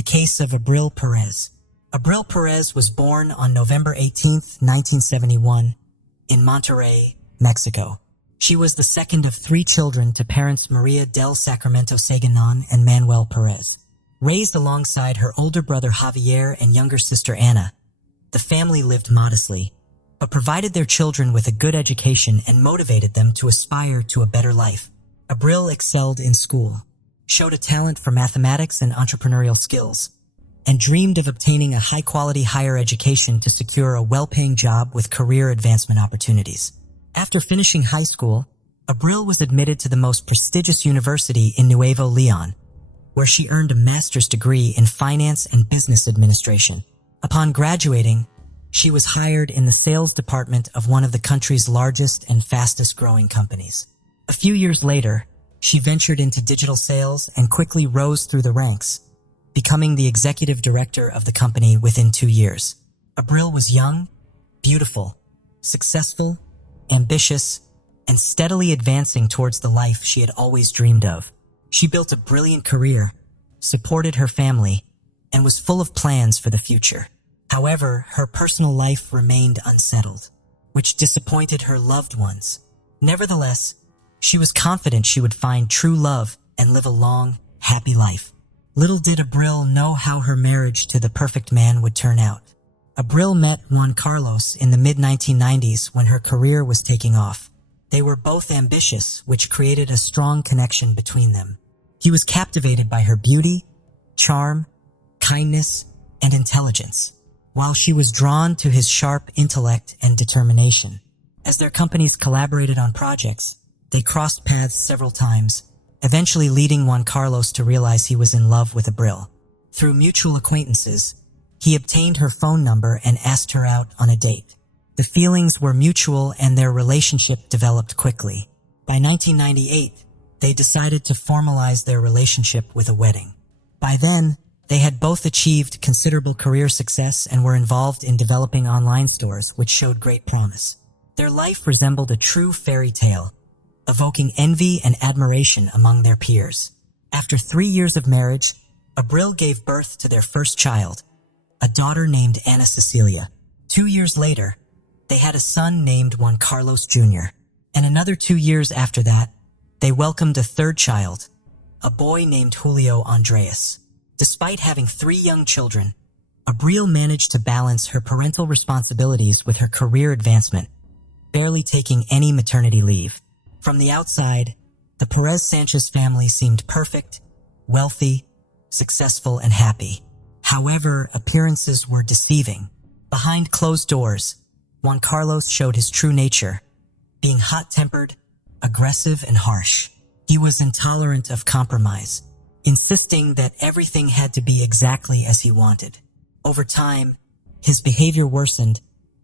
the case of Abril Perez. Abril Perez was born on November 18, 1971, in Monterrey, Mexico. She was the second of 3 children to parents Maria del Sacramento Saganon and Manuel Perez. Raised alongside her older brother Javier and younger sister Ana, the family lived modestly, but provided their children with a good education and motivated them to aspire to a better life. Abril excelled in school, showed a talent for mathematics and entrepreneurial skills, and dreamed of obtaining a high-quality higher education to secure a well-paying job with career advancement opportunities. After finishing high school, Abril was admitted to the most prestigious university in Nuevo Leon, where she earned a master's degree in finance and business administration. Upon graduating, she was hired in the sales department of one of the country's largest and fastest-growing companies. A few years later, she ventured into digital sales and quickly rose through the ranks, becoming the executive director of the company within 2 years. Abril was young, beautiful, successful, ambitious, and steadily advancing towards the life she had always dreamed of. She built a brilliant career, supported her family, and was full of plans for the future. However, her personal life remained unsettled, which disappointed her loved ones. Nevertheless, she was confident she would find true love and live a long, happy life. Little did Abril know how her marriage to the perfect man would turn out. Abril met Juan Carlos in the mid-1990s when her career was taking off. They were both ambitious, which created a strong connection between them. He was captivated by her beauty, charm, kindness, and intelligence, while she was drawn to his sharp intellect and determination. As their companies collaborated on projects, they crossed paths several times, eventually leading Juan Carlos to realize he was in love with Abril. Through mutual acquaintances, he obtained her phone number and asked her out on a date. The feelings were mutual and their relationship developed quickly. By 1998, they decided to formalize their relationship with a wedding. By then, they had both achieved considerable career success and were involved in developing online stores, which showed great promise. Their life resembled a true fairy tale, evoking envy and admiration among their peers. After 3 years of marriage, Abril gave birth to their first child, a daughter named Ana Cecilia. 2 years later, they had a son named Juan Carlos Jr., and another 2 years after that, they welcomed a third child, a boy named Julio Andres. Despite having 3 young children, Abril managed to balance her parental responsibilities with her career advancement, barely taking any maternity leave. From the outside, the Perez Sanchez family seemed perfect, wealthy, successful, and happy. However, appearances were deceiving. Behind closed doors, Juan Carlos showed his true nature, being hot-tempered, aggressive, and harsh. He was intolerant of compromise, insisting that everything had to be exactly as he wanted. Over time, his behavior worsened,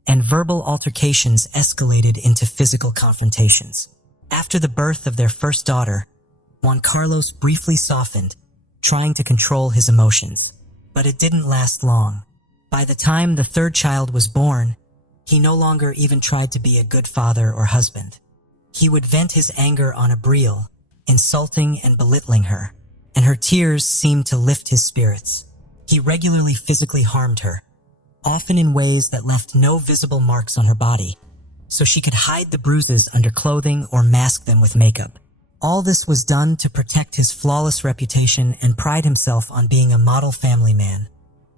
and verbal altercations escalated into physical confrontations. After the birth of their first daughter, Juan Carlos briefly softened, trying to control his emotions. But it didn't last long. By the time the third child was born, he no longer even tried to be a good father or husband. He would vent his anger on Abril, insulting and belittling her, and her tears seemed to lift his spirits. He regularly physically harmed her, often in ways that left no visible marks on her body, so she could hide the bruises under clothing or mask them with makeup. All this was done to protect his flawless reputation and pride himself on being a model family man,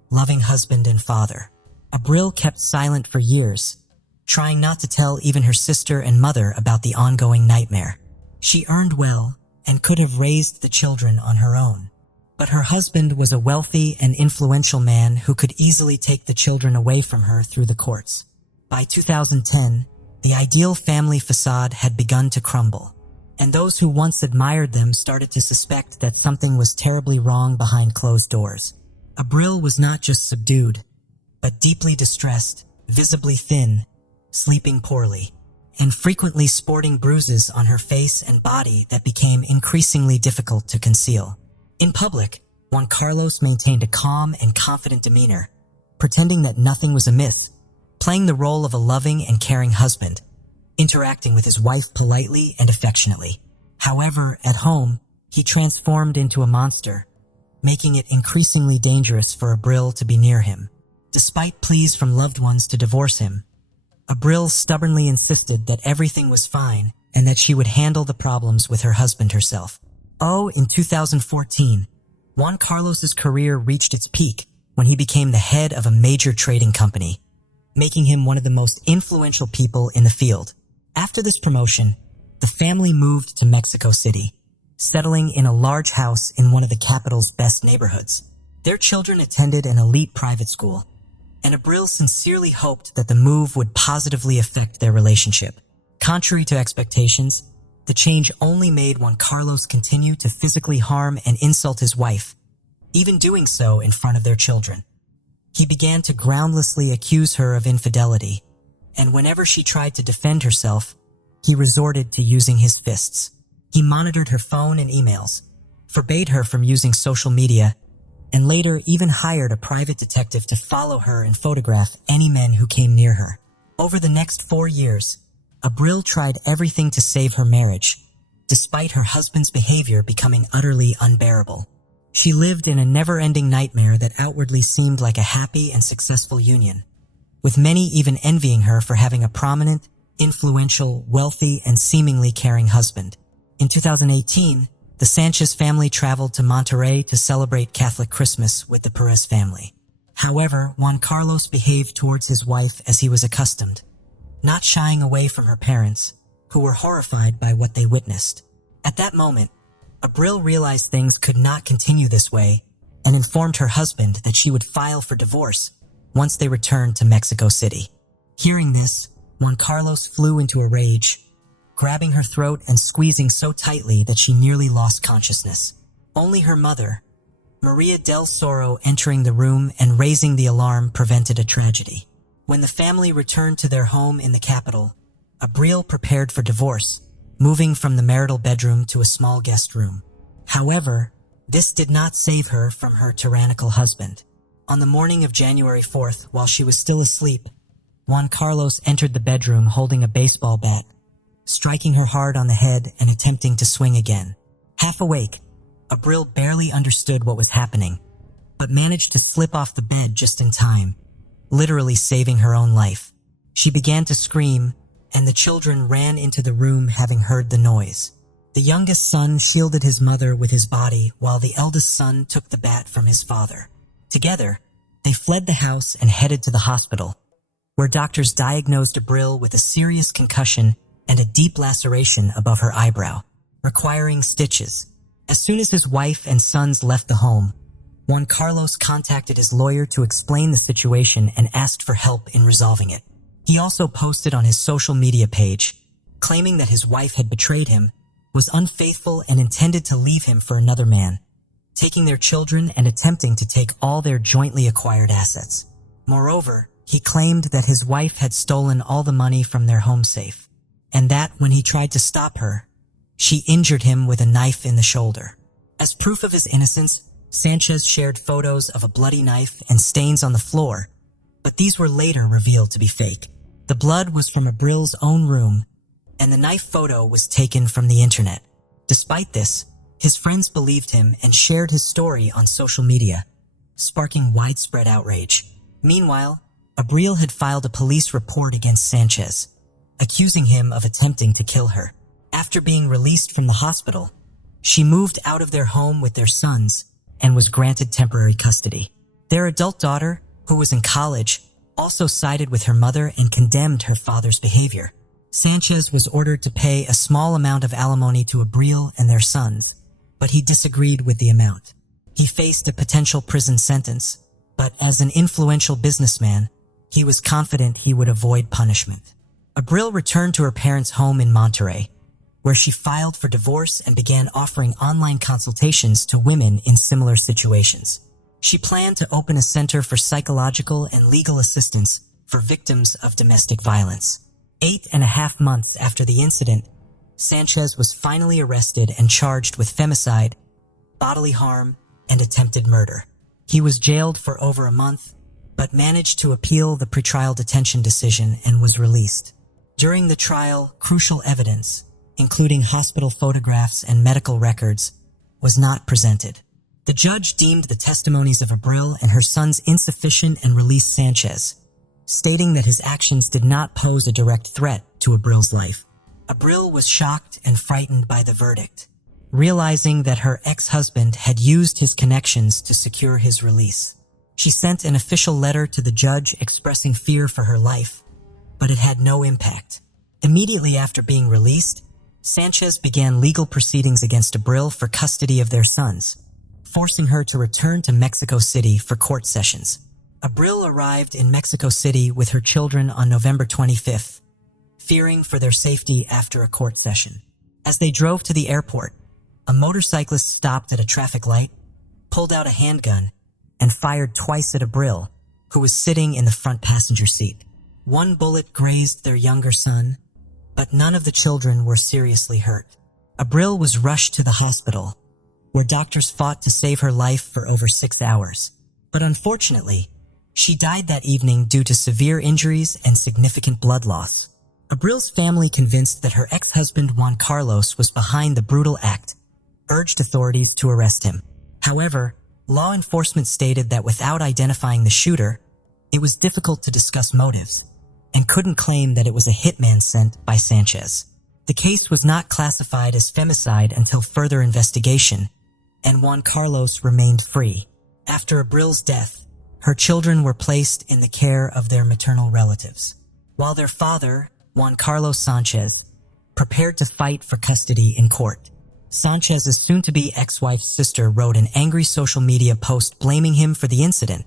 loving husband and father. Abril kept silent for years, trying not to tell even her sister and mother about the ongoing nightmare. She earned well and could have raised the children on her own. But her husband was a wealthy and influential man who could easily take the children away from her through the courts. By 2010, the ideal family facade had begun to crumble, and those who once admired them started to suspect that something was terribly wrong behind closed doors. Abril was not just subdued, but deeply distressed, visibly thin, sleeping poorly, and frequently sporting bruises on her face and body that became increasingly difficult to conceal. In public, Juan Carlos maintained a calm and confident demeanor, pretending that nothing was amiss, playing the role of a loving and caring husband, interacting with his wife politely and affectionately. However, at home, he transformed into a monster, making it increasingly dangerous for Abril to be near him. Despite pleas from loved ones to divorce him, Abril stubbornly insisted that everything was fine and that she would handle the problems with her husband herself. In 2014, Juan Carlos's career reached its peak when he became the head of a major trading company, making him one of the most influential people in the field. After this promotion, the family moved to Mexico City, settling in a large house in one of the capital's best neighborhoods. Their children attended an elite private school, and Abril sincerely hoped that the move would positively affect their relationship. Contrary to expectations, the change only made Juan Carlos continue to physically harm and insult his wife, even doing so in front of their children. He began to groundlessly accuse her of infidelity, and whenever she tried to defend herself, he resorted to using his fists. He monitored her phone and emails, forbade her from using social media, and later even hired a private detective to follow her and photograph any men who came near her. Over the next 4 years, Abril tried everything to save her marriage, despite her husband's behavior becoming utterly unbearable. She lived in a never-ending nightmare that outwardly seemed like a happy and successful union, with many even envying her for having a prominent, influential, wealthy, and seemingly caring husband. In 2018, the Sanchez family traveled to Monterrey to celebrate Catholic Christmas with the Perez family. However, Juan Carlos behaved towards his wife as he was accustomed, not shying away from her parents, who were horrified by what they witnessed. At that moment, Abril realized things could not continue this way and informed her husband that she would file for divorce once they returned to Mexico City. Hearing this, Juan Carlos flew into a rage, grabbing her throat and squeezing so tightly that she nearly lost consciousness. Only her mother, Maria del Soro, entering the room and raising the alarm prevented a tragedy. When the family returned to their home in the capital, Abril prepared for divorce, moving from the marital bedroom to a small guest room. However, this did not save her from her tyrannical husband. On the morning of January 4th, while she was still asleep, Juan Carlos entered the bedroom holding a baseball bat, striking her hard on the head and attempting to swing again. Half awake, Abril barely understood what was happening, but managed to slip off the bed just in time, literally saving her own life. She began to scream, and the children ran into the room having heard the noise. The youngest son shielded his mother with his body while the eldest son took the bat from his father. Together, they fled the house and headed to the hospital, where doctors diagnosed Abril with a serious concussion and a deep laceration above her eyebrow, requiring stitches. As soon as his wife and sons left the home, Juan Carlos contacted his lawyer to explain the situation and asked for help in resolving it. He also posted on his social media page, claiming that his wife had betrayed him, was unfaithful and intended to leave him for another man, taking their children and attempting to take all their jointly acquired assets. Moreover, he claimed that his wife had stolen all the money from their home safe, and that when he tried to stop her, she injured him with a knife in the shoulder. As proof of his innocence, Sanchez shared photos of a bloody knife and stains on the floor, but these were later revealed to be fake. The blood was from Abril's own room, and the knife photo was taken from the internet. Despite this, his friends believed him and shared his story on social media, sparking widespread outrage. Meanwhile, Abril had filed a police report against Sanchez, accusing him of attempting to kill her. After being released from the hospital, she moved out of their home with their sons and was granted temporary custody. Their adult daughter, who was in college, also sided with her mother and condemned her father's behavior. Sanchez was ordered to pay a small amount of alimony to Abril and their sons, but he disagreed with the amount. He faced a potential prison sentence, but as an influential businessman, he was confident he would avoid punishment. Abril returned to her parents' home in Monterrey, where she filed for divorce and began offering online consultations to women in similar situations. She planned to open a center for psychological and legal assistance for victims of domestic violence. 8.5 months after the incident, Sanchez was finally arrested and charged with femicide, bodily harm, and attempted murder. He was jailed for over a month, but managed to appeal the pretrial detention decision and was released. During the trial, crucial evidence, including hospital photographs and medical records, was not presented. The judge deemed the testimonies of Abril and her sons insufficient and released Sanchez, stating that his actions did not pose a direct threat to Abril's life. Abril was shocked and frightened by the verdict, realizing that her ex-husband had used his connections to secure his release. She sent an official letter to the judge expressing fear for her life, but it had no impact. Immediately after being released, Sanchez began legal proceedings against Abril for custody of their sons, forcing her to return to Mexico City for court sessions. Abril arrived in Mexico City with her children on November 25th, fearing for their safety after a court session. As they drove to the airport, a motorcyclist stopped at a traffic light, pulled out a handgun, and fired twice at Abril, who was sitting in the front passenger seat. One bullet grazed their younger son, but none of the children were seriously hurt. Abril was rushed to the hospital, where doctors fought to save her life for over 6 hours. But unfortunately, she died that evening due to severe injuries and significant blood loss. Abril's family, convinced that her ex-husband Juan Carlos was behind the brutal act, urged authorities to arrest him. However, law enforcement stated that without identifying the shooter, it was difficult to discuss motives, and couldn't claim that it was a hitman sent by Sanchez. The case was not classified as femicide until further investigation, and Juan Carlos remained free. After Abril's death, her children were placed in the care of their maternal relatives, while their father, Juan Carlos Sanchez, prepared to fight for custody in court. Sanchez's soon-to-be ex-wife's sister wrote an angry social media post blaming him for the incident,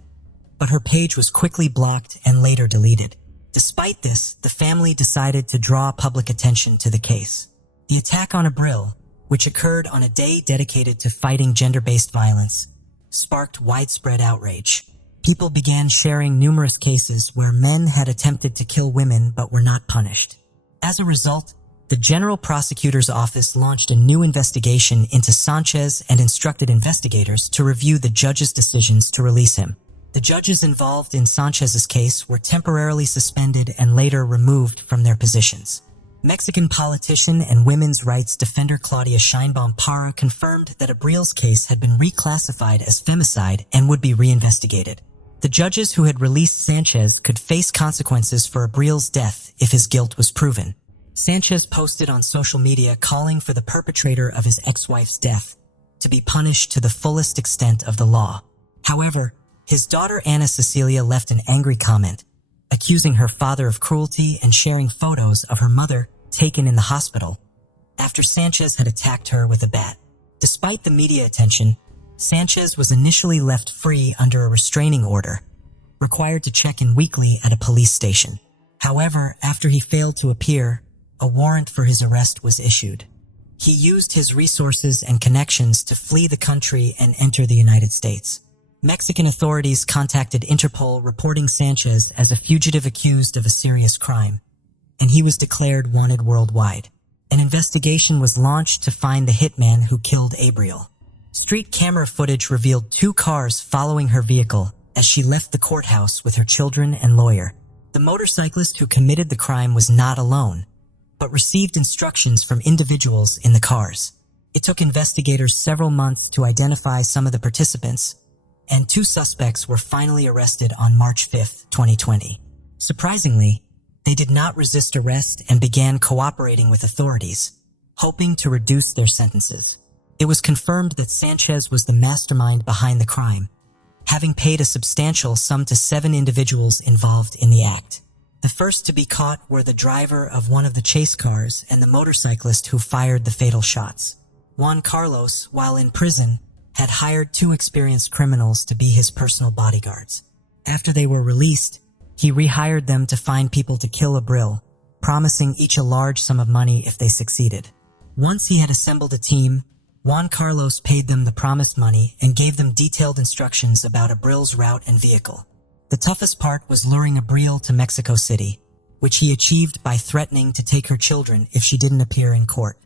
but her page was quickly blocked and later deleted. Despite this, the family decided to draw public attention to the case. The attack on Abril, which occurred on a day dedicated to fighting gender-based violence, sparked widespread outrage. People began sharing numerous cases where men had attempted to kill women but were not punished. As a result, the General Prosecutor's Office launched a new investigation into Sanchez and instructed investigators to review the judge's decisions to release him. The judges involved in Sanchez's case were temporarily suspended and later removed from their positions. Mexican politician and women's rights defender Claudia Sheinbaum Parra confirmed that Abril's case had been reclassified as femicide and would be reinvestigated. The judges who had released Sanchez could face consequences for Abril's death if his guilt was proven. Sanchez posted on social media calling for the perpetrator of his ex-wife's death to be punished to the fullest extent of the law. However, his daughter Ana Cecilia left an angry comment, accusing her father of cruelty and sharing photos of her mother taken in the hospital after Sanchez had attacked her with a bat. Despite the media attention, Sanchez was initially left free under a restraining order, required to check in weekly at a police station. However, after he failed to appear, a warrant for his arrest was issued. He used his resources and connections to flee the country and enter the United States. Mexican authorities contacted Interpol reporting Sanchez as a fugitive accused of a serious crime, and he was declared wanted worldwide. An investigation was launched to find the hitman who killed Abril. Street camera footage revealed 2 cars following her vehicle as she left the courthouse with her children and lawyer. The motorcyclist who committed the crime was not alone, but received instructions from individuals in the cars. It took investigators several months to identify some of the participants, and 2 suspects were finally arrested on March 5, 2020. Surprisingly, they did not resist arrest and began cooperating with authorities, hoping to reduce their sentences. It was confirmed that Sanchez was the mastermind behind the crime, having paid a substantial sum to 7 individuals involved in the act. The first to be caught were the driver of one of the chase cars and the motorcyclist who fired the fatal shots. Juan Carlos, while in prison, had hired 2 experienced criminals to be his personal bodyguards. After they were released, he rehired them to find people to kill Abril, promising each a large sum of money if they succeeded. Once he had assembled a team, Juan Carlos paid them the promised money and gave them detailed instructions about Abril's route and vehicle. The toughest part was luring Abril to Mexico City, which he achieved by threatening to take her children if she didn't appear in court.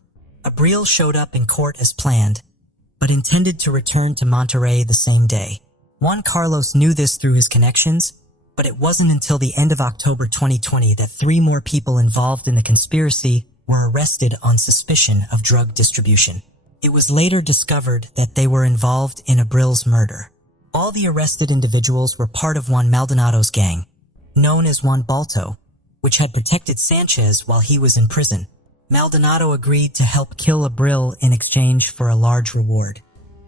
Abril showed up in court as planned, but intended to return to Monterrey the same day. Juan Carlos knew this through his connections, but it wasn't until the end of October 2020 that 3 more people involved in the conspiracy were arrested on suspicion of drug distribution. It was later discovered that they were involved in Abril's murder. All the arrested individuals were part of Juan Maldonado's gang, known as Juan Balto, which had protected Sanchez while he was in prison. Maldonado agreed to help kill Abril in exchange for a large reward.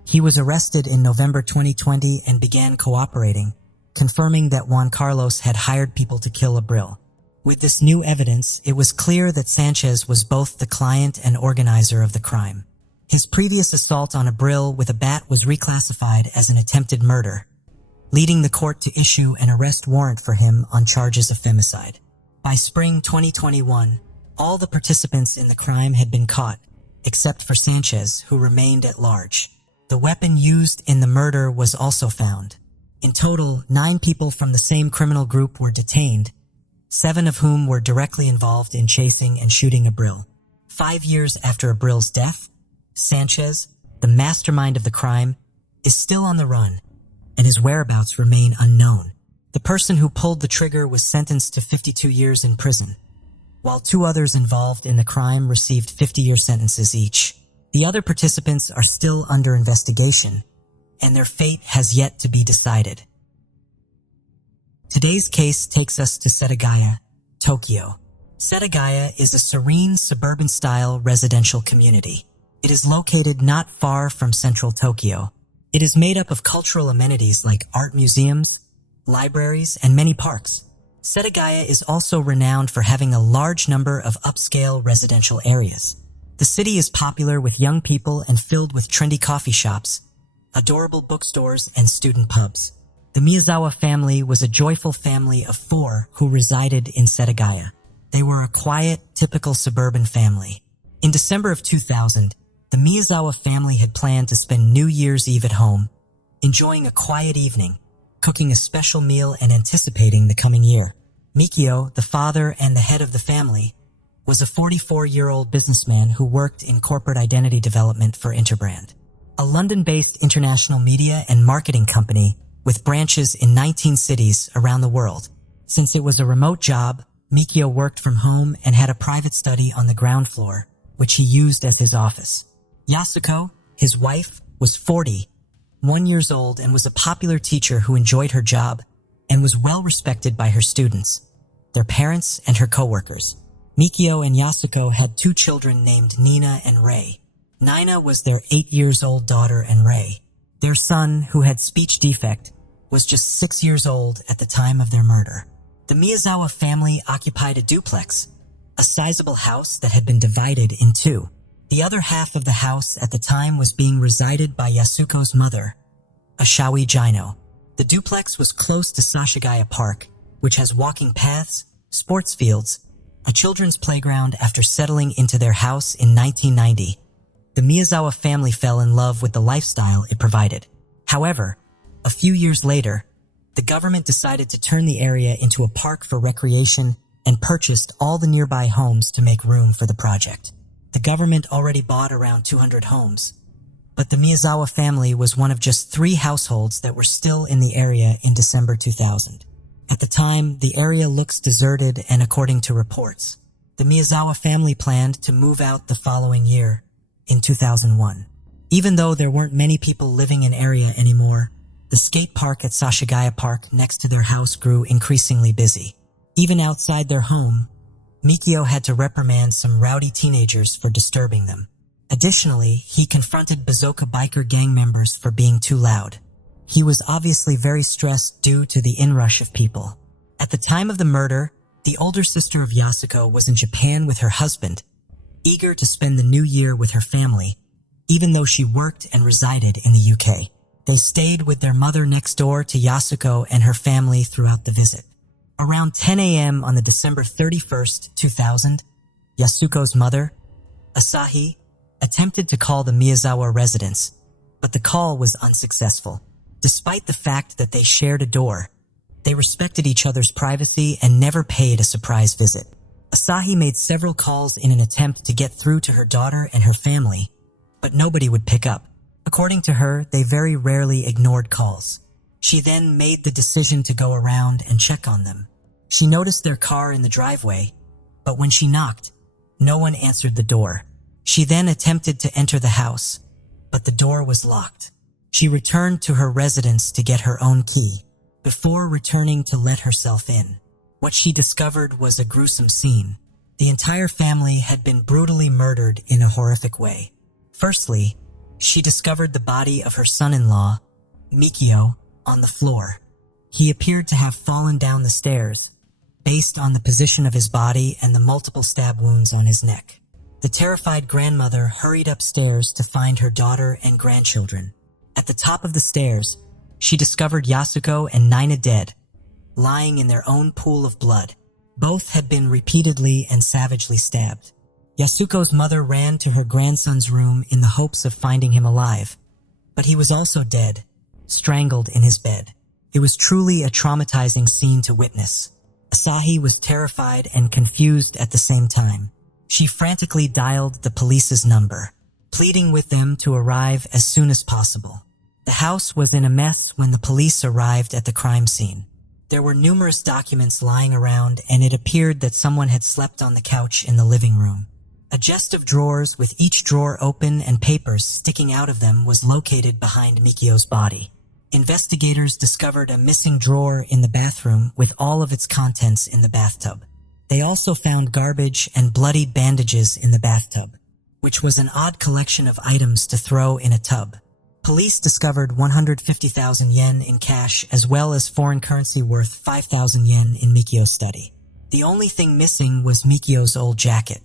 He was arrested in November 2020 and began cooperating, confirming that Juan Carlos had hired people to kill Abril. With this new evidence, it was clear that Sanchez was both the client and organizer of the crime. His previous assault on Abril with a bat was reclassified as an attempted murder, leading the court to issue an arrest warrant for him on charges of femicide. By spring 2021, all the participants in the crime had been caught, except for Sanchez, who remained at large. The weapon used in the murder was also found. In total, 9 people from the same criminal group were detained, 7 of whom were directly involved in chasing and shooting Abril. 5 years after Abril's death, Sanchez, the mastermind of the crime, is still on the run, and his whereabouts remain unknown. The person who pulled the trigger was sentenced to 52 years in prison, while 2 others involved in the crime received 50-year sentences each. The other participants are still under investigation, and their fate has yet to be decided. Today's case takes us to Setagaya, Tokyo. Setagaya is a serene suburban-style residential community. It is located not far from central Tokyo. It is made up of cultural amenities like art museums, libraries, and many parks. Setagaya is also renowned for having a large number of upscale residential areas. The city is popular with young people and filled with trendy coffee shops, adorable bookstores, and student pubs. The Miyazawa family was a joyful family of 4 who resided in Setagaya. They were a quiet, typical suburban family. In December of 2000, the Miyazawa family had planned to spend New Year's Eve at home, enjoying a quiet evening, cooking a special meal and anticipating the coming year. Mikio, the father and the head of the family, was a 44-year-old businessman who worked in corporate identity development for Interbrand, a London-based international media and marketing company with branches in 19 cities around the world. Since it was a remote job, Mikio worked from home and had a private study on the ground floor, which he used as his office. Yasuko, his wife, was 41 years old and was a popular teacher who enjoyed her job and was well respected by her students, their parents, and her coworkers. Mikio and Yasuko had 2 children named Nina and Rei. Nina was their 8-year-old daughter, and Rei, their son, who had speech defect, was just 6 years old at the time of their murder. The Miyazawa family occupied a duplex, a sizable house that had been divided in 2. The other half of the house at the time was being resided by Yasuko's mother, Ashawi Jino. The duplex was close to Sashigaya Park, which has walking paths, sports fields, a children's playground. After settling into their house in 1990, the Miyazawa family fell in love with the lifestyle it provided. However, a few years later, the government decided to turn the area into a park for recreation and purchased all the nearby homes to make room for the project. The government already bought around 200 homes, but the Miyazawa family was one of just 3 households that were still in the area in December 2000. At the time, the area looks deserted, and according to reports, the Miyazawa family planned to move out the following year, in 2001. Even though there weren't many people living in the area anymore, the skate park at Sashigaya Park next to their house grew increasingly busy. Even outside their home, Mikio had to reprimand some rowdy teenagers for disturbing them. Additionally, he confronted Bazooka biker gang members for being too loud. He was obviously very stressed due to the inrush of people. At the time of the murder, the older sister of Yasuko was in Japan with her husband, eager to spend the new year with her family, even though she worked and resided in the UK. They stayed with their mother next door to Yasuko and her family throughout the visit. Around 10 a.m. on the December 31st, 2000, Yasuko's mother, Asahi, attempted to call the Miyazawa residence, but the call was unsuccessful. Despite the fact that they shared a door, they respected each other's privacy and never paid a surprise visit. Asahi made several calls in an attempt to get through to her daughter and her family, but nobody would pick up. According to her, they very rarely ignored calls. She then made the decision to go around and check on them. She noticed their car in the driveway, but when she knocked, no one answered the door. She then attempted to enter the house, but the door was locked. She returned to her residence to get her own key, before returning to let herself in. What she discovered was a gruesome scene. The entire family had been brutally murdered in a horrific way. Firstly, she discovered the body of her son-in-law, Mikio, on the floor. He appeared to have fallen down the stairs, based on the position of his body and the multiple stab wounds on his neck. The terrified grandmother hurried upstairs to find her daughter and grandchildren. At the top of the stairs, she discovered Yasuko and Nina dead, lying in their own pool of blood. Both had been repeatedly and savagely stabbed. Yasuko's mother ran to her grandson's room in the hopes of finding him alive, but he was also dead, strangled in his bed. It was truly a traumatizing scene to witness. Asahi was terrified and confused at the same time. She frantically dialed the police's number, pleading with them to arrive as soon as possible. The house was in a mess when the police arrived at the crime scene. There were numerous documents lying around, and it appeared that someone had slept on the couch in the living room. A chest of drawers with each drawer open and papers sticking out of them was located behind Mikio's body. Investigators discovered a missing drawer in the bathroom with all of its contents in the bathtub. They also found garbage and bloodied bandages in the bathtub, which was an odd collection of items to throw in a tub. Police discovered 150,000 yen in cash as well as foreign currency worth 5,000 yen in Mikio's study. The only thing missing was Mikio's old jacket.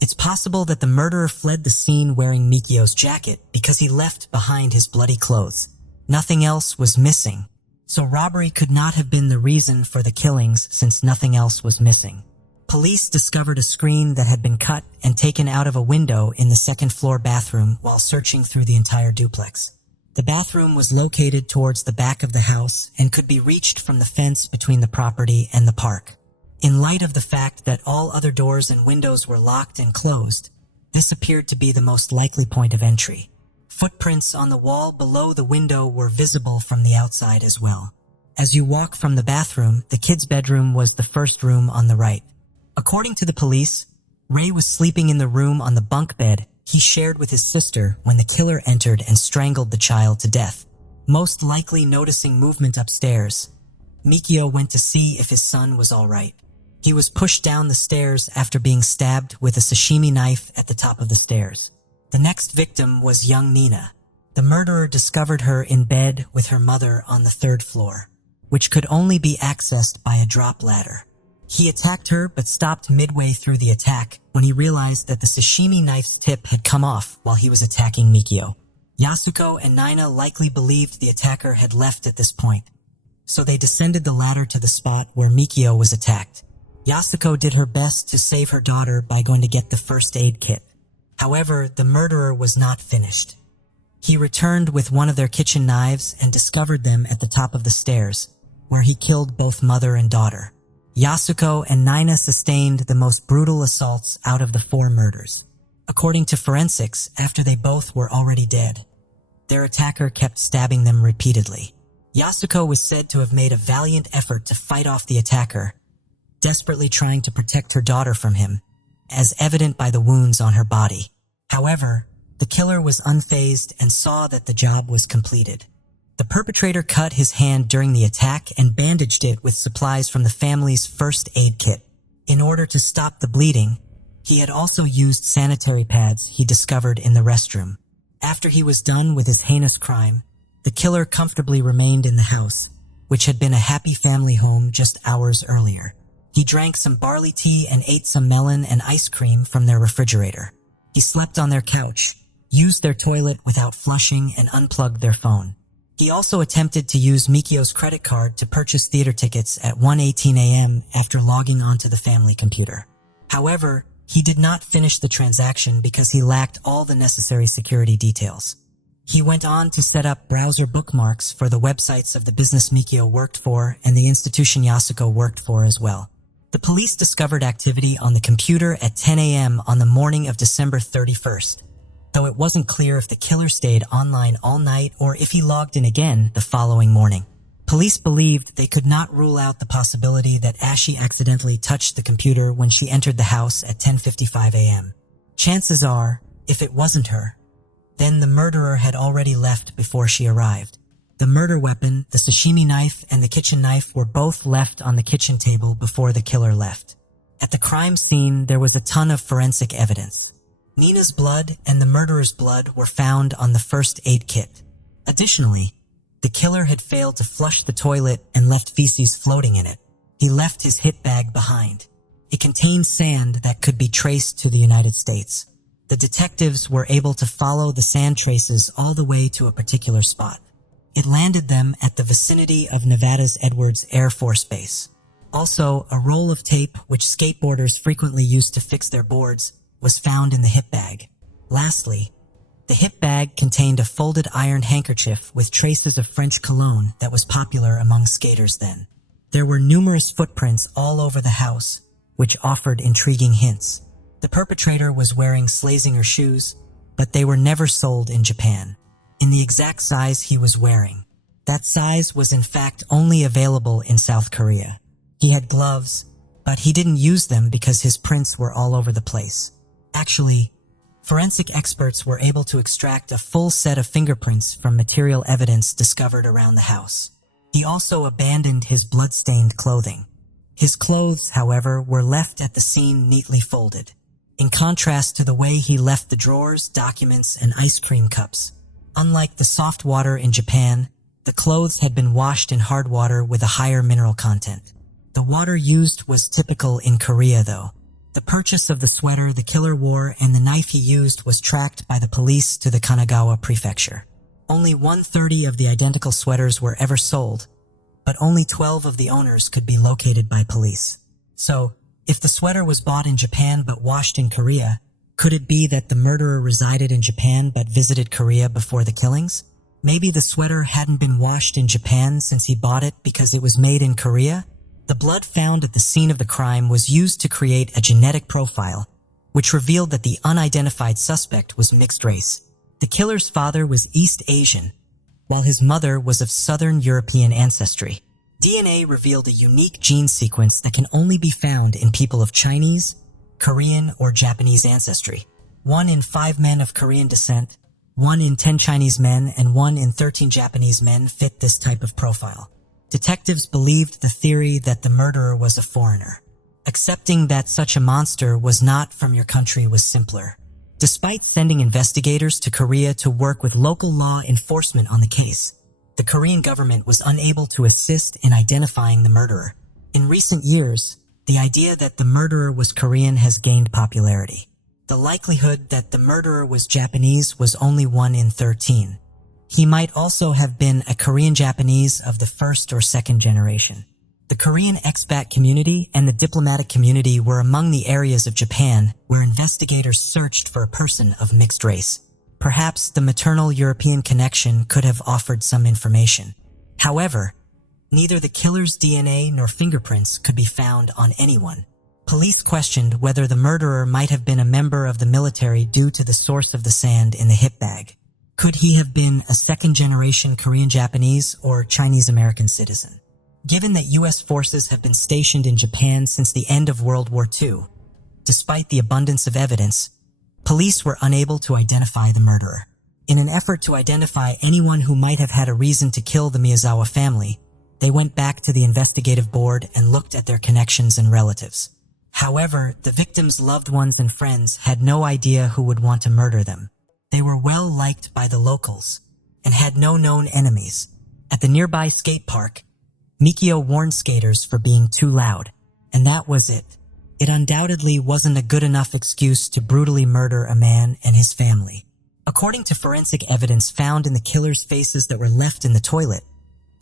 It's possible that the murderer fled the scene wearing Mikio's jacket because he left behind his bloody clothes. Nothing else was missing, so robbery could not have been the reason for the killings since nothing else was missing. Police discovered a screen that had been cut and taken out of a window in the second-floor bathroom while searching through the entire duplex. The bathroom was located towards the back of the house and could be reached from the fence between the property and the park. In light of the fact that all other doors and windows were locked and closed, this appeared to be the most likely point of entry. Footprints on the wall below the window were visible from the outside as well. As you walk from the bathroom, the kids' bedroom was the first room on the right. According to the police, Ray was sleeping in the room on the bunk bed he shared with his sister when the killer entered and strangled the child to death. Most likely noticing movement upstairs, Mikio went to see if his son was all right. He was pushed down the stairs after being stabbed with a sashimi knife at the top of the stairs. The next victim was young Nina. The murderer discovered her in bed with her mother on the third floor, which could only be accessed by a drop ladder. He attacked her but stopped midway through the attack when he realized that the sashimi knife's tip had come off while he was attacking Mikio. Yasuko and Nina likely believed the attacker had left at this point, so they descended the ladder to the spot where Mikio was attacked. Yasuko did her best to save her daughter by going to get the first aid kit. However, the murderer was not finished. He returned with one of their kitchen knives and discovered them at the top of the stairs, where he killed both mother and daughter. Yasuko and Nina sustained the most brutal assaults out of the 4 murders. According to forensics, after they both were already dead, their attacker kept stabbing them repeatedly. Yasuko was said to have made a valiant effort to fight off the attacker, desperately trying to protect her daughter from him, as evident by the wounds on her body. However, the killer was unfazed and saw that the job was completed. The perpetrator cut his hand during the attack and bandaged it with supplies from the family's first aid kit. In order to stop the bleeding, he had also used sanitary pads he discovered in the restroom. After he was done with his heinous crime, the killer comfortably remained in the house, which had been a happy family home just hours earlier. He drank some barley tea and ate some melon and ice cream from their refrigerator. He slept on their couch, used their toilet without flushing, and unplugged their phone. He also attempted to use Mikio's credit card to purchase theater tickets at 1:18 a.m. after logging onto the family computer. However, he did not finish the transaction because he lacked all the necessary security details. He went on to set up browser bookmarks for the websites of the business Mikio worked for and the institution Yasuko worked for as well. The police discovered activity on the computer at 10 a.m. on the morning of December 31st. Though it wasn't clear if the killer stayed online all night or if he logged in again the following morning. Police believed they could not rule out the possibility that Ashi accidentally touched the computer when she entered the house at 10:55 a.m. Chances are, If it wasn't her, then the murderer had already left before she arrived. The murder weapon, the sashimi knife, and the kitchen knife were both left on the kitchen table before the killer left. At the crime scene, there was a ton of forensic evidence. Nina's blood and the murderer's blood were found on the first aid kit. Additionally, the killer had failed to flush the toilet and left feces floating in it. He left his hit bag behind. It contained sand that could be traced to the United States. The detectives were able to follow the sand traces all the way to a particular spot. It landed them at the vicinity of Nevada's Edwards Air Force Base. Also, a roll of tape, which skateboarders frequently used to fix their boards, was found in the hip bag. Lastly, the hip bag contained a folded iron handkerchief with traces of French cologne that was popular among skaters then. There were numerous footprints all over the house, which offered intriguing hints. The perpetrator was wearing Slazenger shoes, but they were never sold in Japan, in the exact size he was wearing. That size was in fact only available in South Korea. He had gloves, but he didn't use them because his prints were all over the place. Actually, forensic experts were able to extract a full set of fingerprints from material evidence discovered around the house. He also abandoned his blood-stained clothing. His clothes, however, were left at the scene neatly folded, in contrast to the way he left the drawers, documents, and ice cream cups. Unlike the soft water in Japan, the clothes had been washed in hard water with a higher mineral content. The water used was typical in Korea, though. The purchase of the sweater the killer wore and the knife he used was tracked by the police to the Kanagawa prefecture. Only 130 of the identical sweaters were ever sold, but only 12 of the owners could be located by police. So, if the sweater was bought in Japan but washed in Korea, could it be that the murderer resided in Japan but visited Korea before the killings? Maybe the sweater hadn't been washed in Japan since he bought it because it was made in Korea? The blood found at the scene of the crime was used to create a genetic profile, which revealed that the unidentified suspect was mixed race. The killer's father was East Asian, while his mother was of Southern European ancestry. DNA revealed a unique gene sequence that can only be found in people of Chinese, Korean, or Japanese ancestry. 1 in 5 men of Korean descent, 1 in 10 Chinese men, and 1 in 13 Japanese men fit this type of profile. Detectives believed the theory that the murderer was a foreigner. Accepting that such a monster was not from your country was simpler. Despite sending investigators to Korea to work with local law enforcement on the case, the Korean government was unable to assist in identifying the murderer. In recent years, the idea that the murderer was Korean has gained popularity. The likelihood that the murderer was Japanese was only 1 in 13. He might also have been a Korean Japanese of the first or second generation. The Korean expat community and the diplomatic community were among the areas of Japan where investigators searched for a person of mixed race. Perhaps the maternal European connection could have offered some information. However, neither the killer's DNA nor fingerprints could be found on anyone. Police questioned whether the murderer might have been a member of the military due to the source of the sand in the hip bag. Could he have been a second-generation Korean Japanese or Chinese American citizen? Given that U.S. forces have been stationed in Japan since the end of World War II, despite the abundance of evidence, police were unable to identify the murderer. In an effort to identify anyone who might have had a reason to kill the Miyazawa family, they went back to the investigative board and looked at their connections and relatives. However, the victims' loved ones and friends had no idea who would want to murder them. They were well liked by the locals and had no known enemies. At the nearby skate park, Mikio warned skaters for being too loud, and that was it. It undoubtedly wasn't a good enough excuse to brutally murder a man and his family. According to forensic evidence found in the killer's faces that were left in the toilet,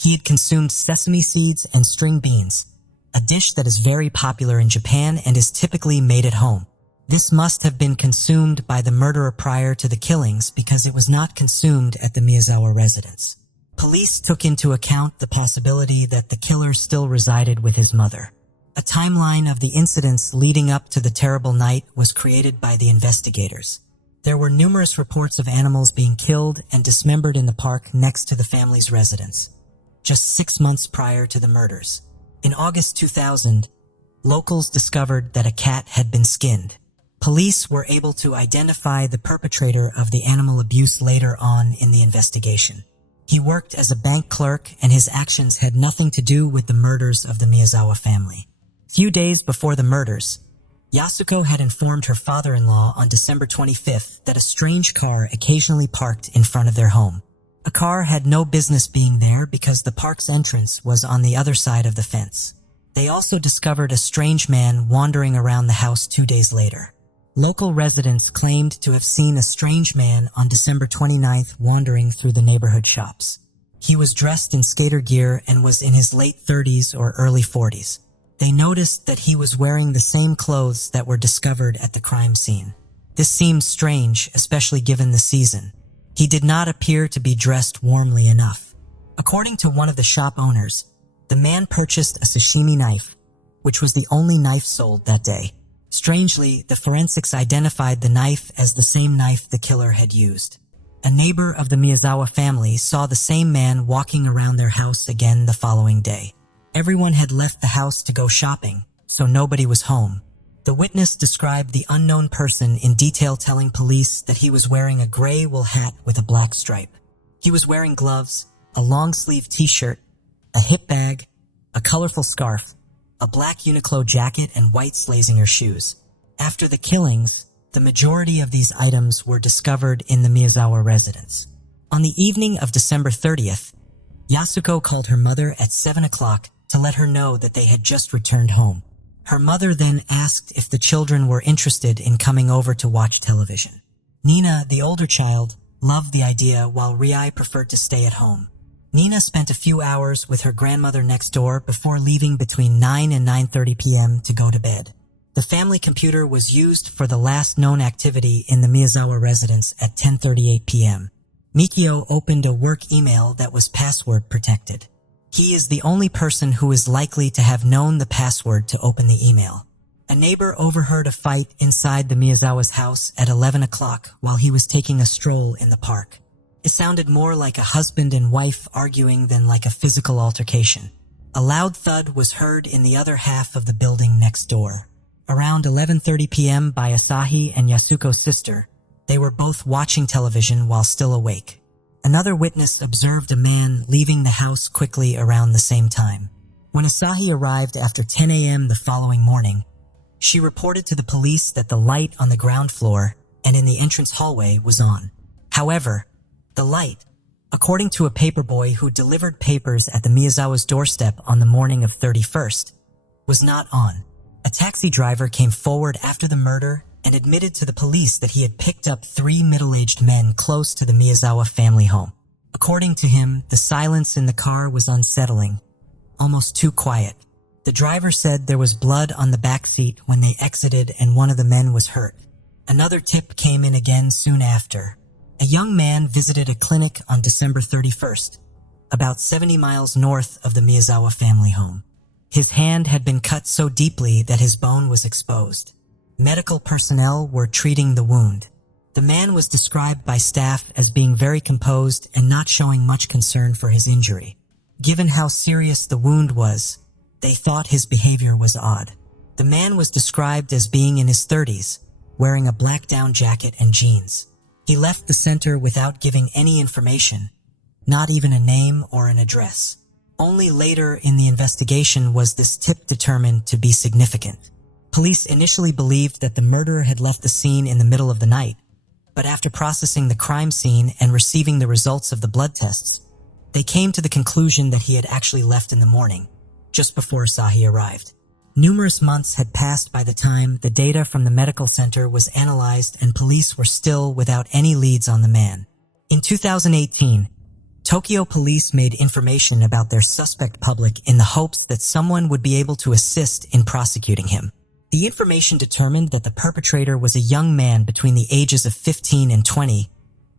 he had consumed sesame seeds and string beans, a dish that is very popular in Japan and is typically made at home. This must have been consumed by the murderer prior to the killings because it was not consumed at the Miyazawa residence. Police took into account the possibility that the killer still resided with his mother. A timeline of the incidents leading up to the terrible night was created by the investigators. There were numerous reports of animals being killed and dismembered in the park next to the family's residence, just 6 months prior to the murders. In August 2000, locals discovered that a cat had been skinned. Police were able to identify the perpetrator of the animal abuse later on in the investigation. He worked as a bank clerk, and his actions had nothing to do with the murders of the Miyazawa family. Few days before the murders, Yasuko had informed her father-in-law on December 25th that a strange car occasionally parked in front of their home. A car had no business being there because the park's entrance was on the other side of the fence. They also discovered a strange man wandering around the house 2 days later. Local residents claimed to have seen a strange man on December 29th wandering through the neighborhood shops. He was dressed in skater gear and was in his late 30s or early 40s. They noticed that he was wearing the same clothes that were discovered at the crime scene. This seemed strange, especially given the season. He did not appear to be dressed warmly enough. According to one of the shop owners, the man purchased a sashimi knife, which was the only knife sold that day. Strangely, the forensics identified the knife as the same knife the killer had used. A neighbor of the Miyazawa family saw the same man walking around their house again the following day. Everyone had left the house to go shopping, so nobody was home. The witness described the unknown person in detail, telling police that he was wearing a gray wool hat with a black stripe. He was wearing gloves, a long-sleeve t-shirt, a hip bag, a colorful scarf, a black Uniqlo jacket, and white Slazenger shoes. After the killings, the majority of these items were discovered in the Miyazawa residence. On the evening of December 30th, Yasuko called her mother at 7 o'clock to let her know that they had just returned home. Her mother then asked if the children were interested in coming over to watch television. Nina, the older child, loved the idea, while Riai preferred to stay at home. Nina spent a few hours with her grandmother next door before leaving between 9 and 9:30 p.m. to go to bed. The family computer was used for the last known activity in the Miyazawa residence at 10:38 p.m. Mikio opened a work email that was password protected. He is the only person who is likely to have known the password to open the email. A neighbor overheard a fight inside the Miyazawa's house at 11 o'clock while he was taking a stroll in the park. It sounded more like a husband and wife arguing than like a physical altercation. A loud thud was heard in the other half of the building next door. Around 11:30 p.m. by Asahi and Yasuko's sister, they were both watching television while still awake. Another witness observed a man leaving the house quickly around the same time. When Asahi arrived after 10 a.m. the following morning, she reported to the police that the light on the ground floor and in the entrance hallway was on. However, the light, according to a paperboy who delivered papers at the Miyazawa's doorstep on the morning of 31st, was not on. A taxi driver came forward after the murder and admitted to the police that he had picked up 3 middle-aged men close to the Miyazawa family home. According to him, the silence in the car was unsettling, almost too quiet. The driver said there was blood on the back seat when they exited and one of the men was hurt. Another tip came in again soon after. A young man visited a clinic on December 31st, about 70 miles north of the Miyazawa family home. His hand had been cut so deeply that his bone was exposed. Medical personnel were treating the wound. The man was described by staff as being very composed and not showing much concern for his injury. Given how serious the wound was, they thought his behavior was odd. The man was described as being in his 30s, wearing a black down jacket and jeans. He left the center without giving any information, not even a name or an address. Only later in the investigation was this tip determined to be significant. Police initially believed that the murderer had left the scene in the middle of the night, but after processing the crime scene and receiving the results of the blood tests, they came to the conclusion that he had actually left in the morning, just before Asahi arrived. Numerous months had passed by the time the data from the medical center was analyzed and police were still without any leads on the man. In 2018, Tokyo police made information about their suspect public in the hopes that someone would be able to assist in prosecuting him. The information determined that the perpetrator was a young man between the ages of 15 and 20,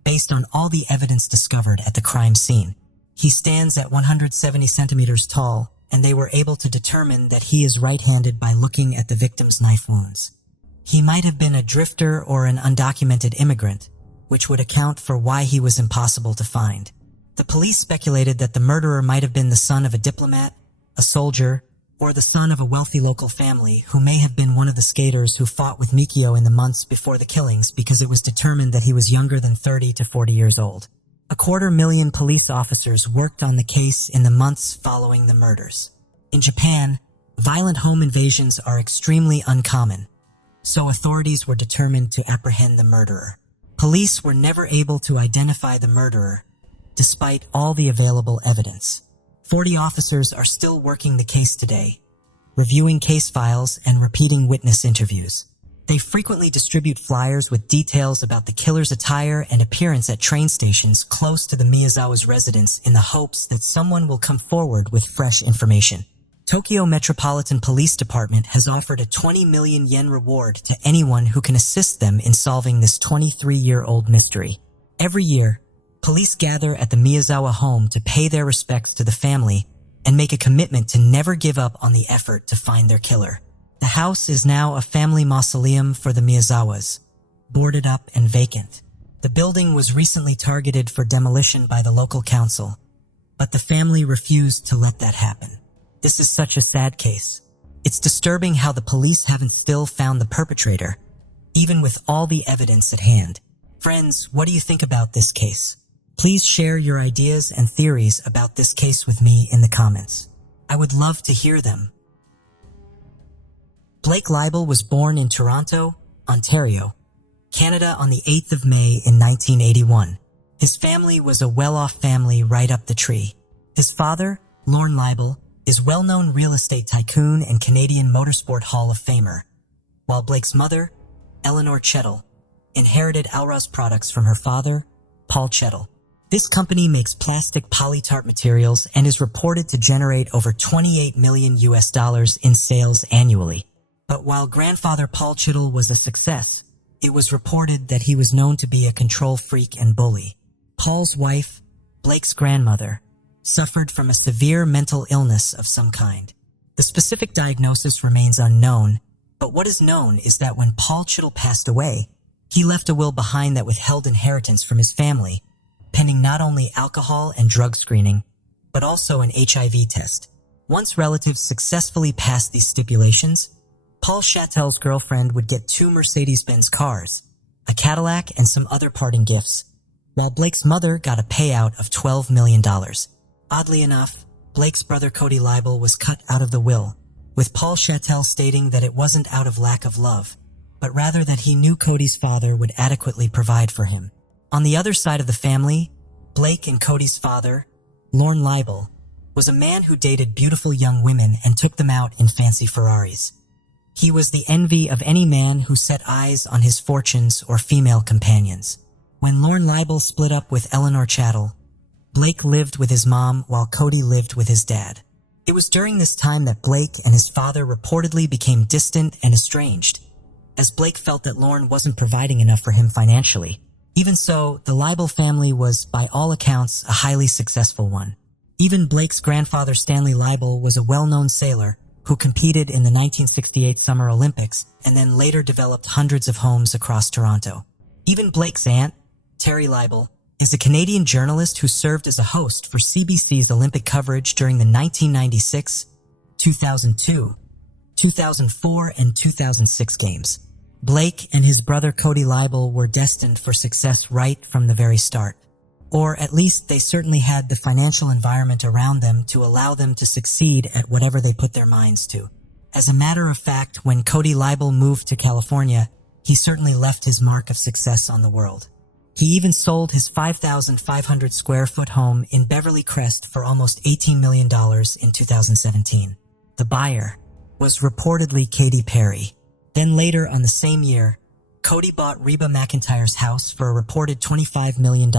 based on all the evidence discovered at the crime scene. He stands at 170 centimeters tall, and they were able to determine that he is right-handed by looking at the victim's knife wounds. He might have been a drifter or an undocumented immigrant, which would account for why he was impossible to find. The police speculated that the murderer might have been the son of a diplomat, a soldier, or the son of a wealthy local family who may have been one of the skaters who fought with Mikio in the months before the killings because it was determined that he was younger than 30 to 40 years old. 250,000 police officers worked on the case in the months following the murders. In Japan, violent home invasions are extremely uncommon, so authorities were determined to apprehend the murderer. Police were never able to identify the murderer, despite all the available evidence. 40 officers are still working the case today, reviewing case files and repeating witness interviews. They frequently distribute flyers with details about the killer's attire and appearance at train stations close to the Miyazawa's residence in the hopes that someone will come forward with fresh information. Tokyo Metropolitan Police Department has offered a 20 million yen reward to anyone who can assist them in solving this 23-year-old mystery. Every year, police gather at the Miyazawa home to pay their respects to the family and make a commitment to never give up on the effort to find their killer. The house is now a family mausoleum for the Miyazawas, boarded up and vacant. The building was recently targeted for demolition by the local council, but the family refused to let that happen. This is such a sad case. It's disturbing how the police haven't still found the perpetrator, even with all the evidence at hand. Friends, what do you think about this case? Please share your ideas and theories about this case with me in the comments. I would love to hear them. Blake Leibel was born in Toronto, Ontario, Canada on the 8th of May in 1981. His family was a well-off family right up the tree. His father, Lorne Leibel, is well-known real estate tycoon and Canadian Motorsport Hall of Famer, while Blake's mother, Eleanor Chettle, inherited Alraz products from her father, Paul Chettle. This company makes plastic polytart materials and is reported to generate over $28 million in sales annually. But while grandfather Paul Chettle was a success, it was reported that he was known to be a control freak and bully. Paul's wife, Blake's grandmother, suffered from a severe mental illness of some kind. The specific diagnosis remains unknown, but what is known is that when Paul Chettle passed away, he left a will behind that withheld inheritance from his family, pending not only alcohol and drug screening, but also an HIV test. Once relatives successfully passed these stipulations, Paul Chettel's girlfriend would get 2 Mercedes-Benz cars, a Cadillac, and some other parting gifts, while Blake's mother got a payout of $12 million. Oddly enough, Blake's brother Cody Leibel was cut out of the will, with Paul Chettel stating that it wasn't out of lack of love, but rather that he knew Cody's father would adequately provide for him. On the other side of the family, Blake and Cody's father, Lorne Leibel, was a man who dated beautiful young women and took them out in fancy Ferraris. He was the envy of any man who set eyes on his fortunes or female companions. When Lorne Leibel split up with Eleanor Chettle, Blake lived with his mom while Cody lived with his dad. It was during this time that Blake and his father reportedly became distant and estranged, as Blake felt that Lorne wasn't providing enough for him financially. Even so, the Leibel family was, by all accounts, a highly successful one. Even Blake's grandfather Stanley Leibel was a well-known sailor who competed in the 1968 Summer Olympics and then later developed hundreds of homes across Toronto. Even Blake's aunt, Terry Leibel, is a Canadian journalist who served as a host for CBC's Olympic coverage during the 1996, 2002, 2004, and 2006 games. Blake and his brother Cody Leibel were destined for success right from the very start. Or at least they certainly had the financial environment around them to allow them to succeed at whatever they put their minds to. As a matter of fact, when Cody Leibel moved to California, he certainly left his mark of success on the world. He even sold his 5,500 square foot home in Beverly Crest for almost $18 million in 2017. The buyer was reportedly Katy Perry. Then later on the same year, Cody bought Reba McEntire's house for a reported $25 million,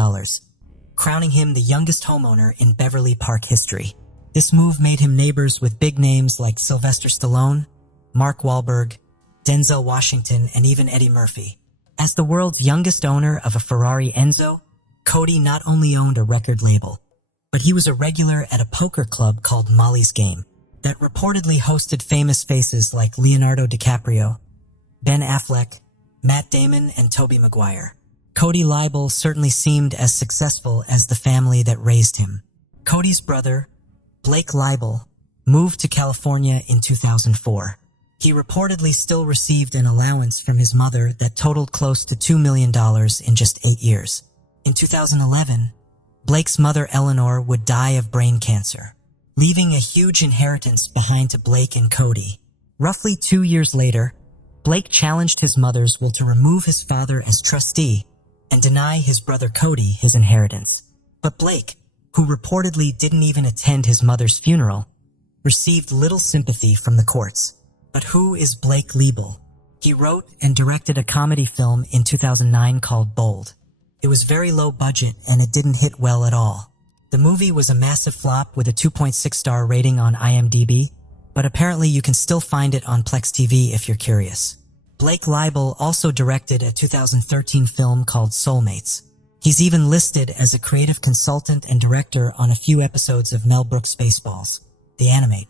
crowning him the youngest homeowner in Beverly Park history. This move made him neighbors with big names like Sylvester Stallone, Mark Wahlberg, Denzel Washington, and even Eddie Murphy. As the world's youngest owner of a Ferrari Enzo, Cody not only owned a record label, but he was a regular at a poker club called Molly's Game that reportedly hosted famous faces like Leonardo DiCaprio, Ben Affleck, Matt Damon, and Tobey Maguire. Cody Leibel certainly seemed as successful as the family that raised him. Cody's brother, Blake Leibel, moved to California in 2004. He reportedly still received an allowance from his mother that totaled close to $2 million in just 8 years. In 2011, Blake's mother Eleanor would die of brain cancer, leaving a huge inheritance behind to Blake and Cody. Roughly 2 years later, Blake challenged his mother's will to remove his father as trustee and deny his brother Cody his inheritance. But Blake, who reportedly didn't even attend his mother's funeral, received little sympathy from the courts. But who is Blake Leibel? He wrote and directed a comedy film in 2009 called Bold. It was very low budget and it didn't hit well at all. The movie was a massive flop with a 2.6-star rating on IMDb, but apparently you can still find it on Plex TV if you're curious. Blake Leibel also directed a 2013 film called Soulmates. He's even listed as a creative consultant and director on a few episodes of Mel Brooks' Spaceballs, the animate.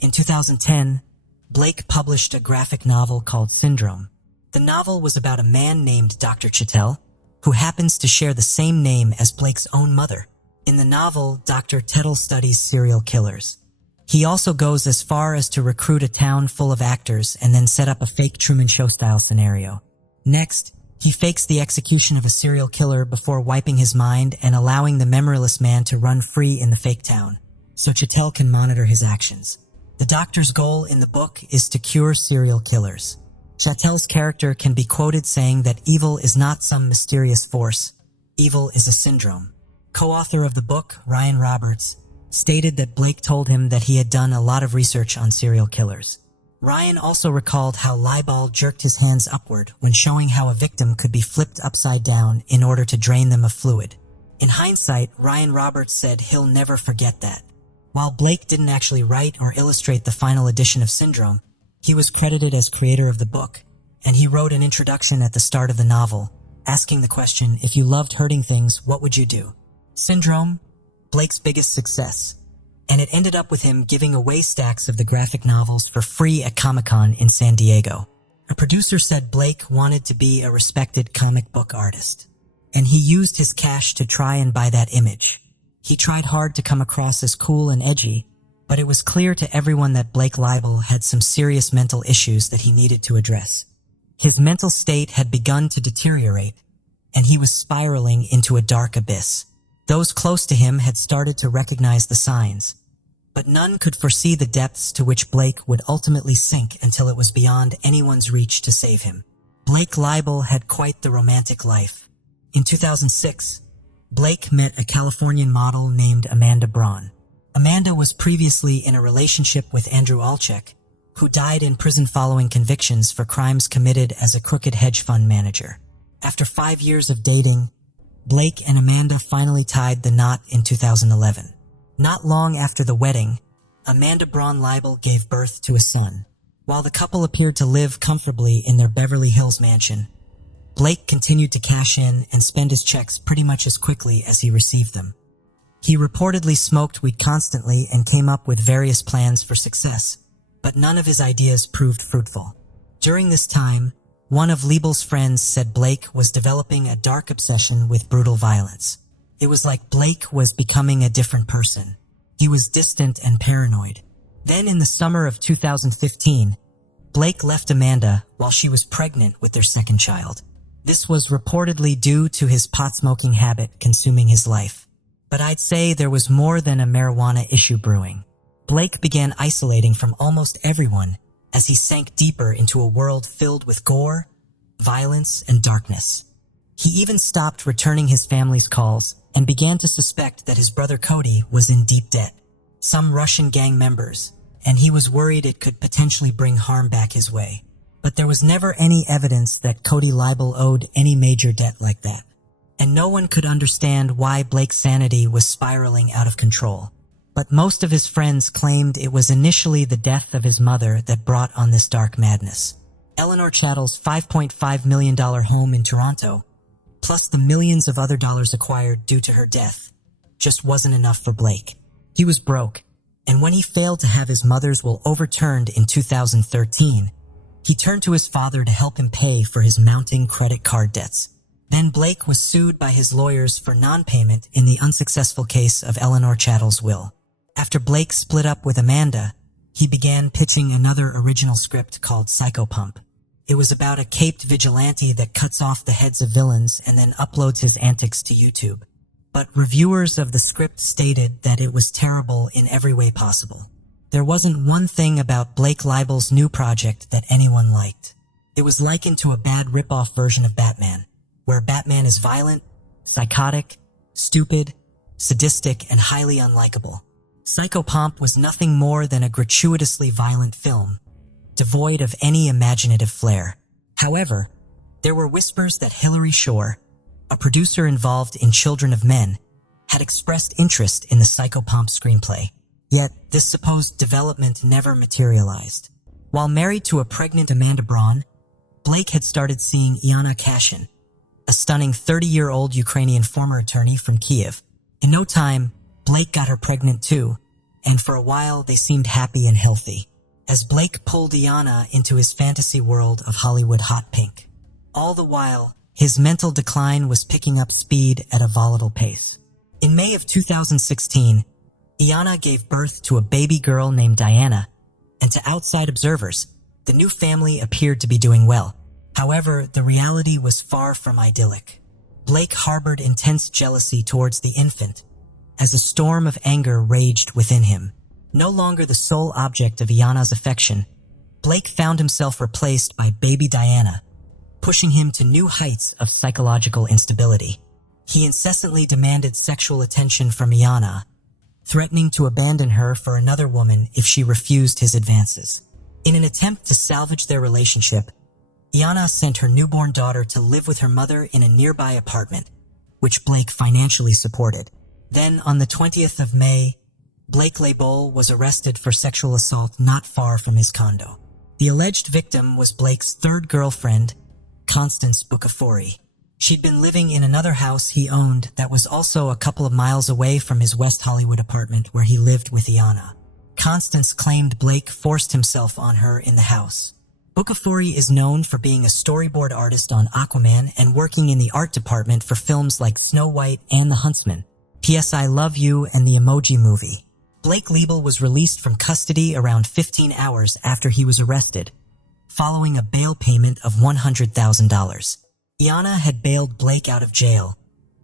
In 2010, Blake published a graphic novel called Syndrome. The novel was about a man named Dr. Chettle, who happens to share the same name as Blake's own mother. In the novel, Dr. Chettle studies serial killers. He also goes as far as to recruit a town full of actors and then set up a fake Truman Show-style scenario. Next, he fakes the execution of a serial killer before wiping his mind and allowing the memoryless man to run free in the fake town, so Chettle can monitor his actions. The doctor's goal in the book is to cure serial killers. Chettel's character can be quoted saying that evil is not some mysterious force. Evil is a syndrome. Co-author of the book, Ryan Roberts, stated that Blake told him that he had done a lot of research on serial killers. Ryan also recalled how Leibel jerked his hands upward when showing how a victim could be flipped upside down in order to drain them of fluid. In hindsight, Ryan Roberts said he'll never forget that. While Blake didn't actually write or illustrate the final edition of Syndrome, he was credited as creator of the book, and he wrote an introduction at the start of the novel, asking the question, if you loved hurting things, what would you do? Syndrome, Blake's biggest success, and it ended up with him giving away stacks of the graphic novels for free at Comic-Con in San Diego. A producer said Blake wanted to be a respected comic book artist, and he used his cash to try and buy that image. He tried hard to come across as cool and edgy, but it was clear to everyone that Blake Leibel had some serious mental issues that he needed to address. His mental state had begun to deteriorate, and he was spiraling into a dark abyss. Those close to him had started to recognize the signs, but none could foresee the depths to which Blake would ultimately sink until it was beyond anyone's reach to save him. Blake Leibel had quite the romantic life. In 2006, Blake met a Californian model named Amanda Braun. Amanda was previously in a relationship with Andrew Alchek, who died in prison following convictions for crimes committed as a crooked hedge fund manager. After 5 years of dating, Blake and Amanda finally tied the knot in 2011. Not long after the wedding, Amanda Braun Leibel gave birth to a son. While the couple appeared to live comfortably in their Beverly Hills mansion, Blake continued to cash in and spend his checks pretty much as quickly as he received them. He reportedly smoked weed constantly and came up with various plans for success, but none of his ideas proved fruitful. During this time, one of Leibel's friends said Blake was developing a dark obsession with brutal violence. It was like Blake was becoming a different person. He was distant and paranoid. Then in the summer of 2015, Blake left Amanda while she was pregnant with their second child. This was reportedly due to his pot-smoking habit consuming his life. But I'd say there was more than a marijuana issue brewing. Blake began isolating from almost everyone as he sank deeper into a world filled with gore, violence, and darkness. He even stopped returning his family's calls and began to suspect that his brother Cody was in deep debt, some Russian gang members, and he was worried it could potentially bring harm back his way. But there was never any evidence that Cody Leibel owed any major debt like that, and no one could understand why Blake's sanity was spiraling out of control. But most of his friends claimed it was initially the death of his mother that brought on this dark madness. Eleanor Chettle's $5.5 million home in Toronto, plus the millions of other dollars acquired due to her death, just wasn't enough for Blake. He was broke, and when he failed to have his mother's will overturned in 2013, he turned to his father to help him pay for his mounting credit card debts. Then Blake was sued by his lawyers for non-payment in the unsuccessful case of Eleanor Chettle's will. After Blake split up with Amanda, he began pitching another original script called Psychopump. It was about a caped vigilante that cuts off the heads of villains and then uploads his antics to YouTube. But reviewers of the script stated that it was terrible in every way possible. There wasn't one thing about Blake Leibel's new project that anyone liked. It was likened to a bad rip-off version of Batman, where Batman is violent, psychotic, stupid, sadistic, and highly unlikable. Psychopomp was nothing more than a gratuitously violent film, devoid of any imaginative flair. However, there were whispers that Hilary Shore, a producer involved in Children of Men, had expressed interest in the Psychopomp screenplay. Yet, this supposed development never materialized. While married to a pregnant Amanda Braun, Blake had started seeing Iana Kashin, a stunning 30-year-old Ukrainian former attorney from Kiev. In no time, Blake got her pregnant too, and for a while they seemed happy and healthy, as Blake pulled Iana into his fantasy world of Hollywood hot pink. All the while, his mental decline was picking up speed at a volatile pace. In May of 2016, Iana gave birth to a baby girl named Diana, and to outside observers, the new family appeared to be doing well. However, the reality was far from idyllic. Blake harbored intense jealousy towards the infant, as a storm of anger raged within him. No longer the sole object of Iana's affection, Blake found himself replaced by baby Diana, pushing him to new heights of psychological instability. He incessantly demanded sexual attention from Iana, threatening to abandon her for another woman if she refused his advances. In an attempt to salvage their relationship, Iana sent her newborn daughter to live with her mother in a nearby apartment, which Blake financially supported. Then, on the 20th of May, Blake Leibel was arrested for sexual assault not far from his condo. The alleged victim was Blake's third girlfriend, Constance Bucafori. She'd been living in another house he owned that was also a couple of miles away from his West Hollywood apartment where he lived with Iana. Constance claimed Blake forced himself on her in the house. Bucafori is known for being a storyboard artist on Aquaman and working in the art department for films like Snow White and The Huntsman, P.S. I Love You, and the Emoji Movie. Blake Leibel was released from custody around 15 hours after he was arrested, following a bail payment of $100,000. Iana had bailed Blake out of jail,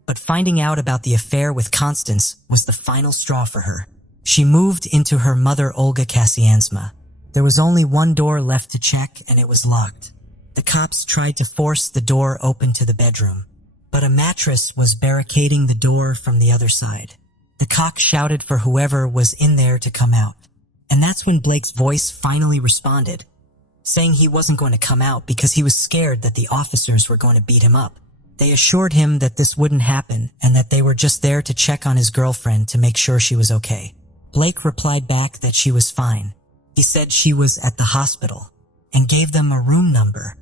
but finding out about the affair with Constance was the final straw for her. She moved into her mother Olga Kasiansma. There was only one door left to check, and it was locked. The cops tried to force the door open to the bedroom, but a mattress was barricading the door from the other side. The cock shouted for whoever was in there to come out, and that's when Blake's voice finally responded, saying he wasn't going to come out because he was scared that the officers were going to beat him up. They assured him that this wouldn't happen and that they were just there to check on his girlfriend to make sure she was okay. Blake replied back that she was fine. He said she was at the hospital and gave them a room number.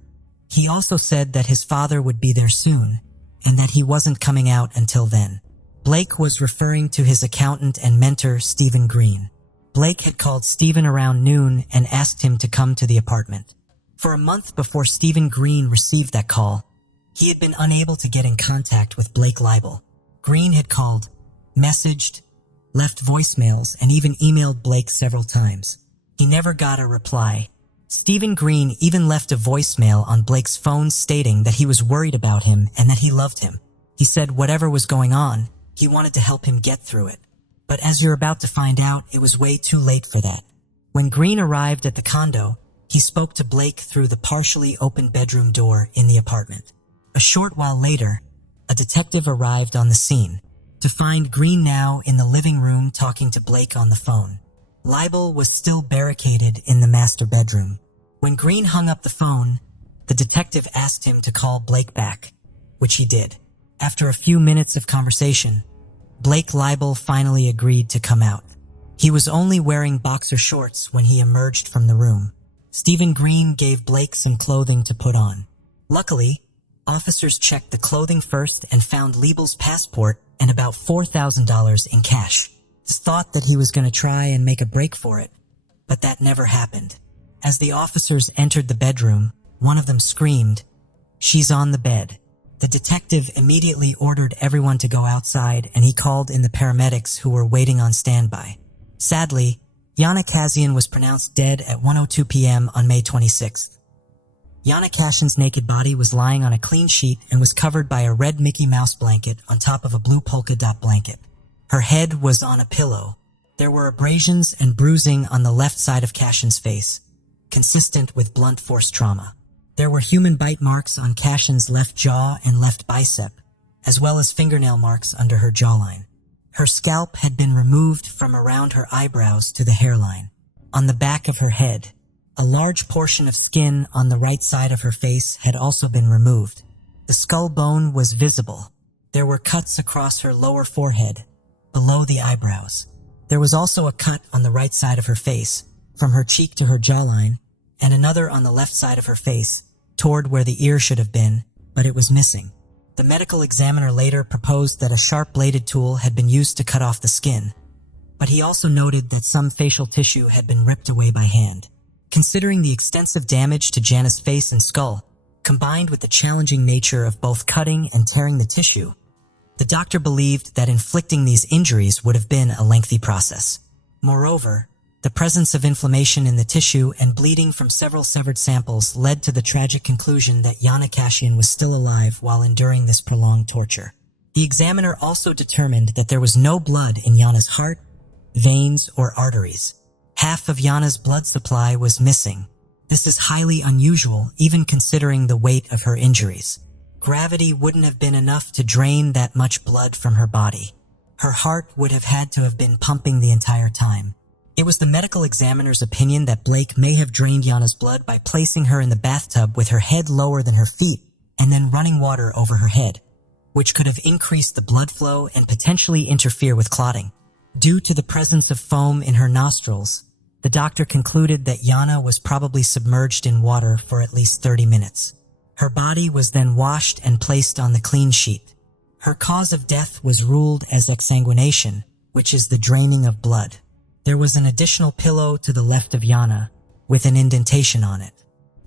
He also said that his father would be there soon and that he wasn't coming out until then. Blake was referring to his accountant and mentor, Stephen Green. Blake had called Stephen around noon and asked him to come to the apartment. For a month before Stephen Green received that call, he had been unable to get in contact with Blake Leibel. Green had called, messaged, left voicemails, and even emailed Blake several times. He never got a reply. Stephen Green even left a voicemail on Blake's phone stating that he was worried about him and that he loved him. He said whatever was going on, he wanted to help him get through it. But as you're about to find out, it was way too late for that. When Green arrived at the condo, he spoke to Blake through the partially open bedroom door in the apartment. A short while later, a detective arrived on the scene to find Green now in the living room talking to Blake on the phone. Leibel was still barricaded in the master bedroom. When Green hung up the phone, the detective asked him to call Blake back, which he did. After a few minutes of conversation, Blake Leibel finally agreed to come out. He was only wearing boxer shorts when he emerged from the room. Stephen Green gave Blake some clothing to put on. Luckily, officers checked the clothing first and found Leibel's passport and about $4,000 in cash. It's thought that he was going to try and make a break for it, but that never happened. As the officers entered the bedroom, one of them screamed, "She's on the bed." The detective immediately ordered everyone to go outside, and he called in the paramedics who were waiting on standby. Sadly, Yana Kassian was pronounced dead at 1:02 p.m. on May 26th. Yana Kassian's naked body was lying on a clean sheet and was covered by a red Mickey Mouse blanket on top of a blue polka dot blanket. Her head was on a pillow. There were abrasions and bruising on the left side of Kassian's face, consistent with blunt force trauma. There were human bite marks on Kassian's left jaw and left bicep, as well as fingernail marks under her jawline. Her scalp had been removed from around her eyebrows to the hairline. On the back of her head, a large portion of skin on the right side of her face had also been removed. The skull bone was visible. There were cuts across her lower forehead, below the eyebrows. There was also a cut on the right side of her face, from her cheek to her jawline, and another on the left side of her face, toward where the ear should have been, but it was missing. The medical examiner later proposed that a sharp-bladed tool had been used to cut off the skin, but he also noted that some facial tissue had been ripped away by hand. Considering the extensive damage to Jana's face and skull, combined with the challenging nature of both cutting and tearing the tissue, the doctor believed that inflicting these injuries would have been a lengthy process. Moreover, the presence of inflammation in the tissue and bleeding from several severed samples led to the tragic conclusion that Yana Kassian was still alive while enduring this prolonged torture. The examiner also determined that there was no blood in Yana's heart, veins, or arteries. Half of Yana's blood supply was missing. This is highly unusual, even considering the weight of her injuries. Gravity wouldn't have been enough to drain that much blood from her body. Her heart would have had to have been pumping the entire time. It was the medical examiner's opinion that Blake may have drained Yana's blood by placing her in the bathtub with her head lower than her feet and then running water over her head, which could have increased the blood flow and potentially interfere with clotting. Due to the presence of foam in her nostrils, the doctor concluded that Yana was probably submerged in water for at least 30 minutes. Her body was then washed and placed on the clean sheet. Her cause of death was ruled as exsanguination, which is the draining of blood. There was an additional pillow to the left of Yana, with an indentation on it.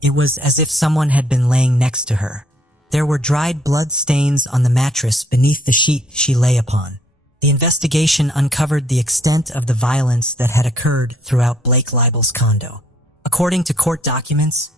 It was as if someone had been laying next to her. There were dried blood stains on the mattress beneath the sheet she lay upon. The investigation uncovered the extent of the violence that had occurred throughout Blake Leibel's condo. According to court documents,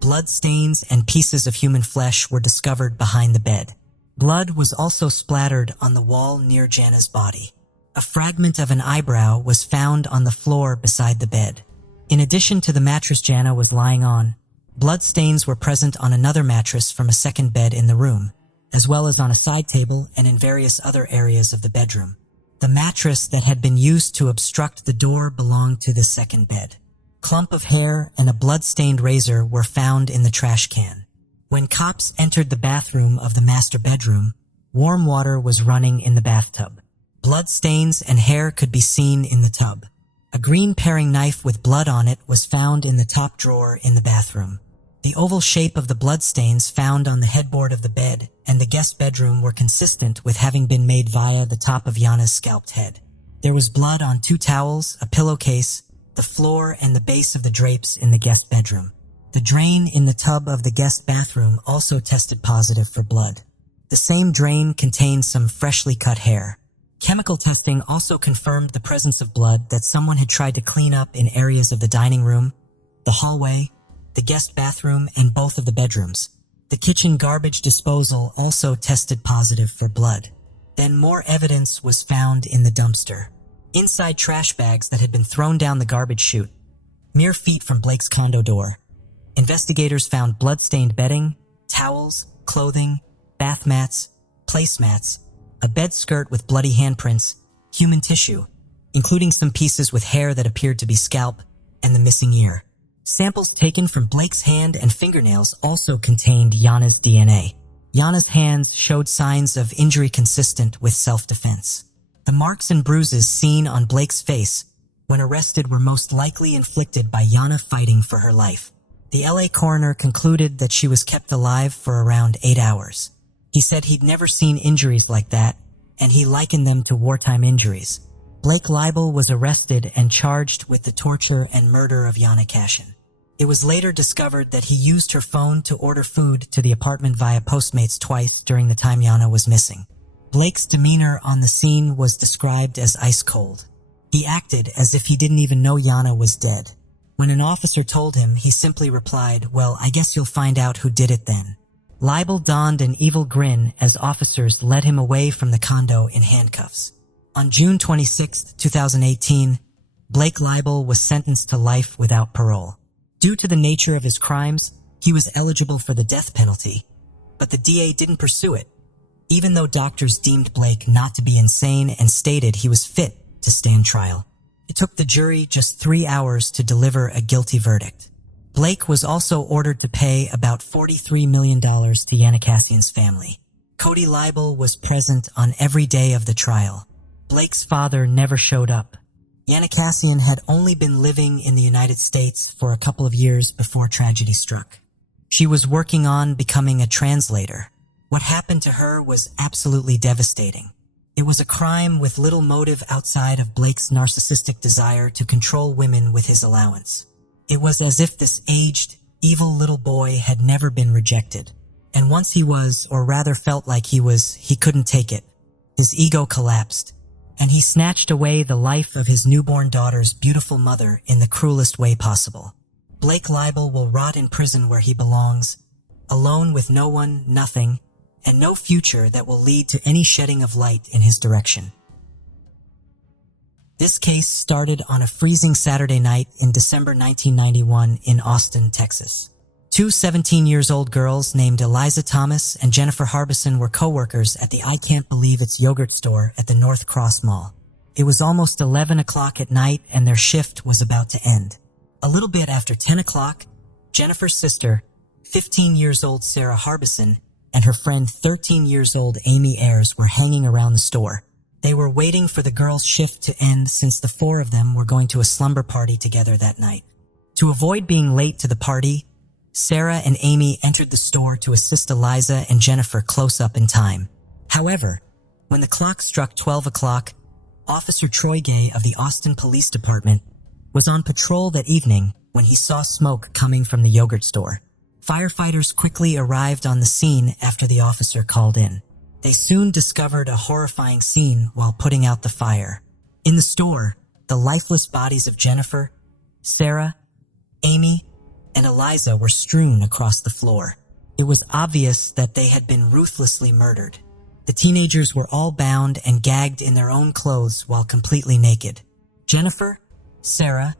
blood stains and pieces of human flesh were discovered behind the bed. Blood was also splattered on the wall near Jana's body. A fragment of an eyebrow was found on the floor beside the bed. In addition to the mattress Jana was lying on, blood stains were present on another mattress from a second bed in the room, as well as on a side table and in various other areas of the bedroom. The mattress that had been used to obstruct the door belonged to the second bed. Clump of hair and a blood-stained razor were found in the trash can. When cops entered the bathroom of the master bedroom, warm water was running in the bathtub. Blood stains and hair could be seen in the tub. A green paring knife with blood on it was found in the top drawer in the bathroom. The oval shape of the bloodstains found on the headboard of the bed and the guest bedroom were consistent with having been made via the top of Yana's scalped head. There was blood on 2 towels, a pillowcase, the floor, and the base of the drapes in the guest bedroom. The drain in the tub of the guest bathroom also tested positive for blood. The same drain contained some freshly cut hair. Chemical testing also confirmed the presence of blood that someone had tried to clean up in areas of the dining room, the hallway, the guest bathroom, and both of the bedrooms. The kitchen garbage disposal also tested positive for blood. Then more evidence was found in the dumpster. Inside trash bags that had been thrown down the garbage chute, mere feet from Blake's condo door, investigators found blood-stained bedding, towels, clothing, bath mats, placemats, a bed skirt with bloody handprints, human tissue, including some pieces with hair that appeared to be scalp, and the missing ear. Samples taken from Blake's hand and fingernails also contained Yana's DNA. Yana's hands showed signs of injury consistent with self-defense. The marks and bruises seen on Blake's face when arrested were most likely inflicted by Yana fighting for her life. The LA coroner concluded that she was kept alive for around 8 hours. He said he'd never seen injuries like that, and he likened them to wartime injuries. Blake Leibel was arrested and charged with the torture and murder of Yana Kassian. It was later discovered that he used her phone to order food to the apartment via Postmates twice during the time Yana was missing. Blake's demeanor on the scene was described as ice cold. He acted as if he didn't even know Yana was dead. When an officer told him, he simply replied, "Well, I guess you'll find out who did it then." Leibel donned an evil grin as officers led him away from the condo in handcuffs. On June 26, 2018, Blake Leibel was sentenced to life without parole. Due to the nature of his crimes, he was eligible for the death penalty, but the DA didn't pursue it, even though doctors deemed Blake not to be insane and stated he was fit to stand trial. It took the jury just 3 hours to deliver a guilty verdict. Blake was also ordered to pay about $43 million to Yanakassian's family. Cody Leibel was present on every day of the trial. Blake's father never showed up. Yanakassian had only been living in the United States for a couple of years before tragedy struck. She was working on becoming a translator. What happened to her was absolutely devastating. It was a crime with little motive outside of Blake's narcissistic desire to control women with his allowance. It was as if this aged, evil little boy had never been rejected. And once he was, or rather felt like he couldn't take it. His ego collapsed, and he snatched away the life of his newborn daughter's beautiful mother in the cruelest way possible. Blake Leibel will rot in prison where he belongs, alone with no one, nothing, and no future that will lead to any shedding of light in his direction. This case started on a freezing Saturday night in December 1991 in Austin, Texas. Two 17-year-old girls named Eliza Thomas and Jennifer Harbison were co-workers at the I Can't Believe It's yogurt store at the North Cross Mall. It was almost 11 o'clock at night and their shift was about to end. A little bit after 10 o'clock, Jennifer's sister, 15-year-old Sarah Harbison, and her friend 13-year-old Amy Ayers were hanging around the store. They were waiting for the girls' shift to end since the four of them were going to a slumber party together that night. To avoid being late to the party, Sarah and Amy entered the store to assist Eliza and Jennifer close up in time. However, when the clock struck 12 o'clock, Officer Troy Gay of the Austin Police Department was on patrol that evening when he saw smoke coming from the yogurt store. Firefighters quickly arrived on the scene after the officer called in. They soon discovered a horrifying scene while putting out the fire. In the store, the lifeless bodies of Jennifer, Sarah, Amy, and Eliza were strewn across the floor. It was obvious that they had been ruthlessly murdered. The teenagers were all bound and gagged in their own clothes while completely naked. Jennifer, Sarah,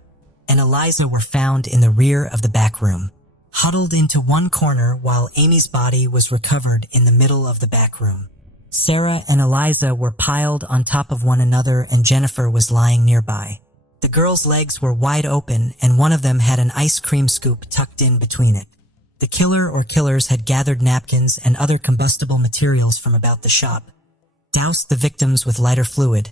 and Eliza were found in the rear of the back room, huddled into one corner while Amy's body was recovered in the middle of the back room. Sarah and Eliza were piled on top of one another and Jennifer was lying nearby. The girls' legs were wide open and one of them had an ice cream scoop tucked in between it. The killer or killers had gathered napkins and other combustible materials from about the shop, doused the victims with lighter fluid,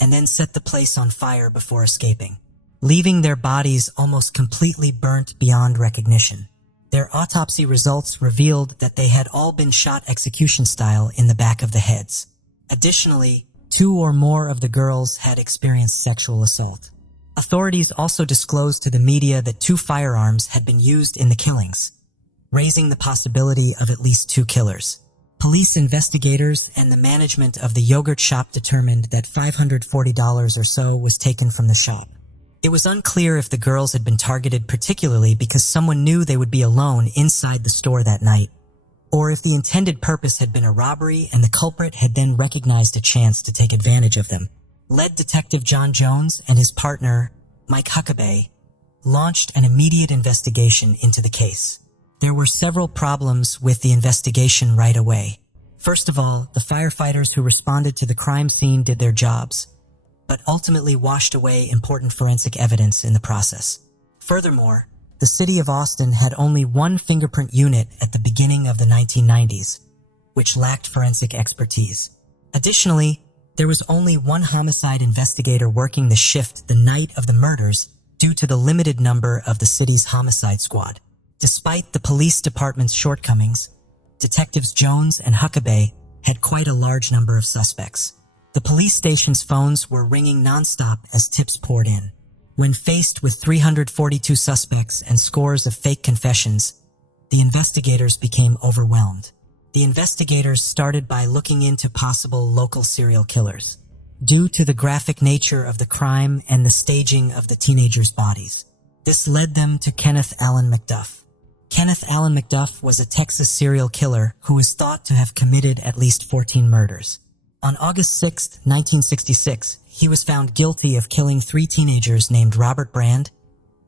and then set the place on fire before escaping, leaving their bodies almost completely burnt beyond recognition. Their autopsy results revealed that they had all been shot execution style in the back of the heads. Additionally, 2 or more of the girls had experienced sexual assault. Authorities also disclosed to the media that 2 firearms had been used in the killings, raising the possibility of at least 2 killers. Police investigators and the management of the yogurt shop determined that $540 or so was taken from the shop. It was unclear if the girls had been targeted particularly because someone knew they would be alone inside the store that night, or if the intended purpose had been a robbery and the culprit had then recognized a chance to take advantage of them. Lead Detective John Jones and his partner, Mike Huckabee, launched an immediate investigation into the case. There were several problems with the investigation right away. First of all, the firefighters who responded to the crime scene did their jobs, but ultimately washed away important forensic evidence in the process. Furthermore, the city of Austin had only 1 fingerprint unit at the beginning of the 1990s, which lacked forensic expertise. Additionally, there was only 1 homicide investigator working the shift the night of the murders due to the limited number of the city's homicide squad. Despite the police department's shortcomings, Detectives Jones and Huckabee had quite a large number of suspects. The police station's phones were ringing nonstop as tips poured in. When faced with 342 suspects and scores of fake confessions, the investigators became overwhelmed. The investigators started by looking into possible local serial killers. due to the graphic nature of the crime and the staging of the teenagers' bodies. This led them to Kenneth Allen McDuff. Kenneth Allen McDuff was a Texas serial killer who was thought to have committed at least 14 murders. On August 6, 1966, he was found guilty of killing 3 teenagers named Robert Brand,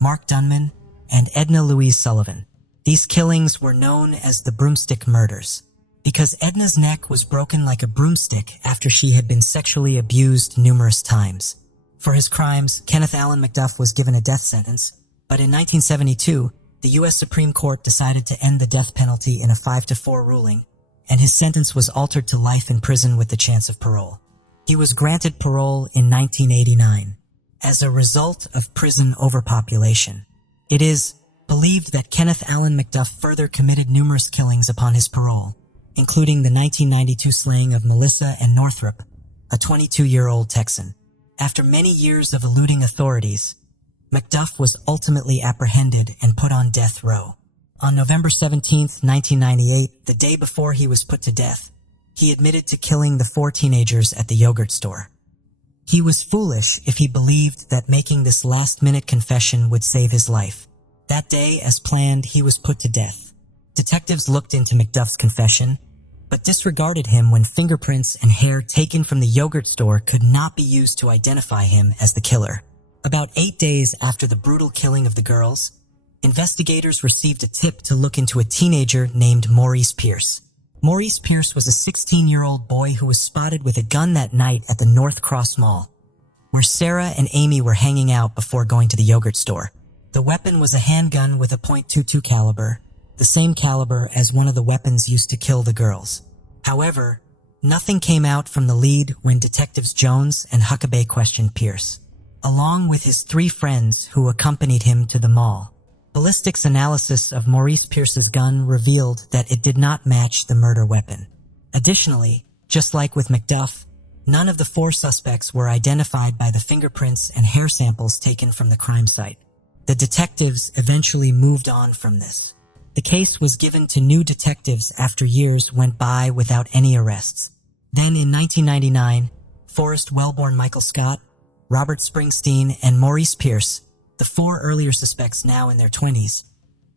Mark Dunman, and Edna Louise Sullivan. These killings were known as the Broomstick Murders, because Edna's neck was broken like a broomstick after she had been sexually abused numerous times. For his crimes, Kenneth Allen McDuff was given a death sentence, but in 1972, the U.S. Supreme Court decided to end the death penalty in a 5-4 ruling, and his sentence was altered to life in prison with the chance of parole. He was granted parole in 1989 as a result of prison overpopulation. It is believed that Kenneth Allen McDuff further committed numerous killings upon his parole, including the 1992 slaying of Melissa and Northrup, a 22-year-old Texan. After many years of eluding authorities, McDuff was ultimately apprehended and put on death row. On November 17, 1998, the day before he was put to death, he admitted to killing the 4 teenagers at the yogurt store. He was foolish if he believed that making this last-minute confession would save his life. That day, as planned, he was put to death. Detectives looked into McDuff's confession, but disregarded him when fingerprints and hair taken from the yogurt store could not be used to identify him as the killer. About 8 days after the brutal killing of the girls, investigators received a tip to look into a teenager named Maurice Pierce. Maurice Pierce was a 16-year-old boy who was spotted with a gun that night at the North Cross Mall, where Sarah and Amy were hanging out before going to the yogurt store. The weapon was a handgun with a .22 caliber, the same caliber as one of the weapons used to kill the girls. However, nothing came out from the lead when Detectives Jones and Huckabee questioned Pierce, along with his 3 friends who accompanied him to the mall. Ballistics analysis of Maurice Pierce's gun revealed that it did not match the murder weapon. Additionally, just like with McDuff, none of the 4 suspects were identified by the fingerprints and hair samples taken from the crime site. The detectives eventually moved on from this. The case was given to new detectives after years went by without any arrests. Then in 1999, Forrest Wellborn Michael Scott, Robert Springsteen, and Maurice Pierce, the 4 earlier suspects now in their 20s,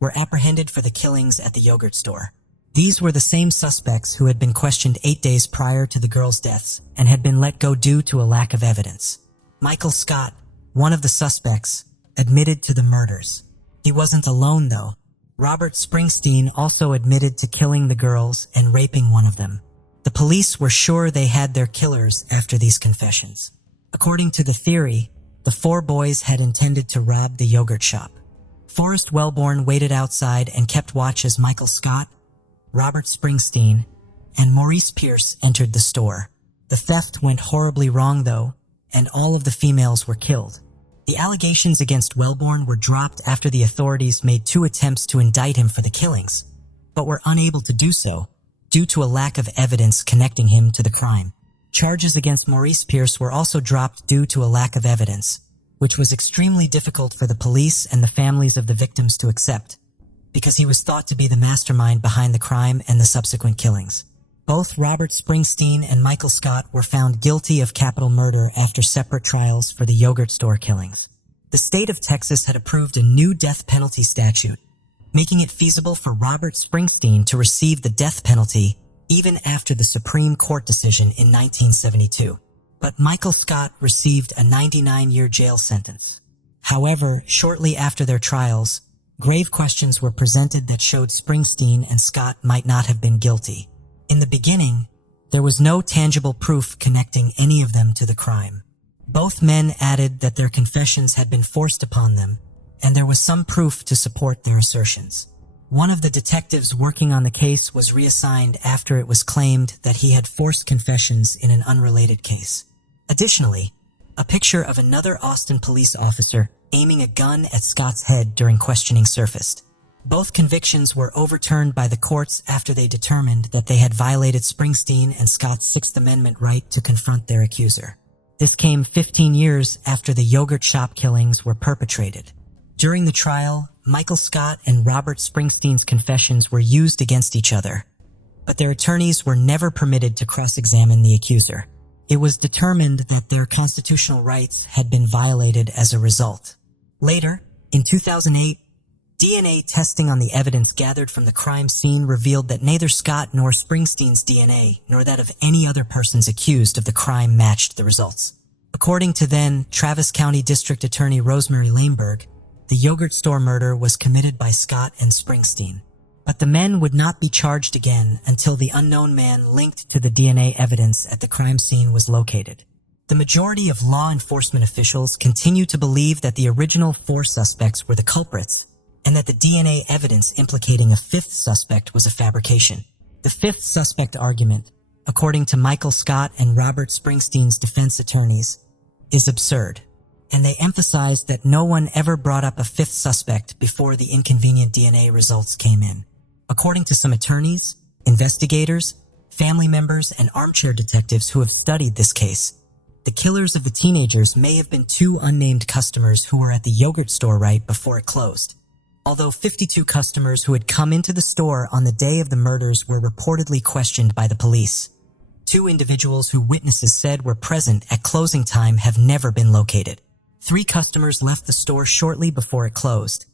were apprehended for the killings at the yogurt store. These were the same suspects who had been questioned 8 days prior to the girls' deaths and had been let go due to a lack of evidence. Michael Scott, one of the suspects, admitted to the murders. He wasn't alone, though. Robert Springsteen also admitted to killing the girls and raping one of them. The police were sure they had their killers after these confessions. According to the theory, the 4 boys had intended to rob the yogurt shop. Forrest Wellborn waited outside and kept watch as Michael Scott, Robert Springsteen, and Maurice Pierce entered the store. The theft went horribly wrong, though, and all of the females were killed. The allegations against Wellborn were dropped after the authorities made 2 attempts to indict him for the killings, but were unable to do so due to a lack of evidence connecting him to the crime. Charges against Maurice Pierce were also dropped due to a lack of evidence, which was extremely difficult for the police and the families of the victims to accept, because he was thought to be the mastermind behind the crime and the subsequent killings. Both Robert Springsteen and Michael Scott were found guilty of capital murder after separate trials for the yogurt store killings. The state of Texas had approved a new death penalty statute, making it feasible for Robert Springsteen to receive the death penalty even after the Supreme Court decision in 1972. But Michael Scott received a 99-year jail sentence. However, shortly after their trials, grave questions were presented that showed Springsteen and Scott might not have been guilty. In the beginning, there was no tangible proof connecting any of them to the crime. Both men added that their confessions had been forced upon them, and there was some proof to support their assertions. One of the detectives working on the case was reassigned after it was claimed that he had forced confessions in an unrelated case. Additionally, a picture of another Austin police officer aiming a gun at Scott's head during questioning surfaced. Both convictions were overturned by the courts after they determined that they had violated Springsteen and Scott's Sixth Amendment right to confront their accuser. This came 15 years after the yogurt shop killings were perpetrated. During the trial, Michael Scott and Robert Springsteen's confessions were used against each other, but their attorneys were never permitted to cross-examine the accuser. It was determined that their constitutional rights had been violated as a result. Later, in 2008, DNA testing on the evidence gathered from the crime scene revealed that neither Scott nor Springsteen's DNA, nor that of any other persons accused of the crime, matched the results. According to then Travis County District Attorney Rosemary Laneberg, the yogurt store murder was committed by Scott and Springsteen. But the men would not be charged again until the unknown man linked to the DNA evidence at the crime scene was located. The majority of law enforcement officials continue to believe that the original 4 suspects were the culprits, and that the DNA evidence implicating a 5th suspect was a fabrication. The 5th suspect argument, according to Michael Scott and Robert Springsteen's defense attorneys, is absurd, and they emphasized that no one ever brought up a 5th suspect before the inconvenient DNA results came in. According to some attorneys, investigators, family members, and armchair detectives who have studied this case, the killers of the teenagers may have been 2 unnamed customers who were at the yogurt store right before it closed. Although 52 customers who had come into the store on the day of the murders were reportedly questioned by the police, 2 individuals who witnesses said were present at closing time have never been located. 3 customers left the store shortly before it closed,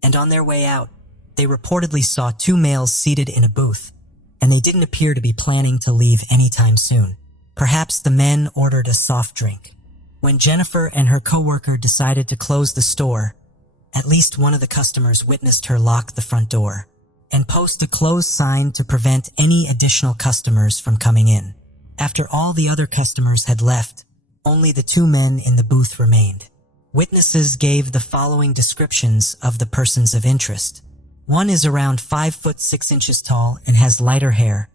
and on their way out, they reportedly saw 2 males seated in a booth, and they didn't appear to be planning to leave anytime soon. Perhaps the men ordered a soft drink. When Jennifer and her coworker decided to close the store, at least one of the customers witnessed her lock the front door and post a close sign to prevent any additional customers from coming in. After all the other customers had left, only the 2 men in the booth remained. Witnesses gave the following descriptions of the persons of interest. One is around 5 foot 6 inches tall and has lighter hair,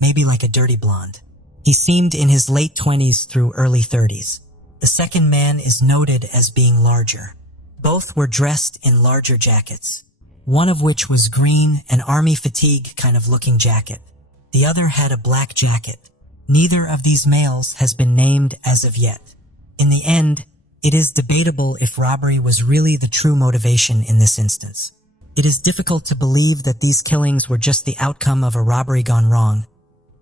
maybe like a dirty blonde. He seemed in his late 20s through early 30s. The second man is noted as being larger. Both were dressed in larger jackets, one of which was green, an army fatigue kind of looking jacket. The other had a black jacket. Neither of these males has been named as of yet. In the end, it is debatable if robbery was really the true motivation in this instance. It is difficult to believe that these killings were just the outcome of a robbery gone wrong,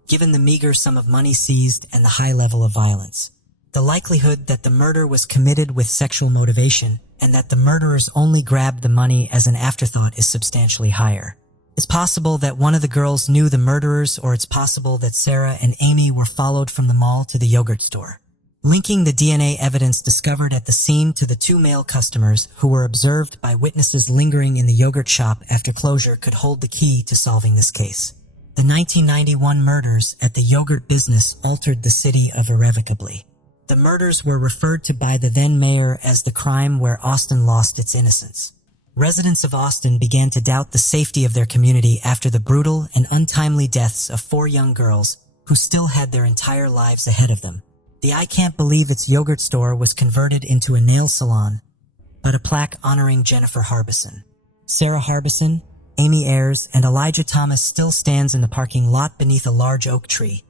given the meager sum of money seized and the high level of violence. The likelihood that the murder was committed with sexual motivation and that the murderers only grabbed the money as an afterthought is substantially higher. It's possible that one of the girls knew the murderers, or it's possible that Sarah and Amy were followed from the mall to the yogurt store. Linking the DNA evidence discovered at the scene to the 2 male customers who were observed by witnesses lingering in the yogurt shop after closure could hold the key to solving this case. The 1991 murders at the yogurt business altered the city irrevocably. The murders were referred to by the then mayor as the crime where Austin lost its innocence. Residents of Austin began to doubt the safety of their community after the brutal and untimely deaths of 4 young girls who still had their entire lives ahead of them. The I Can't Believe It's yogurt store was converted into a nail salon, but a plaque honoring Jennifer Harbison, Sarah Harbison, Amy Ayers, and Elijah Thomas still stands in the parking lot beneath a large oak tree,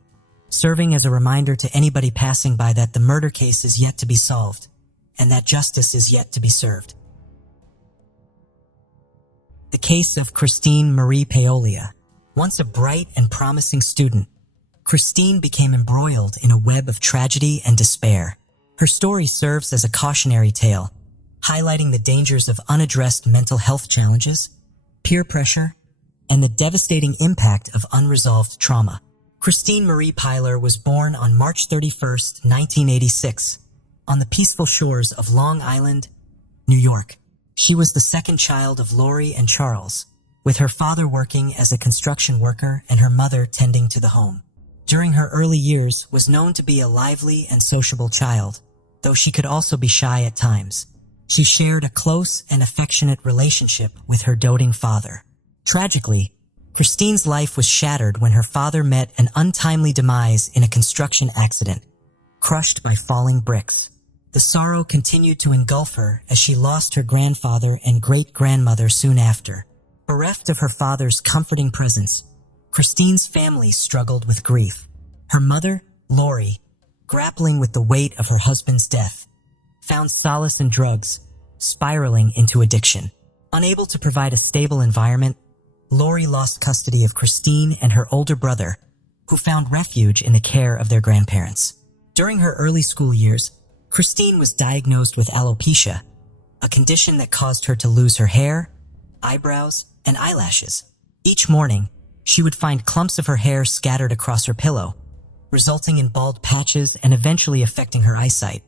serving as a reminder to anybody passing by that the murder case is yet to be solved, and that justice is yet to be served. The case of Christine Marie Paolia. Once a bright and promising student, Christine became embroiled in a web of tragedy and despair. Her story serves as a cautionary tale, highlighting the dangers of unaddressed mental health challenges, peer pressure, and the devastating impact of unresolved trauma. Christine Marie Pyler was born on March 31, 1986, on the peaceful shores of Long Island, New York. She was the second child of Lori and Charles, with her father working as a construction worker and her mother tending to the home. During her early years, was known to be a lively and sociable child, though she could also be shy at times. She shared a close and affectionate relationship with her doting father. Tragically, Christine's life was shattered when her father met an untimely demise in a construction accident, crushed by falling bricks. The sorrow continued to engulf her as she lost her grandfather and great-grandmother soon after. Bereft of her father's comforting presence, Christine's family struggled with grief. Her mother, Lori, grappling with the weight of her husband's death, found solace in drugs, spiraling into addiction. Unable to provide a stable environment, Lori lost custody of Christine and her older brother, who found refuge in the care of their grandparents. During her early school years, Christine was diagnosed with alopecia, a condition that caused her to lose her hair, eyebrows, and eyelashes. Each morning, she would find clumps of her hair scattered across her pillow, resulting in bald patches and eventually affecting her eyesight,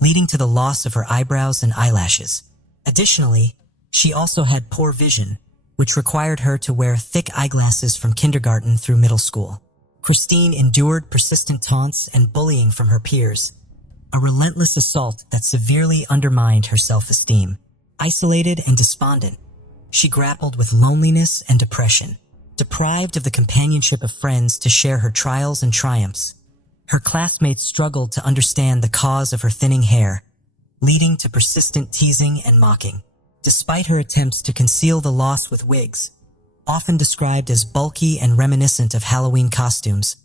leading to the loss of her eyebrows and eyelashes. Additionally, she also had poor vision, which required her to wear thick eyeglasses from kindergarten through middle school. Christine endured persistent taunts and bullying from her peers, a relentless assault that severely undermined her self-esteem. Isolated and despondent, she grappled with loneliness and depression. Deprived of the companionship of friends to share her trials and triumphs, her classmates struggled to understand the cause of her thinning hair, leading to persistent teasing and mocking. Despite her attempts to conceal the loss with wigs, often described as bulky and reminiscent of Halloween costumes,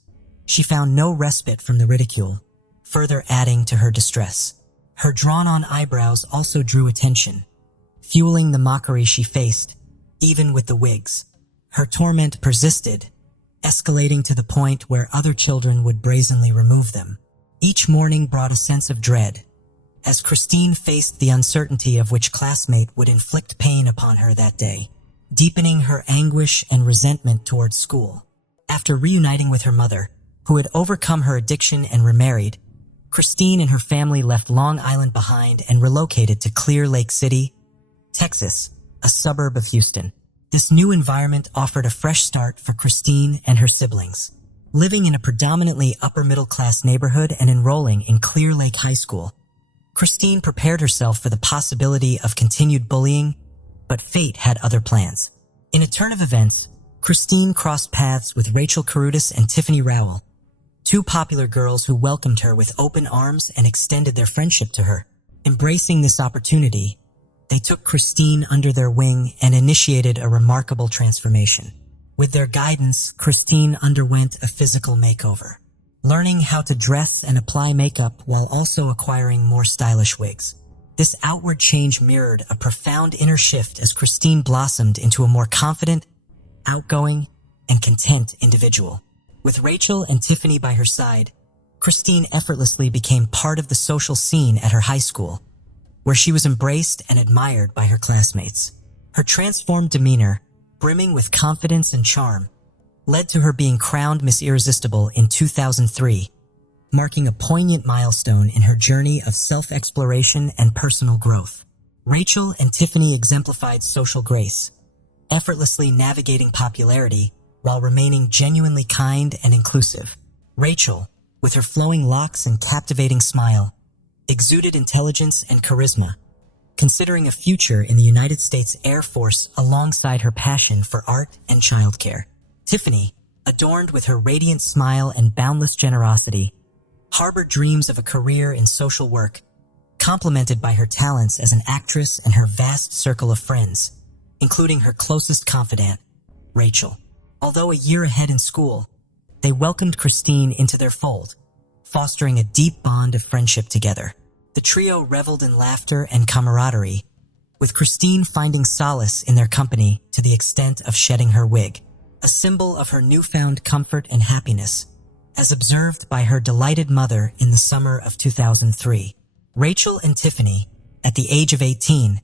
she found no respite from the ridicule, further adding to her distress. Her drawn-on eyebrows also drew attention, fueling the mockery she faced, even with the wigs. Her torment persisted, escalating to the point where other children would brazenly remove them. Each morning brought a sense of dread, as Christine faced the uncertainty of which classmate would inflict pain upon her that day, deepening her anguish and resentment towards school. After reuniting with her mother, who had overcome her addiction and remarried, Christine and her family left Long Island behind and relocated to Clear Lake City, Texas, a suburb of Houston. This new environment offered a fresh start for Christine and her siblings. Living in a predominantly upper-middle-class neighborhood and enrolling in Clear Lake High School, Christine prepared herself for the possibility of continued bullying, but fate had other plans. In a turn of events, Christine crossed paths with Rachel Carudis and Tiffany Rowell, two popular girls who welcomed her with open arms and extended their friendship to her. Embracing this opportunity, they took Christine under their wing and initiated a remarkable transformation. With their guidance, Christine underwent a physical makeover, learning how to dress and apply makeup while also acquiring more stylish wigs. This outward change mirrored a profound inner shift as Christine blossomed into a more confident, outgoing, and content individual. With Rachel and Tiffany by her side, Christine effortlessly became part of the social scene at her high school, where she was embraced and admired by her classmates. Her transformed demeanor, brimming with confidence and charm, led to her being crowned Miss Irresistible in 2003, marking a poignant milestone in her journey of self-exploration and personal growth. Rachel and Tiffany exemplified social grace, effortlessly navigating popularity while remaining genuinely kind and inclusive. Rachel, with her flowing locks and captivating smile, exuded intelligence and charisma, considering a future in the United States Air Force alongside her passion for art and childcare. Tiffany, adorned with her radiant smile and boundless generosity, harbored dreams of a career in social work, complemented by her talents as an actress and her vast circle of friends, including her closest confidant, Rachel. Although a year ahead in school, they welcomed Christine into their fold, fostering a deep bond of friendship together. The trio reveled in laughter and camaraderie, with Christine finding solace in their company to the extent of shedding her wig, a symbol of her newfound comfort and happiness, as observed by her delighted mother in the summer of 2003. Rachel and Tiffany, at the age of 18,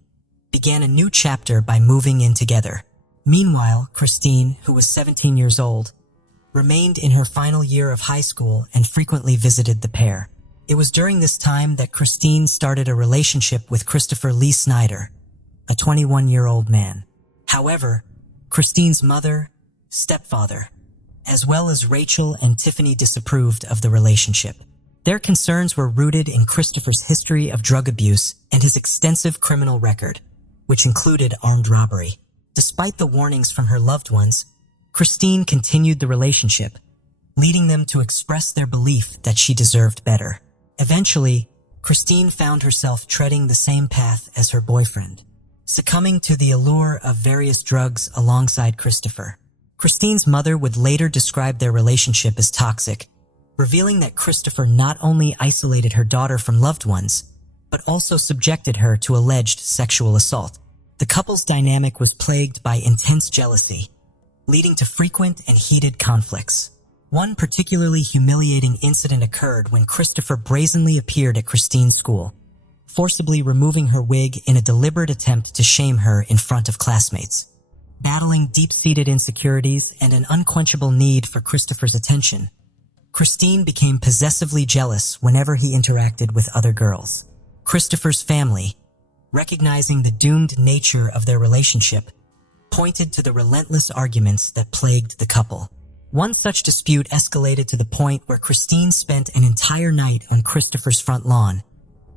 began a new chapter by moving in together. Meanwhile, Christine, who was 17 years old, remained in her final year of high school and frequently visited the pair. It was during this time that Christine started a relationship with Christopher Lee Snyder, a 21-year-old man. However, Christine's mother, stepfather, as well as Rachel and Tiffany disapproved of the relationship. Their concerns were rooted in Christopher's history of drug abuse and his extensive criminal record, which included armed robbery. Despite the warnings from her loved ones, Christine continued the relationship, leading them to express their belief that she deserved better. Eventually, Christine found herself treading the same path as her boyfriend, succumbing to the allure of various drugs alongside Christopher. Christine's mother would later describe their relationship as toxic, revealing that Christopher not only isolated her daughter from loved ones, but also subjected her to alleged sexual assault. The couple's dynamic was plagued by intense jealousy, leading to frequent and heated conflicts. One particularly humiliating incident occurred when Christopher brazenly appeared at Christine's school, forcibly removing her wig in a deliberate attempt to shame her in front of classmates. Battling deep-seated insecurities and an unquenchable need for Christopher's attention, Christine became possessively jealous whenever he interacted with other girls. Christopher's family, recognizing the doomed nature of their relationship, pointed to the relentless arguments that plagued the couple. One such dispute escalated to the point where Christine spent an entire night on Christopher's front lawn,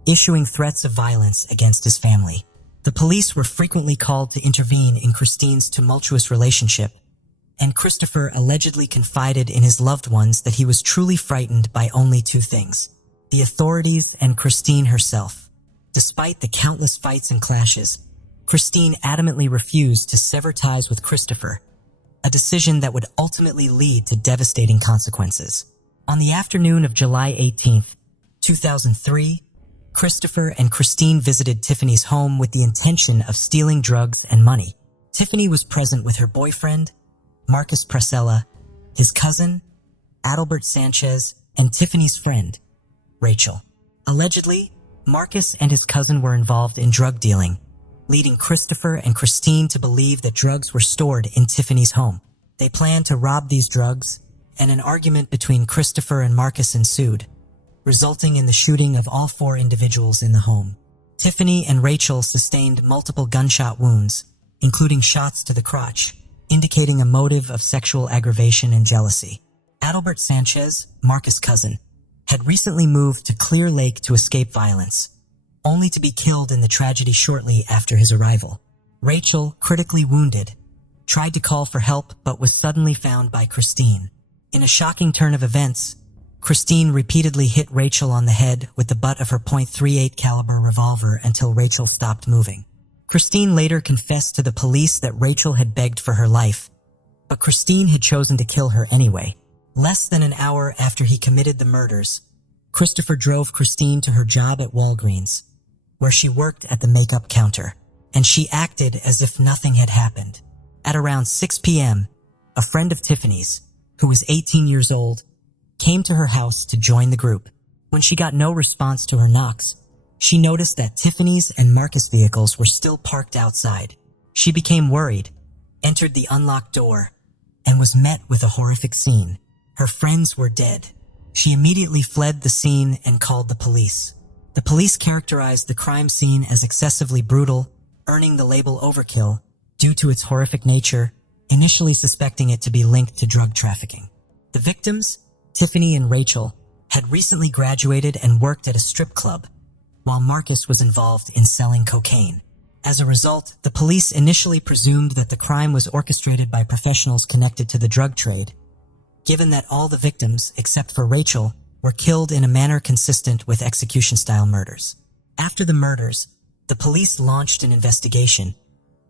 issuing threats of violence against his family. The police were frequently called to intervene in Christine's tumultuous relationship, and Christopher allegedly confided in his loved ones that he was truly frightened by only two things: the authorities and Christine herself. Despite the countless fights and clashes, Christine adamantly refused to sever ties with Christopher, a decision that would ultimately lead to devastating consequences. On the afternoon of July 18, 2003, Christopher and Christine visited Tiffany's home with the intention of stealing drugs and money. Tiffany was present with her boyfriend, Marcus Prasella, his cousin, Adalbert Sanchez, and Tiffany's friend, Rachel. Allegedly, Marcus and his cousin were involved in drug dealing, leading Christopher and Christine to believe that drugs were stored in Tiffany's home. They planned to rob these drugs, and an argument between Christopher and Marcus ensued, resulting in the shooting of all four individuals in the home. Tiffany and Rachel sustained multiple gunshot wounds, including shots to the crotch, indicating a motive of sexual aggravation and jealousy. Adalbert Sanchez, Marcus' cousin, had recently moved to Clear Lake to escape violence, only to be killed in the tragedy shortly after his arrival. Rachel, critically wounded, tried to call for help but was suddenly found by Christine. In a shocking turn of events, Christine repeatedly hit Rachel on the head with the butt of her .38 caliber revolver until Rachel stopped moving. Christine later confessed to the police that Rachel had begged for her life, but Christine had chosen to kill her anyway. Less than an hour after he committed the murders, Christopher drove Christine to her job at Walgreens, where she worked at the makeup counter, and she acted as if nothing had happened. At around 6 p.m., a friend of Tiffany's, who was 18 years old, came to her house to join the group. When she got no response to her knocks, she noticed that Tiffany's and Marcus' vehicles were still parked outside. She became worried, entered the unlocked door, and was met with a horrific scene. Her friends were dead. She immediately fled the scene and called the police. The police characterized the crime scene as excessively brutal, earning the label overkill due to its horrific nature, initially suspecting it to be linked to drug trafficking. The victims, Tiffany and Rachel, had recently graduated and worked at a strip club, while Marcus was involved in selling cocaine. As a result, the police initially presumed that the crime was orchestrated by professionals connected to the drug trade, given that all the victims, except for Rachel, were killed in a manner consistent with execution-style murders. After the murders, the police launched an investigation,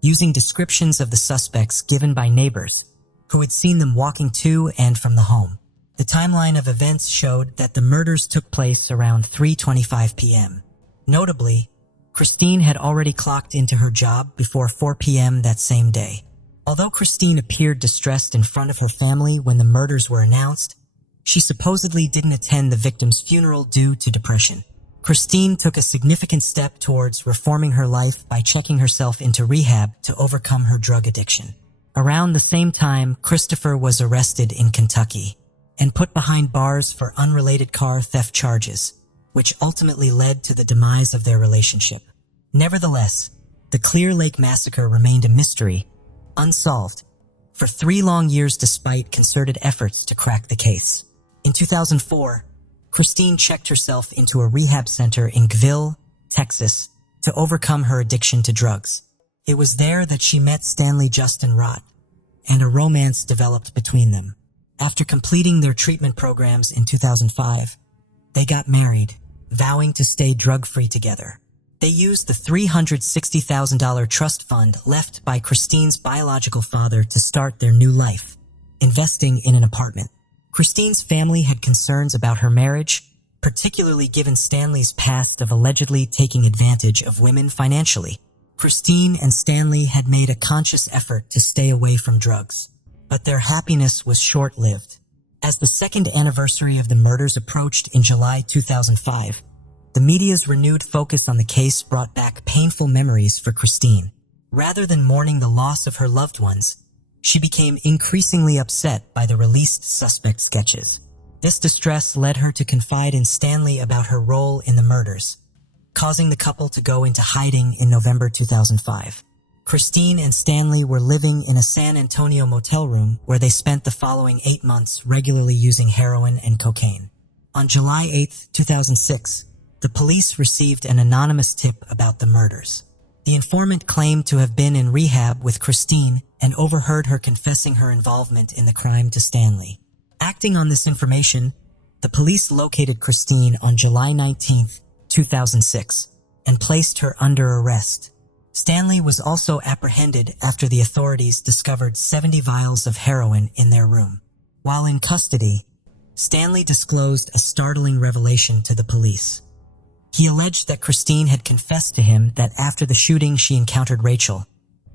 using descriptions of the suspects given by neighbors who had seen them walking to and from the home. The timeline of events showed that the murders took place around 3:25 p.m. Notably, Christine had already clocked into her job before 4 p.m. that same day. Although Christine appeared distressed in front of her family when the murders were announced, she supposedly didn't attend the victim's funeral due to depression. Christine took a significant step towards reforming her life by checking herself into rehab to overcome her drug addiction. Around the same time, Christopher was arrested in Kentucky and put behind bars for unrelated car theft charges, which ultimately led to the demise of their relationship. Nevertheless, the Clear Lake massacre remained a mystery, unsolved, for 3 long years despite concerted efforts to crack the case. In 2004, Christine checked herself into a rehab center in Gville, Texas, to overcome her addiction to drugs. It was there that she met Stanley Justin Rott, and a romance developed between them. After completing their treatment programs in 2005, they got married, vowing to stay drug-free together. They used the $360,000 trust fund left by Christine's biological father to start their new life, investing in an apartment. Christine's family had concerns about her marriage, particularly given Stanley's past of allegedly taking advantage of women financially. Christine and Stanley had made a conscious effort to stay away from drugs, but their happiness was short-lived. As the second anniversary of the murders approached in July 2005, the media's renewed focus on the case brought back painful memories for Christine. Rather than mourning the loss of her loved ones, she became increasingly upset by the released suspect sketches. This distress led her to confide in Stanley about her role in the murders, causing the couple to go into hiding in November 2005. Christine and Stanley were living in a San Antonio motel room where they spent the following 8 months regularly using heroin and cocaine. On July 8, 2006, the police received an anonymous tip about the murders. The informant claimed to have been in rehab with Christine and overheard her confessing her involvement in the crime to Stanley. Acting on this information, the police located Christine on July 19, 2006, and placed her under arrest. Stanley was also apprehended after the authorities discovered 70 vials of heroin in their room. While in custody, Stanley disclosed a startling revelation to the police. He alleged that Christine had confessed to him that after the shooting she encountered Rachel,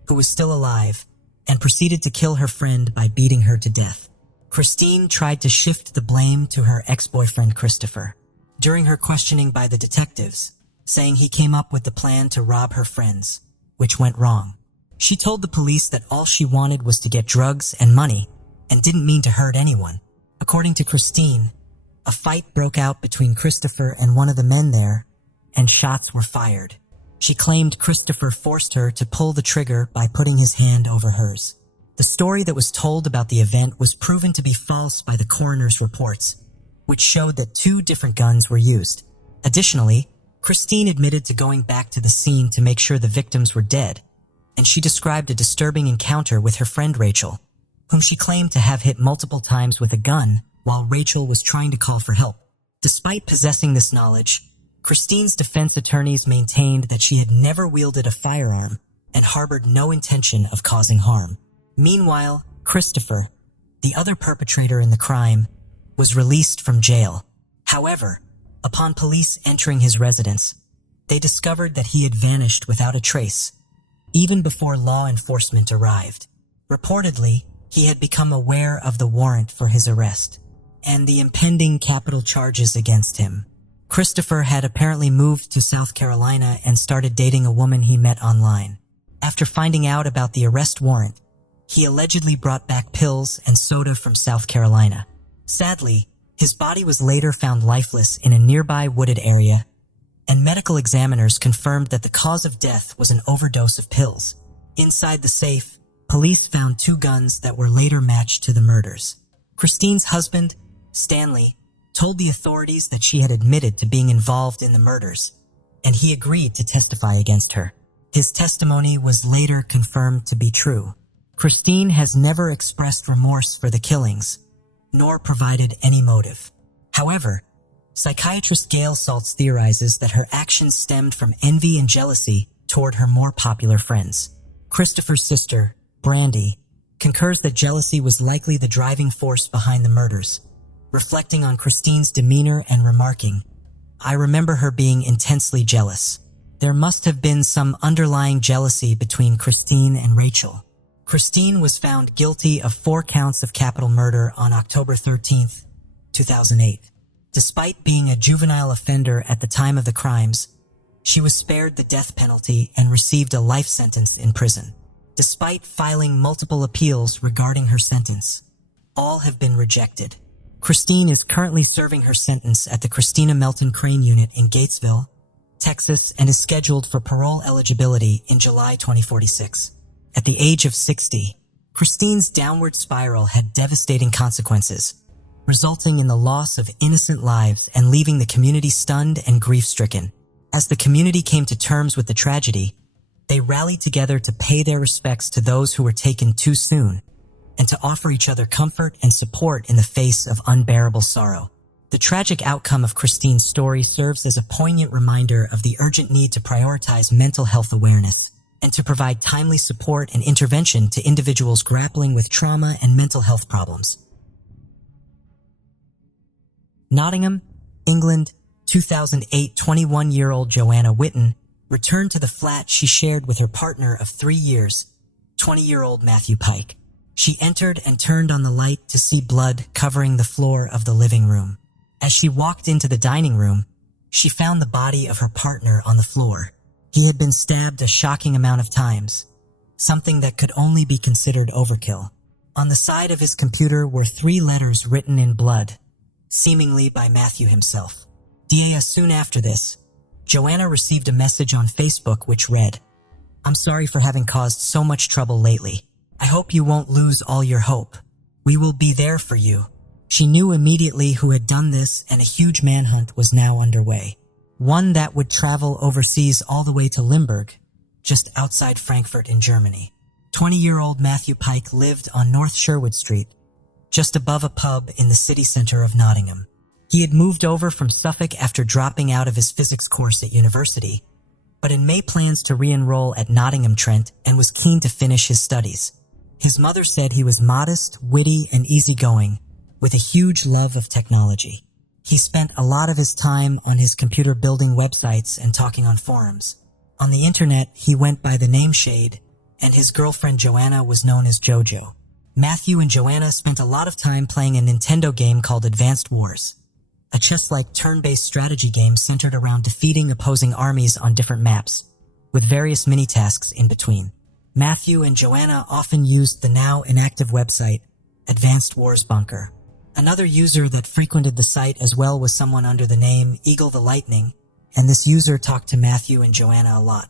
who was still alive, and proceeded to kill her friend by beating her to death. Christine tried to shift the blame to her ex-boyfriend Christopher during her questioning by the detectives, saying he came up with the plan to rob her friends, which went wrong. She told the police that all she wanted was to get drugs and money and didn't mean to hurt anyone. According to Christine, a fight broke out between Christopher and one of the men there, and shots were fired. She claimed Christopher forced her to pull the trigger by putting his hand over hers. The story that was told about the event was proven to be false by the coroner's reports, which showed that 2 different guns were used. Additionally, Christine admitted to going back to the scene to make sure the victims were dead, and she described a disturbing encounter with her friend Rachel, whom she claimed to have hit multiple times with a gun while Rachel was trying to call for help. Despite possessing this knowledge, Christine's defense attorneys maintained that she had never wielded a firearm and harbored no intention of causing harm. Meanwhile, Christopher, the other perpetrator in the crime, was released from jail. However, upon police entering his residence, they discovered that he had vanished without a trace, even before law enforcement arrived. Reportedly, he had become aware of the warrant for his arrest and the impending capital charges against him. Christopher had apparently moved to South Carolina and started dating a woman he met online. After finding out about the arrest warrant, he allegedly brought back pills and soda from South Carolina. Sadly, his body was later found lifeless in a nearby wooded area, and medical examiners confirmed that the cause of death was an overdose of pills. Inside the safe, police found 2 guns that were later matched to the murders. Christine's husband, Stanley, told the authorities that she had admitted to being involved in the murders, and he agreed to testify against her. His testimony was later confirmed to be true. Christine has never expressed remorse for the killings, nor provided any motive. However, psychiatrist Gail Saltz theorizes that her actions stemmed from envy and jealousy toward her more popular friends. Christopher's sister, Brandy, concurs that jealousy was likely the driving force behind the murders, reflecting on Christine's demeanor and remarking, "I remember her being intensely jealous." There must have been some underlying jealousy between Christine and Rachel. Christine was found guilty of 4 counts of capital murder on October 13, 2008. Despite being a juvenile offender at the time of the crimes, she was spared the death penalty and received a life sentence in prison. Despite filing multiple appeals regarding her sentence, all have been rejected. Christine is currently serving her sentence at the Christina Melton Crane Unit in Gatesville, Texas, and is scheduled for parole eligibility in July 2046. At the age of 60, Christine's downward spiral had devastating consequences, resulting in the loss of innocent lives and leaving the community stunned and grief-stricken. As the community came to terms with the tragedy, they rallied together to pay their respects to those who were taken too soon, and to offer each other comfort and support in the face of unbearable sorrow. The tragic outcome of Christine's story serves as a poignant reminder of the urgent need to prioritize mental health awareness and to provide timely support and intervention to individuals grappling with trauma and mental health problems. Nottingham, England, 2008, 21-year-old Joanna Whitten returned to the flat she shared with her partner of 3 years, 20-year-old Matthew Pike. She entered and turned on the light to see blood covering the floor of the living room. As she walked into the dining room, she found the body of her partner on the floor. He had been stabbed a shocking amount of times, something that could only be considered overkill. On the side of his computer were 3 letters written in blood, seemingly by Matthew himself. Soon after this, Joanna received a message on Facebook which read, "I'm sorry for having caused so much trouble lately. I hope you won't lose all your hope. We will be there for you." She knew immediately who had done this, and a huge manhunt was now underway. One that would travel overseas all the way to Limburg, just outside Frankfurt in Germany. 20-year-old Matthew Pike lived on North Sherwood Street, just above a pub in the city center of Nottingham. He had moved over from Suffolk after dropping out of his physics course at university, but in May plans to re-enroll at Nottingham Trent and was keen to finish his studies. His mother said he was modest, witty, and easygoing, with a huge love of technology. He spent a lot of his time on his computer building websites and talking on forums. On the internet, he went by the name Shade, and his girlfriend Joanna was known as Jojo. Matthew and Joanna spent a lot of time playing a Nintendo game called Advanced Wars, a chess-like turn-based strategy game centered around defeating opposing armies on different maps, with various mini-tasks in between. Matthew and Joanna often used the now inactive website, Advanced Wars Bunker. Another user that frequented the site as well was someone under the name Eagle the Lightning, and this user talked to Matthew and Joanna a lot.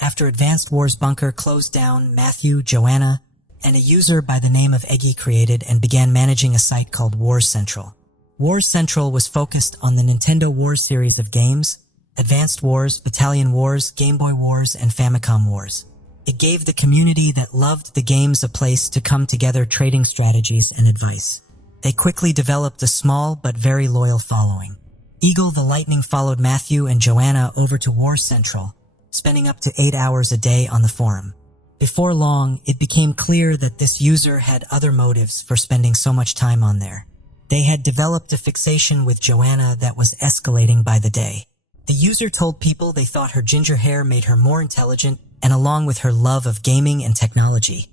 After Advanced Wars Bunker closed down, Matthew, Joanna, and a user by the name of Eggy created and began managing a site called Wars Central. Wars Central was focused on the Nintendo Wars series of games, Advanced Wars, Battalion Wars, Game Boy Wars, and Famicom Wars. It gave the community that loved the games a place to come together trading strategies and advice. They quickly developed a small but very loyal following. Eagle the Lightning followed Matthew and Joanna over to Wars Central, spending up to 8 hours a day on the forum. Before long, it became clear that this user had other motives for spending so much time on there. They had developed a fixation with Joanna that was escalating by the day. The user told people they thought her ginger hair made her more intelligent, and along with her love of gaming and technology,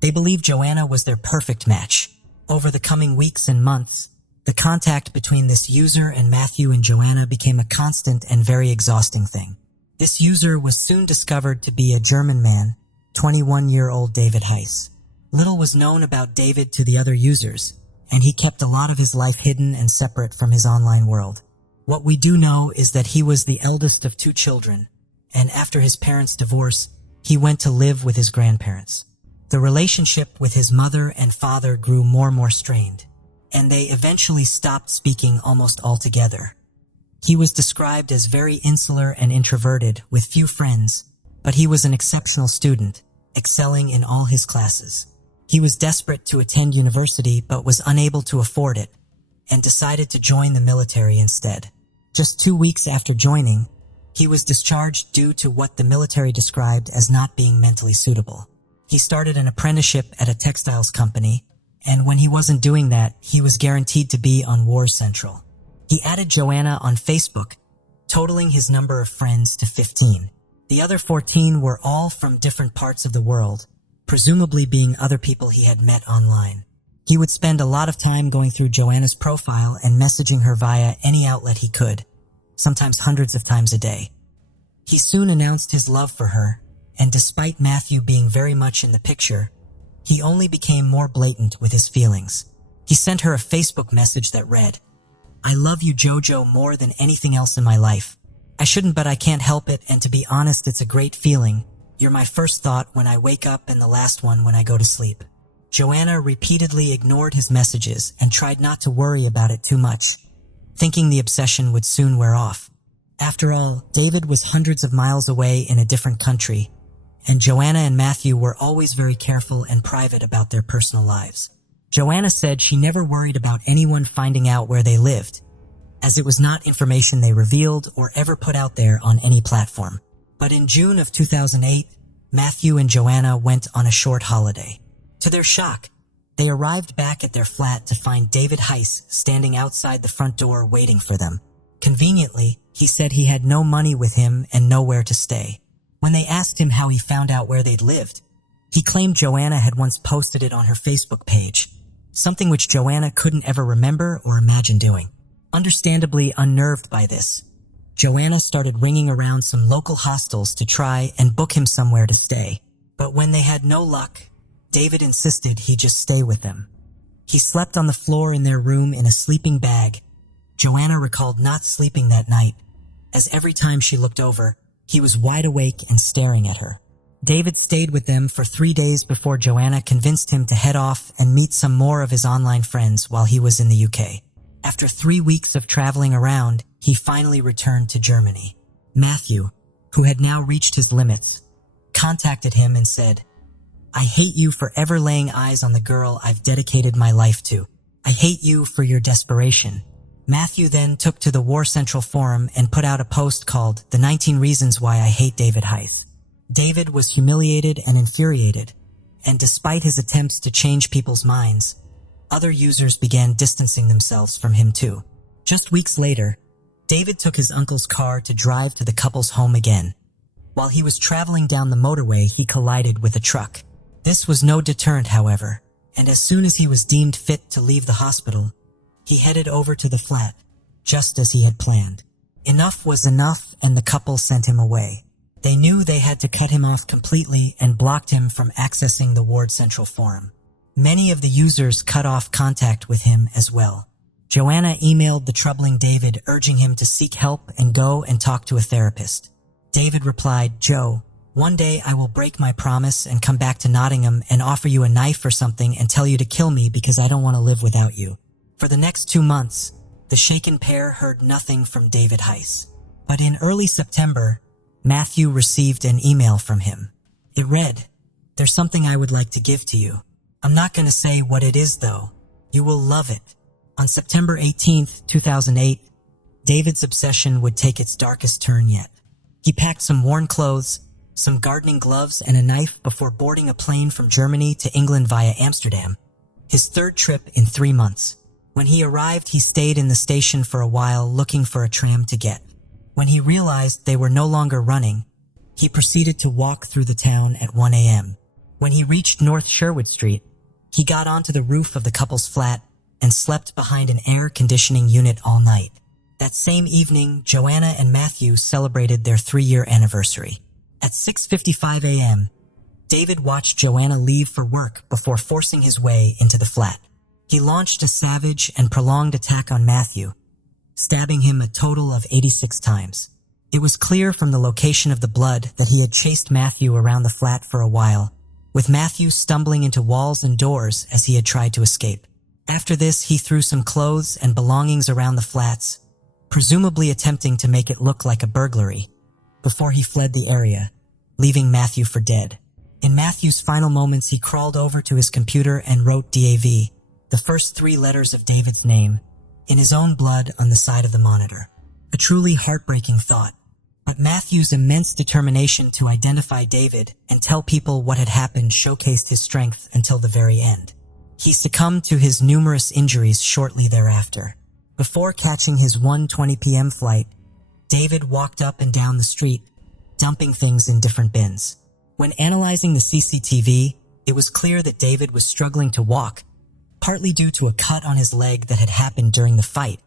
they believed Joanna was their perfect match. Over the coming weeks and months, the contact between this user and Matthew and Joanna became a constant and very exhausting thing. This user was soon discovered to be a German man, 21-year-old David Heiss. Little was known about David to the other users, and he kept a lot of his life hidden and separate from his online world. What we do know is that he was the eldest of 2 children, and after his parents' divorce, he went to live with his grandparents. The relationship with his mother and father grew more and more strained, and they eventually stopped speaking almost altogether. He was described as very insular and introverted, with few friends, but he was an exceptional student, excelling in all his classes. He was desperate to attend university but was unable to afford it, and decided to join the military instead. Just 2 weeks after joining, he was discharged due to what the military described as not being mentally suitable. He started an apprenticeship at a textiles company, and when he wasn't doing that, he was guaranteed to be on Wars Central. He added Joanna on Facebook, totaling his number of friends to 15. The other 14 were all from different parts of the world, presumably being other people he had met online. He would spend a lot of time going through Joanna's profile and messaging her via any outlet he could, sometimes hundreds of times a day. He soon announced his love for her, and despite Matthew being very much in the picture, he only became more blatant with his feelings. He sent her a Facebook message that read, "I love you, Jojo, more than anything else in my life. I shouldn't, but I can't help it, and to be honest, it's a great feeling. You're my first thought when I wake up and the last one when I go to sleep." Joanna repeatedly ignored his messages and tried not to worry about it too much, thinking the obsession would soon wear off. After all, David was hundreds of miles away in a different country, and Joanna and Matthew were always very careful and private about their personal lives. Joanna said she never worried about anyone finding out where they lived, as it was not information they revealed or ever put out there on any platform. But in June of 2008, Matthew and Joanna went on a short holiday. To their shock, they arrived back at their flat to find David Heiss standing outside the front door waiting for them. Conveniently, he said he had no money with him and nowhere to stay. When they asked him how he found out where they'd lived, He claimed Joanna had once posted it on her Facebook page, something which Joanna couldn't ever remember or imagine doing. Understandably unnerved by this, Joanna started ringing around some local hostels to try and book him somewhere to stay. But when they had no luck, David insisted he just stay with them. He slept on the floor in their room in a sleeping bag. Joanna recalled not sleeping that night, as every time she looked over, he was wide awake and staring at her. David stayed with them for 3 days before Joanna convinced him to head off and meet some more of his online friends while he was in the UK. After 3 weeks of traveling around, he finally returned to Germany. Matthew, who had now reached his limits, contacted him and said, "I hate you for ever laying eyes on the girl I've dedicated my life to. I hate you for your desperation." Matthew then took to the War Central forum and put out a post called "The 19 Reasons Why I Hate David Heiss." David was humiliated and infuriated, and despite his attempts to change people's minds, other users began distancing themselves from him too. Just weeks later, David took his uncle's car to drive to the couple's home again. While he was traveling down the motorway, he collided with a truck. This was no deterrent, however, and as soon as he was deemed fit to leave the hospital, he headed over to the flat, just as he had planned. Enough was enough, and the couple sent him away. They knew they had to cut him off completely and blocked him from accessing the Ward Central forum. Many of the users cut off contact with him as well. Joanna emailed the troubling David, urging him to seek help and go and talk to a therapist. David replied, "Joe, one day I will break my promise and come back to Nottingham and offer you a knife or something and tell you to kill me because I don't want to live without you." For the next 2 months, the shaken pair heard nothing from David Heiss. But in early September, Matthew received an email from him. It read, "There's something I would like to give to you. I'm not going to say what it is though. You will love it." On September 18th, 2008, David's obsession would take its darkest turn yet. He packed some worn clothes, some gardening gloves, and a knife before boarding a plane from Germany to England via Amsterdam, his third trip in 3 months. When he arrived, he stayed in the station for a while looking for a tram to get. When he realized they were no longer running, he proceeded to walk through the town at 1 a.m. When he reached North Sherwood Street, he got onto the roof of the couple's flat and slept behind an air conditioning unit all night. That same evening, Joanna and Matthew celebrated their 3-year anniversary. At 6:55 a.m., David watched Joanna leave for work before forcing his way into the flat. He launched a savage and prolonged attack on Matthew, stabbing him a total of 86 times. It was clear from the location of the blood that he had chased Matthew around the flat for a while, with Matthew stumbling into walls and doors as he had tried to escape. After this, he threw some clothes and belongings around the flats, presumably attempting to make it look like a burglary, before he fled the area, leaving Matthew for dead. In Matthew's final moments, he crawled over to his computer and wrote DAV, the first 3 letters of David's name, in his own blood on the side of the monitor. A truly heartbreaking thought. But Matthew's immense determination to identify David and tell people what had happened showcased his strength until the very end. He succumbed to his numerous injuries shortly thereafter. Before catching his 1:20 p.m. flight, David walked up and down the street, dumping things in different bins. When analyzing the CCTV, it was clear that David was struggling to walk, partly due to a cut on his leg that had happened during the fight,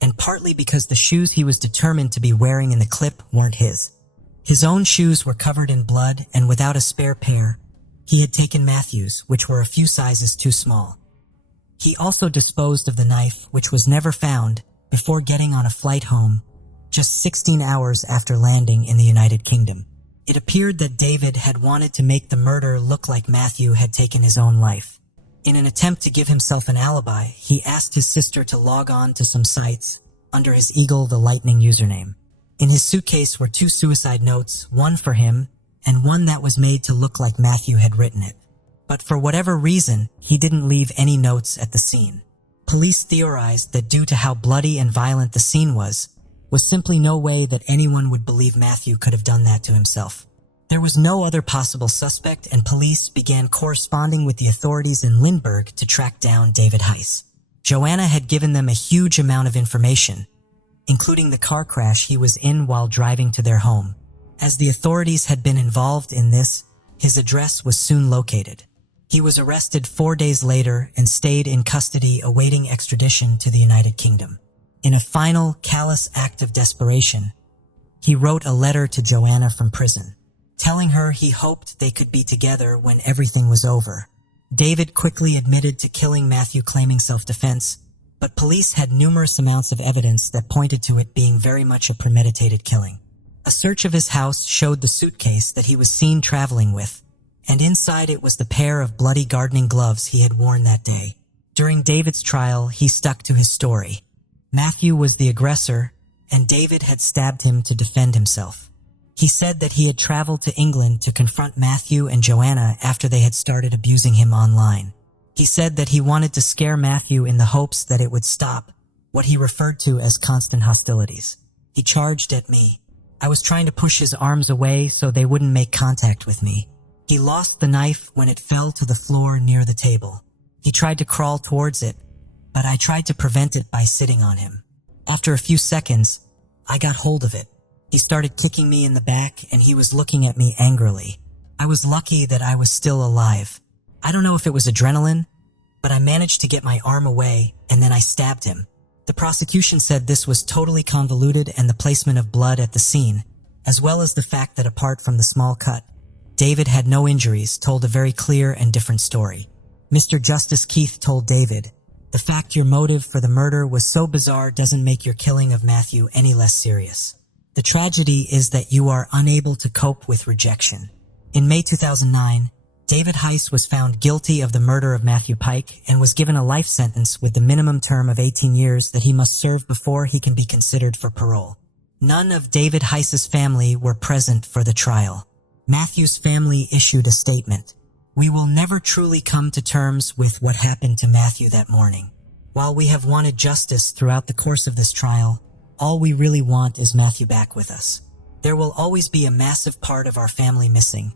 and partly because the shoes he was determined to be wearing in the clip weren't his. His own shoes were covered in blood, and without a spare pair, he had taken Matthew's, which were a few sizes too small. He also disposed of the knife, which was never found, before getting on a flight home, just 16 hours after landing in the United Kingdom. It appeared that David had wanted to make the murder look like Matthew had taken his own life. In an attempt to give himself an alibi, he asked his sister to log on to some sites under his Eagle the Lightning username. In his suitcase were 2 suicide notes, one for him and one that was made to look like Matthew had written it. But for whatever reason, he didn't leave any notes at the scene. Police theorized that due to how bloody and violent the scene was simply no way that anyone would believe Matthew could have done that to himself. There was no other possible suspect, and police began corresponding with the authorities in Lindbergh to track down David Heiss. Joanna had given them a huge amount of information, including the car crash he was in while driving to their home. As the authorities had been involved in this, His address was soon located. He was arrested 4 days later and stayed in custody awaiting extradition to the United Kingdom. In a final, callous act of desperation, he wrote a letter to Joanna from prison, telling her he hoped they could be together when everything was over. David quickly admitted to killing Matthew, claiming self-defense, but police had numerous amounts of evidence that pointed to it being very much a premeditated killing. A search of his house showed the suitcase that he was seen traveling with, and inside it was the pair of bloody gardening gloves he had worn that day. During David's trial, he stuck to his story. Matthew was the aggressor, and David had stabbed him to defend himself. He said that he had traveled to England to confront Matthew and Joanna after they had started abusing him online. He said that he wanted to scare Matthew in the hopes that it would stop what he referred to as constant hostilities. He charged at me. I was trying to push his arms away so they wouldn't make contact with me. He lost the knife when it fell to the floor near the table. He tried to crawl towards it, but I tried to prevent it by sitting on him. After a few seconds, I got hold of it. He started kicking me in the back and he was looking at me angrily. I was lucky that I was still alive. I don't know if it was adrenaline, but I managed to get my arm away and then I stabbed him. The prosecution said this was totally convoluted and the placement of blood at the scene, as well as the fact that apart from the small cut, David had no injuries, told a very clear and different story. Mr. Justice Keith told David, "The fact your motive for the murder was so bizarre doesn't make your killing of Matthew any less serious. The tragedy is that you are unable to cope with rejection." In May 2009, David Heiss was found guilty of the murder of Matthew Pike and was given a life sentence with the minimum term of 18 years that he must serve before he can be considered for parole. None of David Heiss's family were present for the trial. Matthew's family issued a statement. "We will never truly come to terms with what happened to Matthew that morning. While we have wanted justice throughout the course of this trial, all we really want is Matthew back with us. There will always be a massive part of our family missing,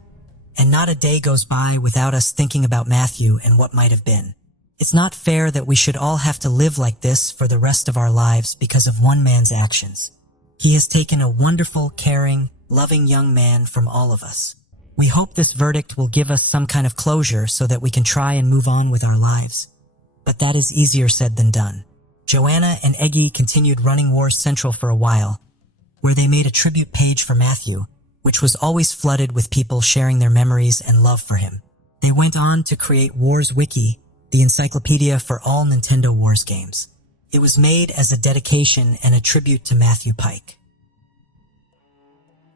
and not a day goes by without us thinking about Matthew and what might have been. It's not fair that we should all have to live like this for the rest of our lives because of one man's actions. He has taken a wonderful, caring, loving young man from all of us. We hope this verdict will give us some kind of closure so that we can try and move on with our lives. But that is easier said than done." Joanna and Eggy continued running Wars Central for a while, where they made a tribute page for Matthew, which was always flooded with people sharing their memories and love for him. They went on to create Wars Wiki, the encyclopedia for all Nintendo Wars games. It was made as a dedication and a tribute to Matthew Pike.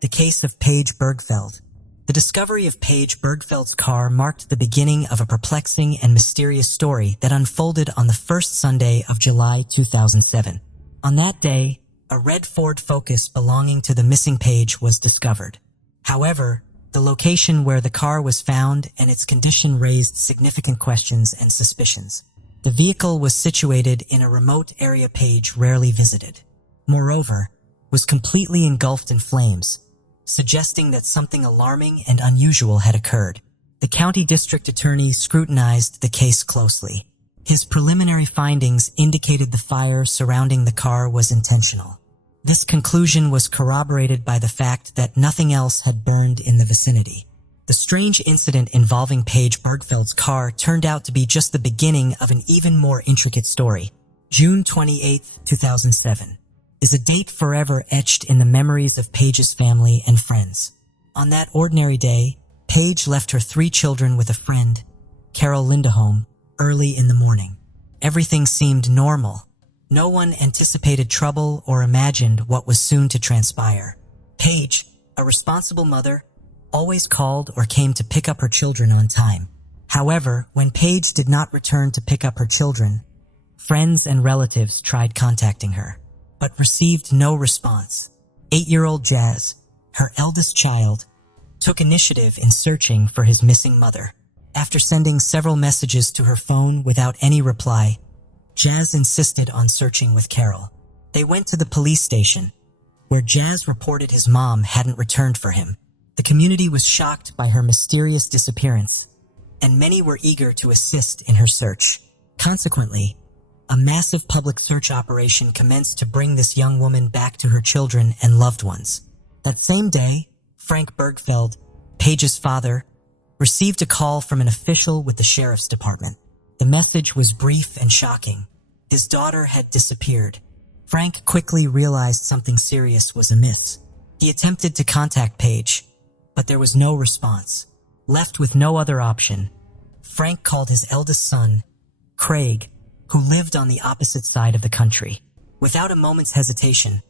The case of Paige Bergfeld. The discovery of Paige Bergfeld's car marked the beginning of a perplexing and mysterious story that unfolded on the first Sunday of July 2007. On that day, a red Ford Focus belonging to the missing Paige was discovered. However, the location where the car was found and its condition raised significant questions and suspicions. The vehicle was situated in a remote area Paige rarely visited. Moreover, was completely engulfed in flames, suggesting that something alarming and unusual had occurred. The county district attorney scrutinized the case closely. His preliminary findings indicated the fire surrounding the car was intentional. This conclusion was corroborated by the fact that nothing else had burned in the vicinity. The strange incident involving Paige Bergfeld's car turned out to be just the beginning of an even more intricate story. June 28, 2007. Is a date forever etched in the memories of Paige's family and friends. On that ordinary day, Paige left her 3 children with a friend, Carol Lindholm, early in the morning. Everything seemed normal. No one anticipated trouble or imagined what was soon to transpire. Paige, a responsible mother, always called or came to pick up her children on time. However, when Paige did not return to pick up her children, friends and relatives tried contacting her, but received no response. 8-year-old Jazz, her eldest child, took initiative in searching for his missing mother. After sending several messages to her phone without any reply, Jazz insisted on searching with Carol. They went to the police station, where Jazz reported his mom hadn't returned for him. The community was shocked by her mysterious disappearance, and many were eager to assist in her search. Consequently, a massive public search operation commenced to bring this young woman back to her children and loved ones. That same day, Frank Bergfeld, Paige's father, received a call from an official with the sheriff's department. The message was brief and shocking. His daughter had disappeared. Frank quickly realized something serious was amiss. He attempted to contact Paige, but there was no response. Left with no other option, Frank called his eldest son, Craig, who lived on the opposite side of the country. Without a moment's hesitation,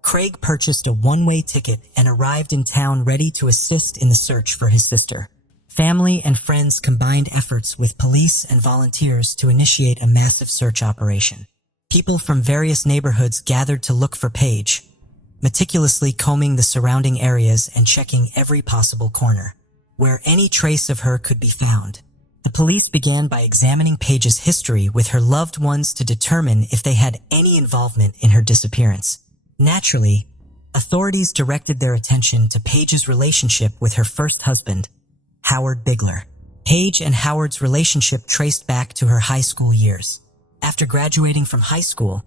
Craig purchased a one-way ticket and arrived in town ready to assist in the search for his sister. Family and friends combined efforts with police and volunteers to initiate a massive search operation. People from various neighborhoods gathered to look for Paige, meticulously combing the surrounding areas and checking every possible corner, where any trace of her could be found. The police began by examining Paige's history with her loved ones to determine if they had any involvement in her disappearance. Naturally, authorities directed their attention to Paige's relationship with her first husband, Howard Bigler. Paige and Howard's relationship traced back to her high school years. After graduating from high school,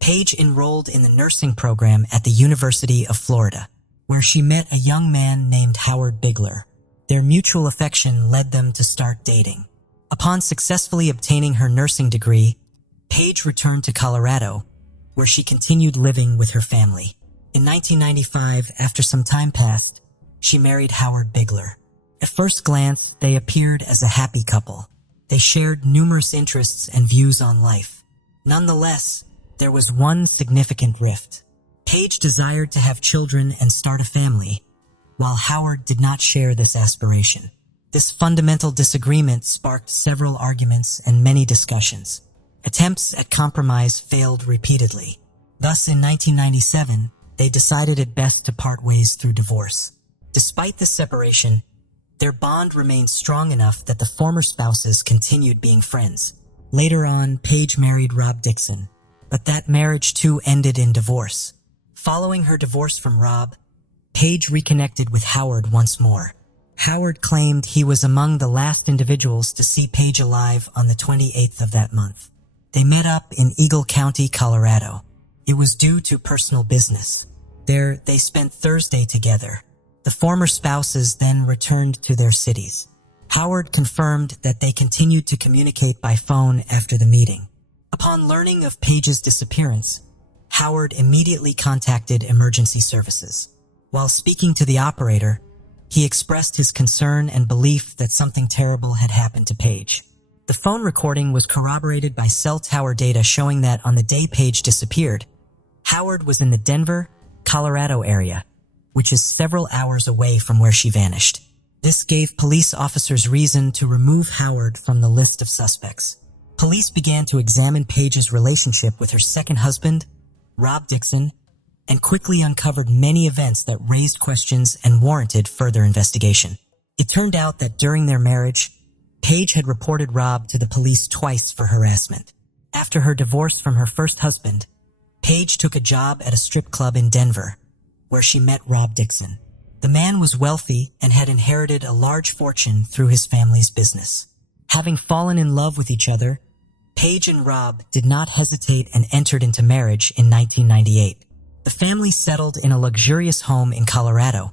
Paige enrolled in the nursing program at the University of Florida, where she met a young man named Howard Bigler. Their mutual affection led them to start dating. Upon successfully obtaining her nursing degree, Paige returned to Colorado, where she continued living with her family. In 1995, after some time passed, she married Howard Bigler. At first glance, they appeared as a happy couple. They shared numerous interests and views on life. Nonetheless, there was one significant rift. Paige desired to have children and start a family, while Howard did not share this aspiration. This fundamental disagreement sparked several arguments and many discussions. Attempts at compromise failed repeatedly. Thus, in 1997, they decided it best to part ways through divorce. Despite this separation, their bond remained strong enough that the former spouses continued being friends. Later on, Paige married Rob Dixon, but that marriage too ended in divorce. Following her divorce from Rob, Paige reconnected with Howard once more. Howard claimed he was among the last individuals to see Paige alive on the 28th of that month. They met up in Eagle County, Colorado. It was due to personal business. There, they spent Thursday together. The former spouses then returned to their cities. Howard confirmed that they continued to communicate by phone after the meeting. Upon learning of Paige's disappearance, Howard immediately contacted emergency services. While speaking to the operator, he expressed his concern and belief that something terrible had happened to Paige. The phone recording was corroborated by cell tower data showing that on the day Paige disappeared, Howard was in the Denver, Colorado area, which is several hours away from where she vanished. This gave police officers reason to remove Howard from the list of suspects. Police began to examine Paige's relationship with her second husband, Rob Dixon, and quickly uncovered many events that raised questions and warranted further investigation. It turned out that during their marriage, Paige had reported Rob to the police twice for harassment. After her divorce from her first husband, Paige took a job at a strip club in Denver, where she met Rob Dixon. The man was wealthy and had inherited a large fortune through his family's business. Having fallen in love with each other, Paige and Rob did not hesitate and entered into marriage in 1998. The family settled in a luxurious home in Colorado,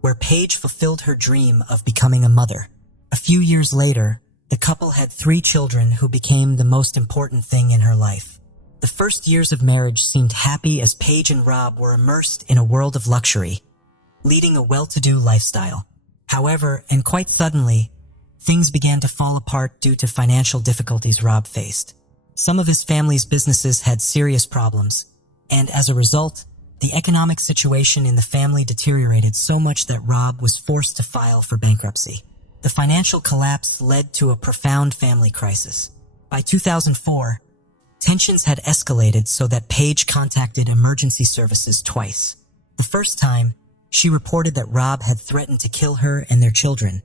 where Paige fulfilled her dream of becoming a mother. A few years later, the couple had 3 children who became the most important thing in her life. The first years of marriage seemed happy as Paige and Rob were immersed in a world of luxury, leading a well-to-do lifestyle. However, and quite suddenly, things began to fall apart due to financial difficulties Rob faced. Some of his family's businesses had serious problems, and as a result, the economic situation in the family deteriorated so much that Rob was forced to file for bankruptcy. The financial collapse led to a profound family crisis. By 2004, tensions had escalated so that Paige contacted emergency services twice. The first time, she reported that Rob had threatened to kill her and their children.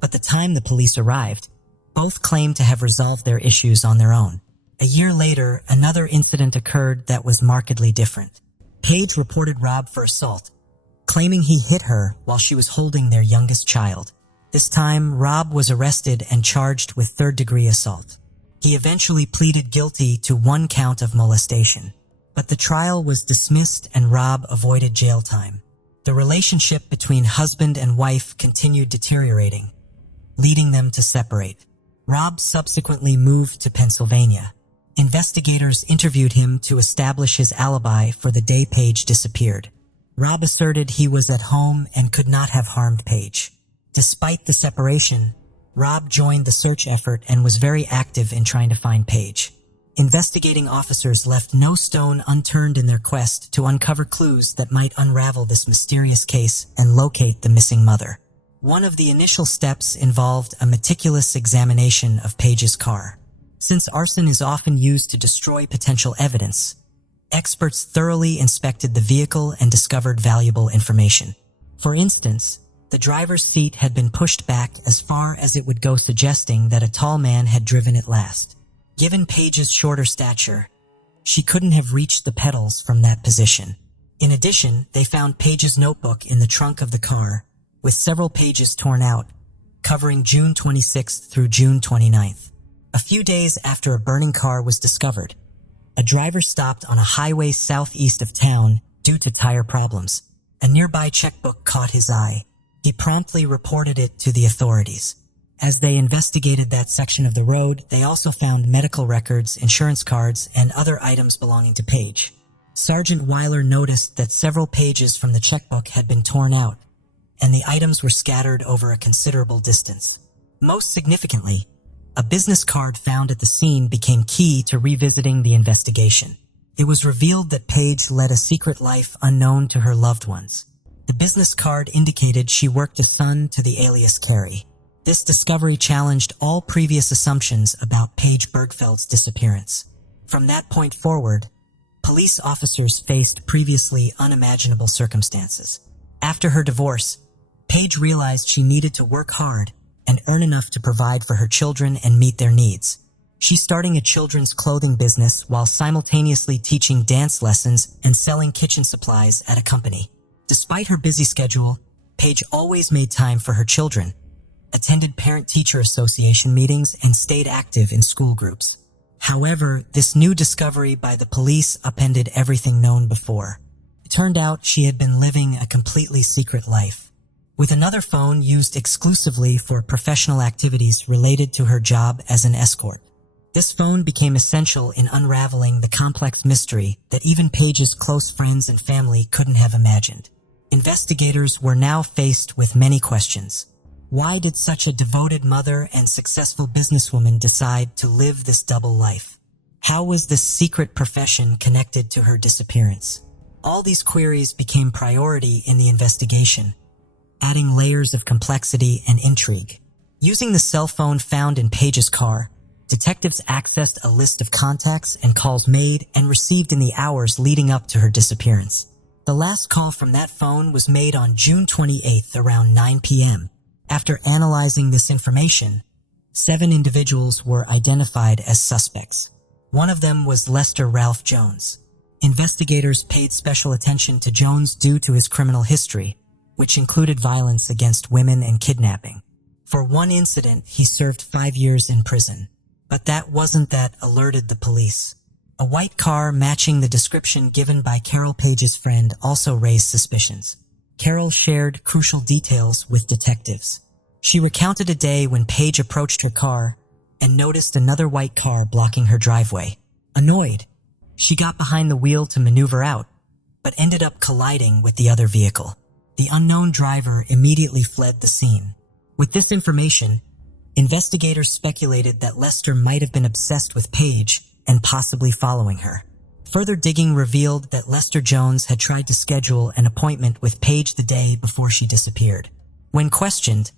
But the time the police arrived, both claimed to have resolved their issues on their own. A year later, another incident occurred that was markedly different. Paige reported Rob for assault, claiming he hit her while she was holding their youngest child. This time, Rob was arrested and charged with third-degree assault. He eventually pleaded guilty to 1 count of molestation, but the trial was dismissed and Rob avoided jail time. The relationship between husband and wife continued deteriorating, leading them to separate. Rob subsequently moved to Pennsylvania. Investigators interviewed him to establish his alibi for the day Paige disappeared. Rob asserted he was at home and could not have harmed Paige. Despite the separation, Rob joined the search effort and was very active in trying to find Paige. Investigating officers left no stone unturned in their quest to uncover clues that might unravel this mysterious case and locate the missing mother. One of the initial steps involved a meticulous examination of Paige's car. Since arson is often used to destroy potential evidence, experts thoroughly inspected the vehicle and discovered valuable information. For instance, the driver's seat had been pushed back as far as it would go, suggesting that a tall man had driven it last. Given Paige's shorter stature, she couldn't have reached the pedals from that position. In addition, they found Paige's notebook in the trunk of the car, with several pages torn out, covering June 26th through June 29th. A few days after a burning car was discovered, a driver stopped on a highway southeast of town due to tire problems. A nearby checkbook caught his eye. He promptly reported it to the authorities. As they investigated that section of the road, they also found medical records, insurance cards, and other items belonging to Paige. Sergeant Weiler noticed that several pages from the checkbook had been torn out, and the items were scattered over a considerable distance. Most significantly, a business card found at the scene became key to revisiting the investigation. It was revealed that Paige led a secret life unknown to her loved ones. The business card indicated she worked as son to the alias Carrie. This discovery challenged all previous assumptions about Paige Bergfeld's disappearance. From that point forward, police officers faced previously unimaginable circumstances. After her divorce, Paige realized she needed to work hard and earn enough to provide for her children and meet their needs. She's starting a children's clothing business while simultaneously teaching dance lessons and selling kitchen supplies at a company. Despite her busy schedule, Paige always made time for her children, attended parent-teacher association meetings, and stayed active in school groups. However, this new discovery by the police upended everything known before. It turned out she had been living a completely secret life, with another phone used exclusively for professional activities related to her job as an escort. This phone became essential in unraveling the complex mystery that even Paige's close friends and family couldn't have imagined. Investigators were now faced with many questions. Why did such a devoted mother and successful businesswoman decide to live this double life? How was this secret profession connected to her disappearance? All these queries became priority in the investigation, adding layers of complexity and intrigue. Using the cell phone found in Paige's car, detectives accessed a list of contacts and calls made and received in the hours leading up to her disappearance. The last call from that phone was made on June 28th around 9 p.m. After analyzing this information, 7 individuals were identified as suspects. One of them was Lester Ralph Jones. Investigators paid special attention to Jones due to his criminal history, which included violence against women and kidnapping. For one incident, he served 5 years in prison. But that wasn't that alerted the police. A white car matching the description given by Carol Paige's friend also raised suspicions. Carol shared crucial details with detectives. She recounted a day when Paige approached her car and noticed another white car blocking her driveway. Annoyed, she got behind the wheel to maneuver out, but ended up colliding with the other vehicle. The unknown driver immediately fled the scene. With this information, investigators speculated that Lester might have been obsessed with Paige and possibly following her. Further digging revealed that Lester Jones had tried to schedule an appointment with Paige the day before she disappeared. When questioned,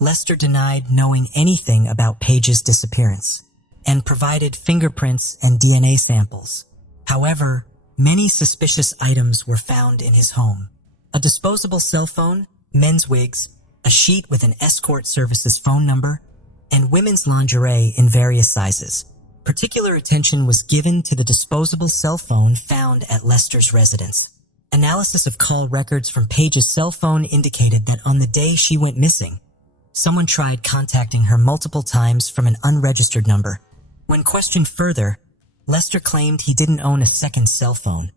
Lester denied knowing anything about Paige's disappearance and provided fingerprints and DNA samples. However, many suspicious items were found in his home. A disposable cell phone, men's wigs, a sheet with an escort services phone number, and women's lingerie in various sizes. Particular attention was given to the disposable cell phone found at Lester's residence. Analysis of call records from Paige's cell phone indicated that on the day she went missing, someone tried contacting her multiple times from an unregistered number. When questioned further, Lester claimed he didn't own a second cell phone,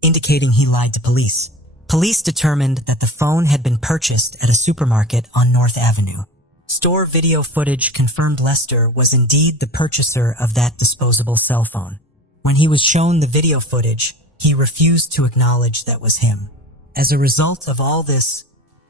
indicating he lied to police. Police determined that the phone had been purchased at a supermarket on North Avenue. Store video footage confirmed Lester was indeed the purchaser of that disposable cell phone. When he was shown the video footage, he refused to acknowledge that was him. As a result of all this,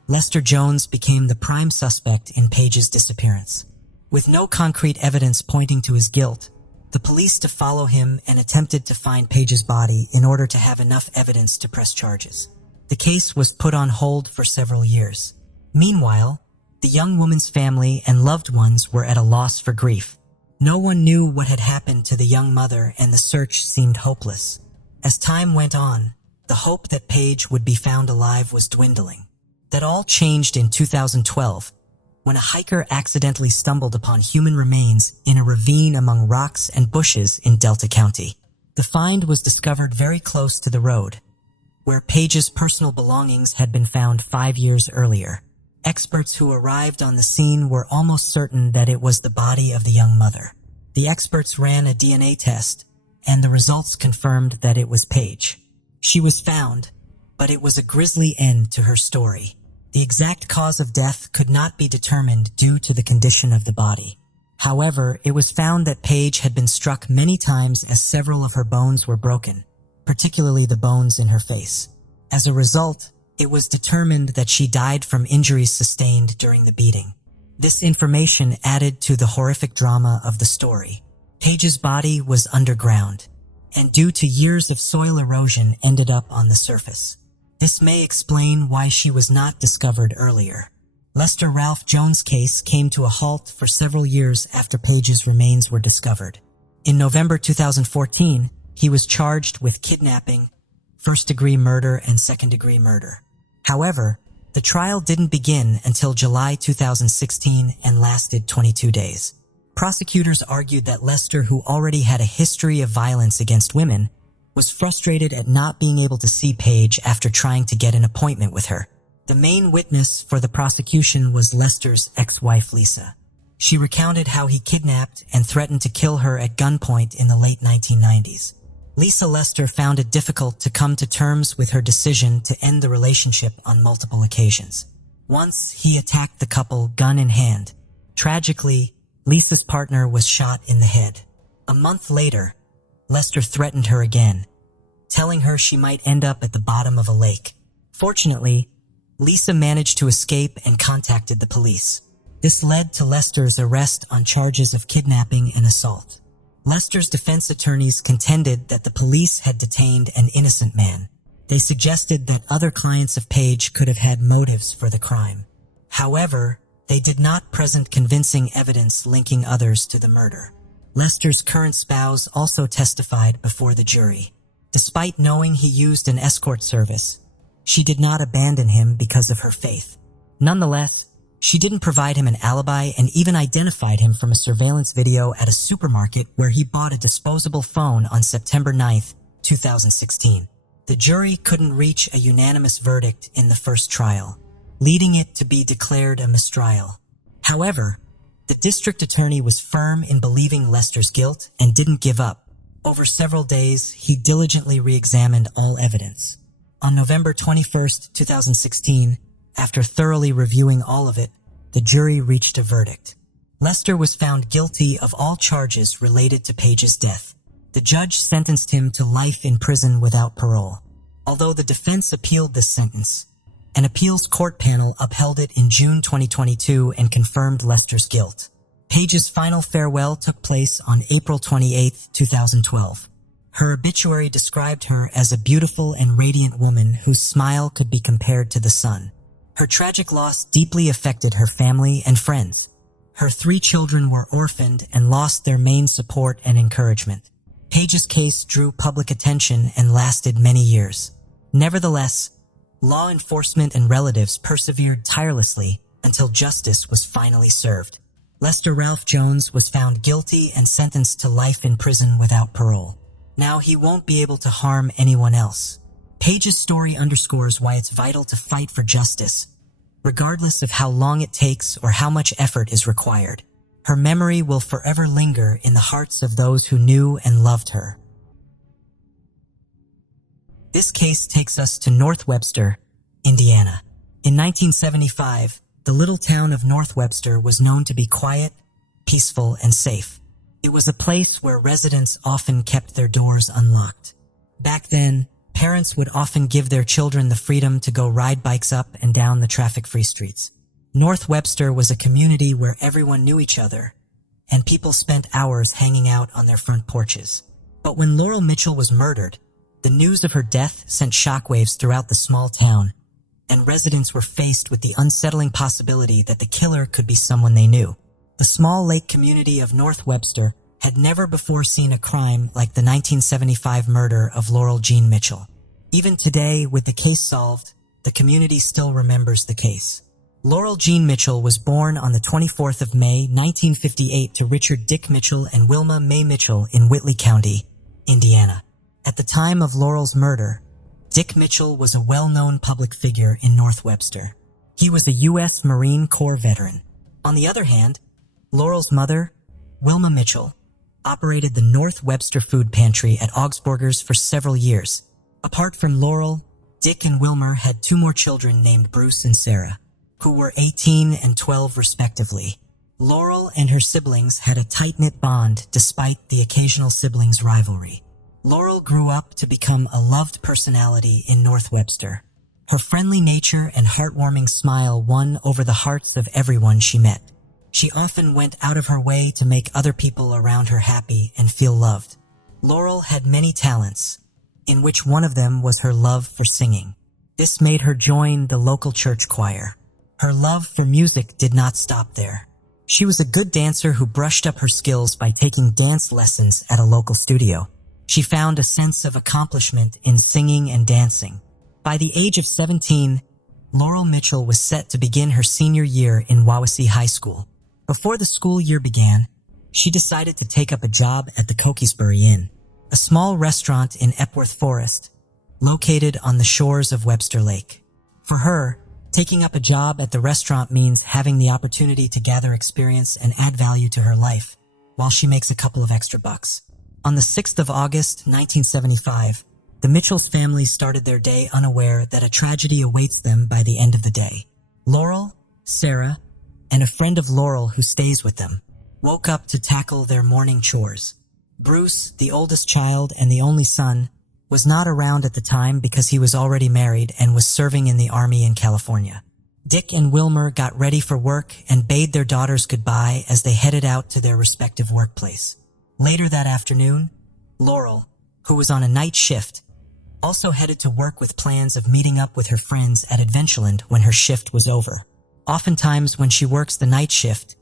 Lester Jones became the prime suspect in Page's disappearance. With no concrete evidence pointing to his guilt, the police to follow him and attempted to find Page's body in order to have enough evidence to press charges. The case was put on hold for several years. Meanwhile, the young woman's family and loved ones were at a loss for grief. No one knew what had happened to the young mother, and the search seemed hopeless. As time went on, the hope that Page would be found alive was dwindling. That all changed in 2012, when a hiker accidentally stumbled upon human remains in a ravine among rocks and bushes in Delta County. The find was discovered very close to the road, where Page's personal belongings had been found 5 years earlier. Experts who arrived on the scene were almost certain that it was the body of the young mother. The experts ran a DNA test, and the results confirmed that it was Page. She was found, but it was a grisly end to her story. The exact cause of death could not be determined due to the condition of the body. However, it was found that Page had been struck many times as several of her bones were broken, particularly the bones in her face. As a result, it was determined that she died from injuries sustained during the beating. This information added to the horrific drama of the story. Page's body was underground, and due to years of soil erosion ended up on the surface. This may explain why she was not discovered earlier. Lester Ralph Jones' case came to a halt for several years after Page's remains were discovered. In November 2014, he was charged with kidnapping, first-degree murder, and second-degree murder. However, the trial didn't begin until July 2016 and lasted 22 days. Prosecutors argued that Lester, who already had a history of violence against women, was frustrated at not being able to see Page after trying to get an appointment with her. The main witness for the prosecution was Lester's ex-wife Lisa. She recounted how he kidnapped and threatened to kill her at gunpoint in the late 1990s. Lisa Lester found it difficult to come to terms with her decision to end the relationship on multiple occasions. Once, he attacked the couple gun in hand. Tragically, Lisa's partner was shot in the head. A month later, Lester threatened her again, telling her she might end up at the bottom of a lake. Fortunately, Lisa managed to escape and contacted the police. This led to Lester's arrest on charges of kidnapping and assault. Lester's defense attorneys contended that the police had detained an innocent man. They suggested that other clients of Page could have had motives for the crime. However, they did not present convincing evidence linking others to the murder. Lester's current spouse also testified before the jury. Despite knowing he used an escort service, she did not abandon him because of her faith. Nonetheless, she didn't provide him an alibi and even identified him from a surveillance video at a supermarket where he bought a disposable phone on September 9, 2016. The jury couldn't reach a unanimous verdict in the first trial, leading it to be declared a mistrial. However, the district attorney was firm in believing Lester's guilt and didn't give up. Over several days, he diligently re-examined all evidence. On November 21, 2016, after thoroughly reviewing all of it, the jury reached a verdict. Lester was found guilty of all charges related to Page's death. The judge sentenced him to life in prison without parole. Although the defense appealed this sentence, an appeals court panel upheld it in June 2022 and confirmed Lester's guilt. Page's final farewell took place on April 28, 2012. Her obituary described her as a beautiful and radiant woman whose smile could be compared to the sun. Her tragic loss deeply affected her family and friends. Her 3 children were orphaned and lost their main support and encouragement. Page's case drew public attention and lasted many years. Nevertheless, law enforcement and relatives persevered tirelessly until justice was finally served. Lester Ralph Jones was found guilty and sentenced to life in prison without parole. Now he won't be able to harm anyone else. Page's story underscores why it's vital to fight for justice, regardless of how long it takes or how much effort is required. Her memory will forever linger in the hearts of those who knew and loved her. This case takes us to North Webster, Indiana. In 1975, The little town of North Webster was known to be quiet, peaceful, and safe. It was a place where residents often kept their doors unlocked. Back then, parents would often give their children the freedom to go ride bikes up and down the traffic-free streets. North Webster was a community where everyone knew each other, and people spent hours hanging out on their front porches. But when Laurel Mitchell was murdered, the news of her death sent shockwaves throughout the small town, and residents were faced with the unsettling possibility that the killer could be someone they knew. The small lake community of North Webster had never before seen a crime like the 1975 murder of Laurel Jean Mitchell. Even today, with the case solved, the community still remembers the case. Laurel Jean Mitchell was born on the 24th of May, 1958 to Richard Dick Mitchell and Wilma Mae Mitchell in Whitley County, Indiana. At the time of Laurel's murder, Dick Mitchell was a well-known public figure in North Webster. He was a U.S. Marine Corps veteran. On the other hand, Laurel's mother, Wilma Mitchell, operated the North Webster Food Pantry at Augsburgers for several years. Apart from Laurel, Dick and Wilmer had two more children named Bruce and Sarah, who were 18 and 12 respectively. Laurel and her siblings had a tight-knit bond despite the occasional siblings' rivalry. Laurel grew up to become a loved personality in North Webster. Her friendly nature and heartwarming smile won over the hearts of everyone she met. She often went out of her way to make other people around her happy and feel loved. Laurel had many talents, in which one of them was her love for singing. This made her join the local church choir. Her love for music did not stop there. She was a good dancer who brushed up her skills by taking dance lessons at a local studio. She found a sense of accomplishment in singing and dancing. By the age of 17, Laurel Mitchell was set to begin her senior year in Wawasee High School. Before the school year began, she decided to take up a job at the Cokesbury Inn, a small restaurant in Epworth Forest, located on the shores of Webster Lake. For her, taking up a job at the restaurant means having the opportunity to gather experience and add value to her life, while she makes a couple of extra bucks. On the 6th of August, 1975, the Mitchells family started their day unaware that a tragedy awaits them by the end of the day. Laurel, Sarah, and a friend of Laurel who stays with them woke up to tackle their morning chores. Bruce, the oldest child and the only son, was not around at the time because he was already married and was serving in the Army in California. Dick and Wilmer got ready for work and bade their daughters goodbye as they headed out to their respective workplace. Later that afternoon, Laurel, who was on a night shift, also headed to work with plans of meeting up with her friends at Adventureland when her shift was over. Oftentimes when she works the night shift,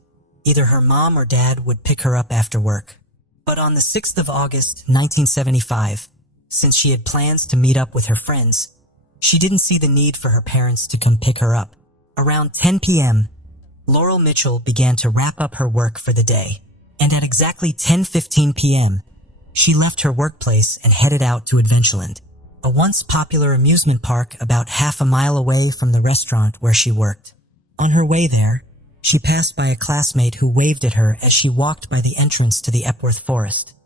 either her mom or dad would pick her up after work. But on the 6th of August, 1975, since she had plans to meet up with her friends, she didn't see the need for her parents to come pick her up. Around 10 p.m., Laurel Mitchell began to wrap up her work for the day, and at exactly 10:15 p.m., she left her workplace and headed out to Adventureland, a once popular amusement park about half a mile away from the restaurant where she worked. On her way there, she passed by a classmate who waved at her as she walked by the entrance to the Epworth Forest,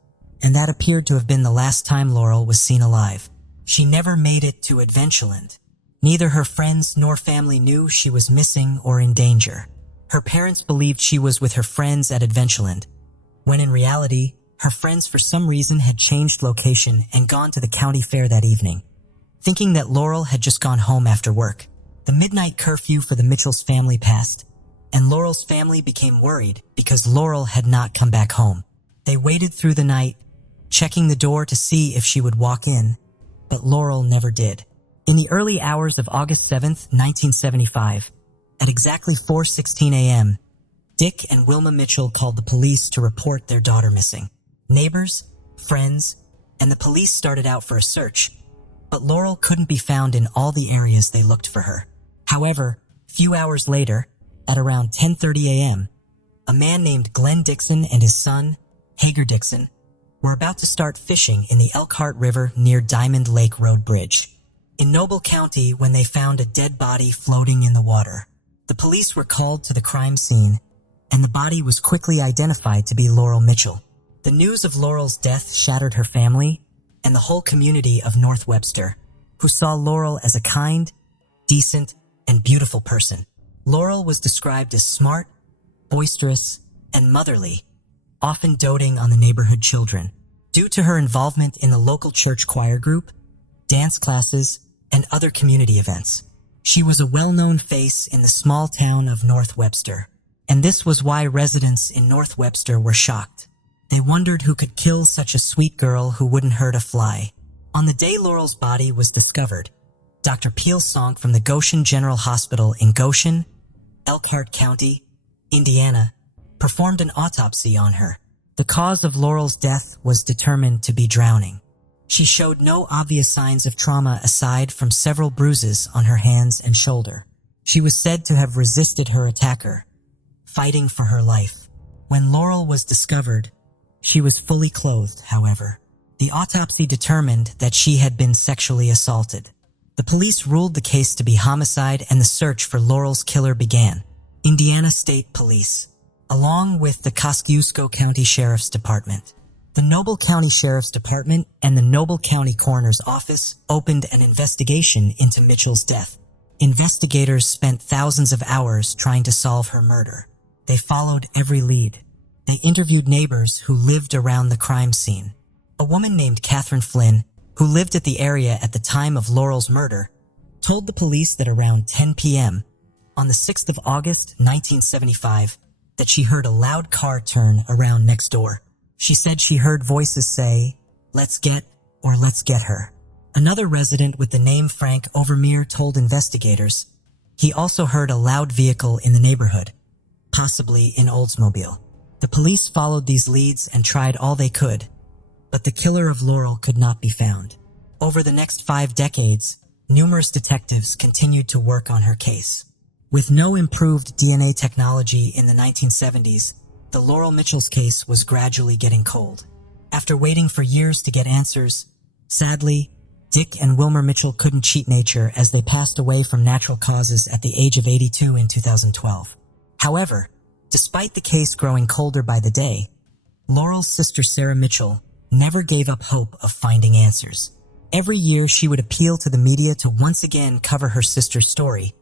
and that appeared to have been the last time Laurel was seen alive. She never made it to Adventureland. Neither her friends nor family knew she was missing or in danger. Her parents believed she was with her friends at Adventureland, when in reality, her friends for some reason had changed location and gone to the county fair that evening. Thinking that Laurel had just gone home after work, the midnight curfew for the Mitchells family passed, and Laurel's family became worried because Laurel had not come back home. They waited through the night, checking the door to see if she would walk in, but Laurel never did. In the early hours of August 7th, 1975, at exactly 4:16 a.m., Dick and Wilma Mitchell called the police to report their daughter missing. Neighbors, friends, and the police started out for a search, but Laurel couldn't be found in all the areas they looked for her. However, few hours later, at around 10:30 a.m., a man named Glenn Dixon and his son, Hager Dixon, were about to start fishing in the Elkhart River near Diamond Lake Road Bridge in Noble County when they found a dead body floating in the water. The police were called to the crime scene, and the body was quickly identified to be Laurel Mitchell. The news of Laurel's death shattered her family and the whole community of North Webster, who saw Laurel as a kind, decent, and beautiful person. Laurel was described as smart, boisterous, and motherly, often doting on the neighborhood children. Due to her involvement in the local church choir group, dance classes, and other community events, she was a well-known face in the small town of North Webster. And this was why residents in North Webster were shocked. They wondered who could kill such a sweet girl who wouldn't hurt a fly. On the day Laurel's body was discovered, Dr. Peel Sonk from the Goshen General Hospital in Goshen, Elkhart County, Indiana, performed an autopsy on her. The cause of Laurel's death was determined to be drowning. She showed no obvious signs of trauma aside from several bruises on her hands and shoulder. She was said to have resisted her attacker, fighting for her life. When Laurel was discovered, she was fully clothed, however. The autopsy determined that she had been sexually assaulted. The police ruled the case to be homicide and the search for Laurel's killer began. Indiana State Police, along with the Kosciuszko County Sheriff's Department, the Noble County Sheriff's Department, and the Noble County Coroner's Office opened an investigation into Mitchell's death. Investigators spent thousands of hours trying to solve her murder. They followed every lead. They interviewed neighbors who lived around the crime scene. A woman named Catherine Flynn, who lived at the area at the time of Laurel's murder, told the police that around 10 p.m. on the 6th of August, 1975, that she heard a loud car turn around next door. She said she heard voices say, "Let's get," or "Let's get her." Another resident with the name Frank Overmeer told investigators he also heard a loud vehicle in the neighborhood, possibly in Oldsmobile. The police followed these leads and tried all they could, but the killer of Laurel could not be found. Over the next 5 decades, numerous detectives continued to work on her case. With no improved DNA technology in the 1970s, the Laurel Mitchell's case was gradually getting cold. After waiting for years to get answers, sadly, Dick and Wilmer Mitchell couldn't cheat nature as they passed away from natural causes at the age of 82 in 2012. However, despite the case growing colder by the day, Laurel's sister Sarah Mitchell never gave up hope of finding answers. Every year she would appeal to the media to once again cover her sister's story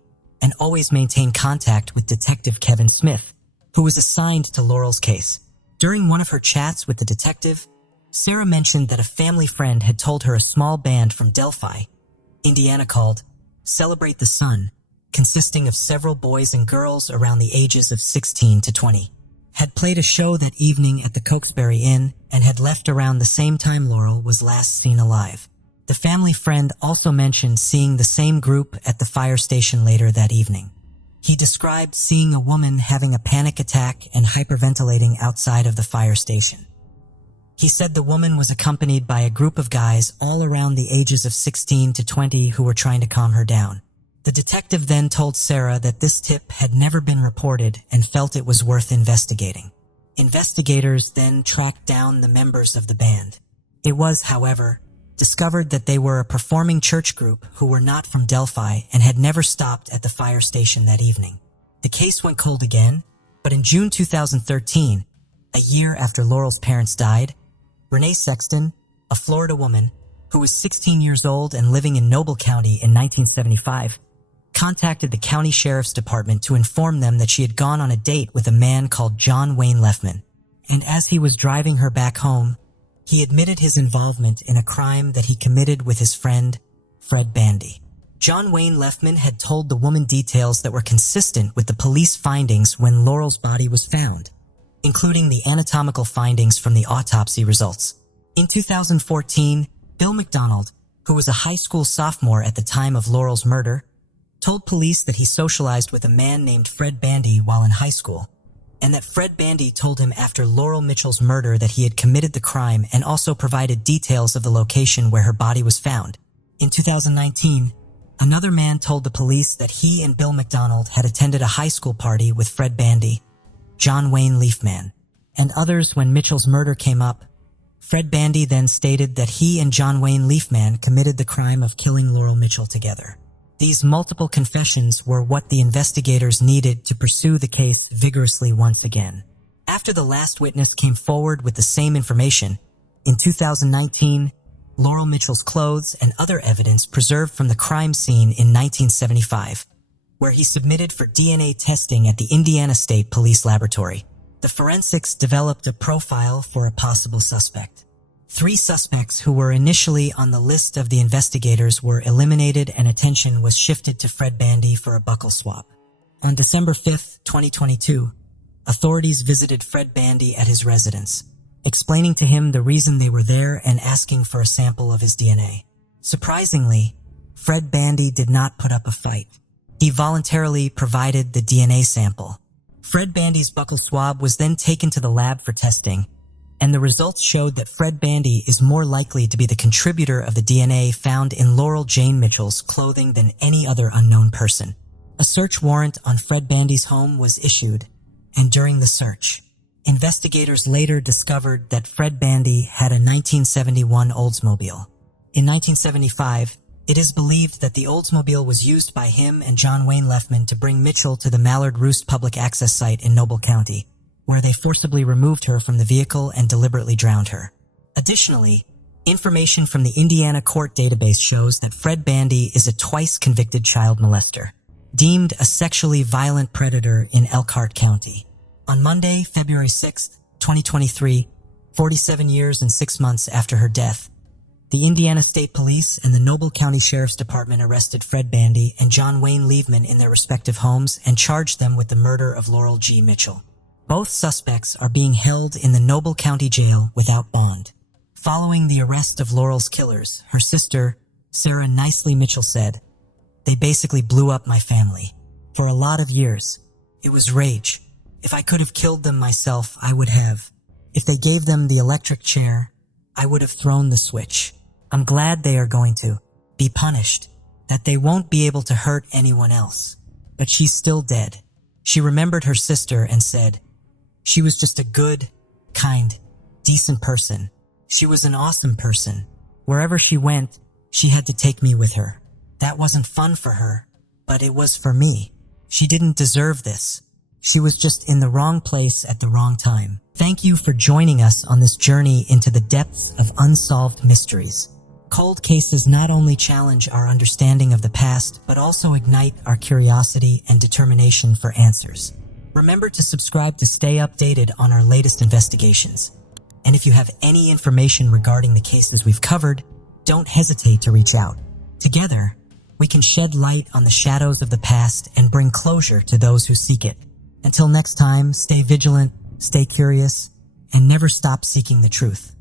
and always maintain contact with Detective Kevin Smith, who was assigned to Laurel's case. During one of her chats with the detective, Sarah mentioned that a family friend had told her a small band from Delphi, Indiana called Celebrate the Sun, consisting of several boys and girls around the ages of 16 to 20, had played a show that evening at the Cokesbury Inn and had left around the same time Laurel was last seen alive. The family friend also mentioned seeing the same group at the fire station later that evening. He described seeing a woman having a panic attack and hyperventilating outside of the fire station. He said the woman was accompanied by a group of guys all around the ages of 16 to 20 who were trying to calm her down. The detective then told Sarah that this tip had never been reported and felt it was worth investigating. Investigators then tracked down the members of the band. It was, however, discovered that they were a performing church group who were not from Delphi and had never stopped at the fire station that evening. The case went cold again, but in June 2013, a year after Laurel's parents died, Renee Sexton, a Florida woman who was 16 years old and living in Noble County in 1975, contacted the county sheriff's department to inform them that she had gone on a date with a man called John Wayne Leffman, and as he was driving her back home, he admitted his involvement in a crime that he committed with his friend, Fred Bandy. John Wayne Leffman had told the woman details that were consistent with the police findings when Laurel's body was found, including the anatomical findings from the autopsy results. In 2014, Bill McDonald, who was a high school sophomore at the time of Laurel's murder, told police that he socialized with a man named Fred Bandy while in high school, and that Fred Bandy told him after Laurel Mitchell's murder that he had committed the crime and also provided details of the location where her body was found. In 2019, another man told the police that he and Bill McDonald had attended a high school party with Fred Bandy, John Wayne Leafman, and others when Mitchell's murder came up. Fred Bandy then stated that he and John Wayne Leafman committed the crime of killing Laurel Mitchell together. These multiple confessions were what the investigators needed to pursue the case vigorously once again. After the last witness came forward with the same information, in 2019, Laurel Mitchell's clothes and other evidence preserved from the crime scene in 1975 where he submitted for DNA testing at the Indiana State Police Laboratory. The forensics developed a profile for a possible suspect. 3 suspects who were initially on the list of the investigators were eliminated and attention was shifted to Fred Bandy for a buccal swab. On December 5, 2022, authorities visited Fred Bandy at his residence, explaining to him the reason they were there and asking for a sample of his DNA. Surprisingly, Fred Bandy did not put up a fight. He voluntarily provided the DNA sample. Fred Bandy's buccal swab was then taken to the lab for testing, and the results showed that Fred Bandy is more likely to be the contributor of the DNA found in Laurel Jane Mitchell's clothing than any other unknown person. A search warrant on Fred Bandy's home was issued, and during the search, investigators later discovered that Fred Bandy had a 1971 Oldsmobile. In 1975, it is believed that the Oldsmobile was used by him and John Wayne Leffman to bring Mitchell to the Mallard Roost public access site in Noble County, where they forcibly removed her from the vehicle and deliberately drowned her. Additionally, information from the Indiana court database shows that Fred Bandy is a twice convicted child molester, deemed a sexually violent predator in Elkhart County. On Monday, February 6, 2023, 47 years and 6 months after her death, the Indiana State Police and the Noble County Sheriff's Department arrested Fred Bandy and John Wayne Leveman in their respective homes and charged them with the murder of Laurel G. Mitchell. Both suspects are being held in the Noble County Jail without bond. Following the arrest of Laurel's killers, her sister, Sarah Nicely Mitchell, said, "They basically blew up my family. For a lot of years, it was rage. If I could have killed them myself, I would have. If they gave them the electric chair, I would have thrown the switch. I'm glad they are going to be punished, that they won't be able to hurt anyone else. But she's still dead." She remembered her sister and said, "She was just a good, kind, decent person. She was an awesome person. Wherever she went, she had to take me with her. That wasn't fun for her, but it was for me. She didn't deserve this. She was just in the wrong place at the wrong time." Thank you for joining us on this journey into the depths of unsolved mysteries. Cold cases not only challenge our understanding of the past, but also ignite our curiosity and determination for answers. Remember to subscribe to stay updated on our latest investigations. And if you have any information regarding the cases we've covered, don't hesitate to reach out. Together, we can shed light on the shadows of the past and bring closure to those who seek it. Until next time, stay vigilant, stay curious, and never stop seeking the truth.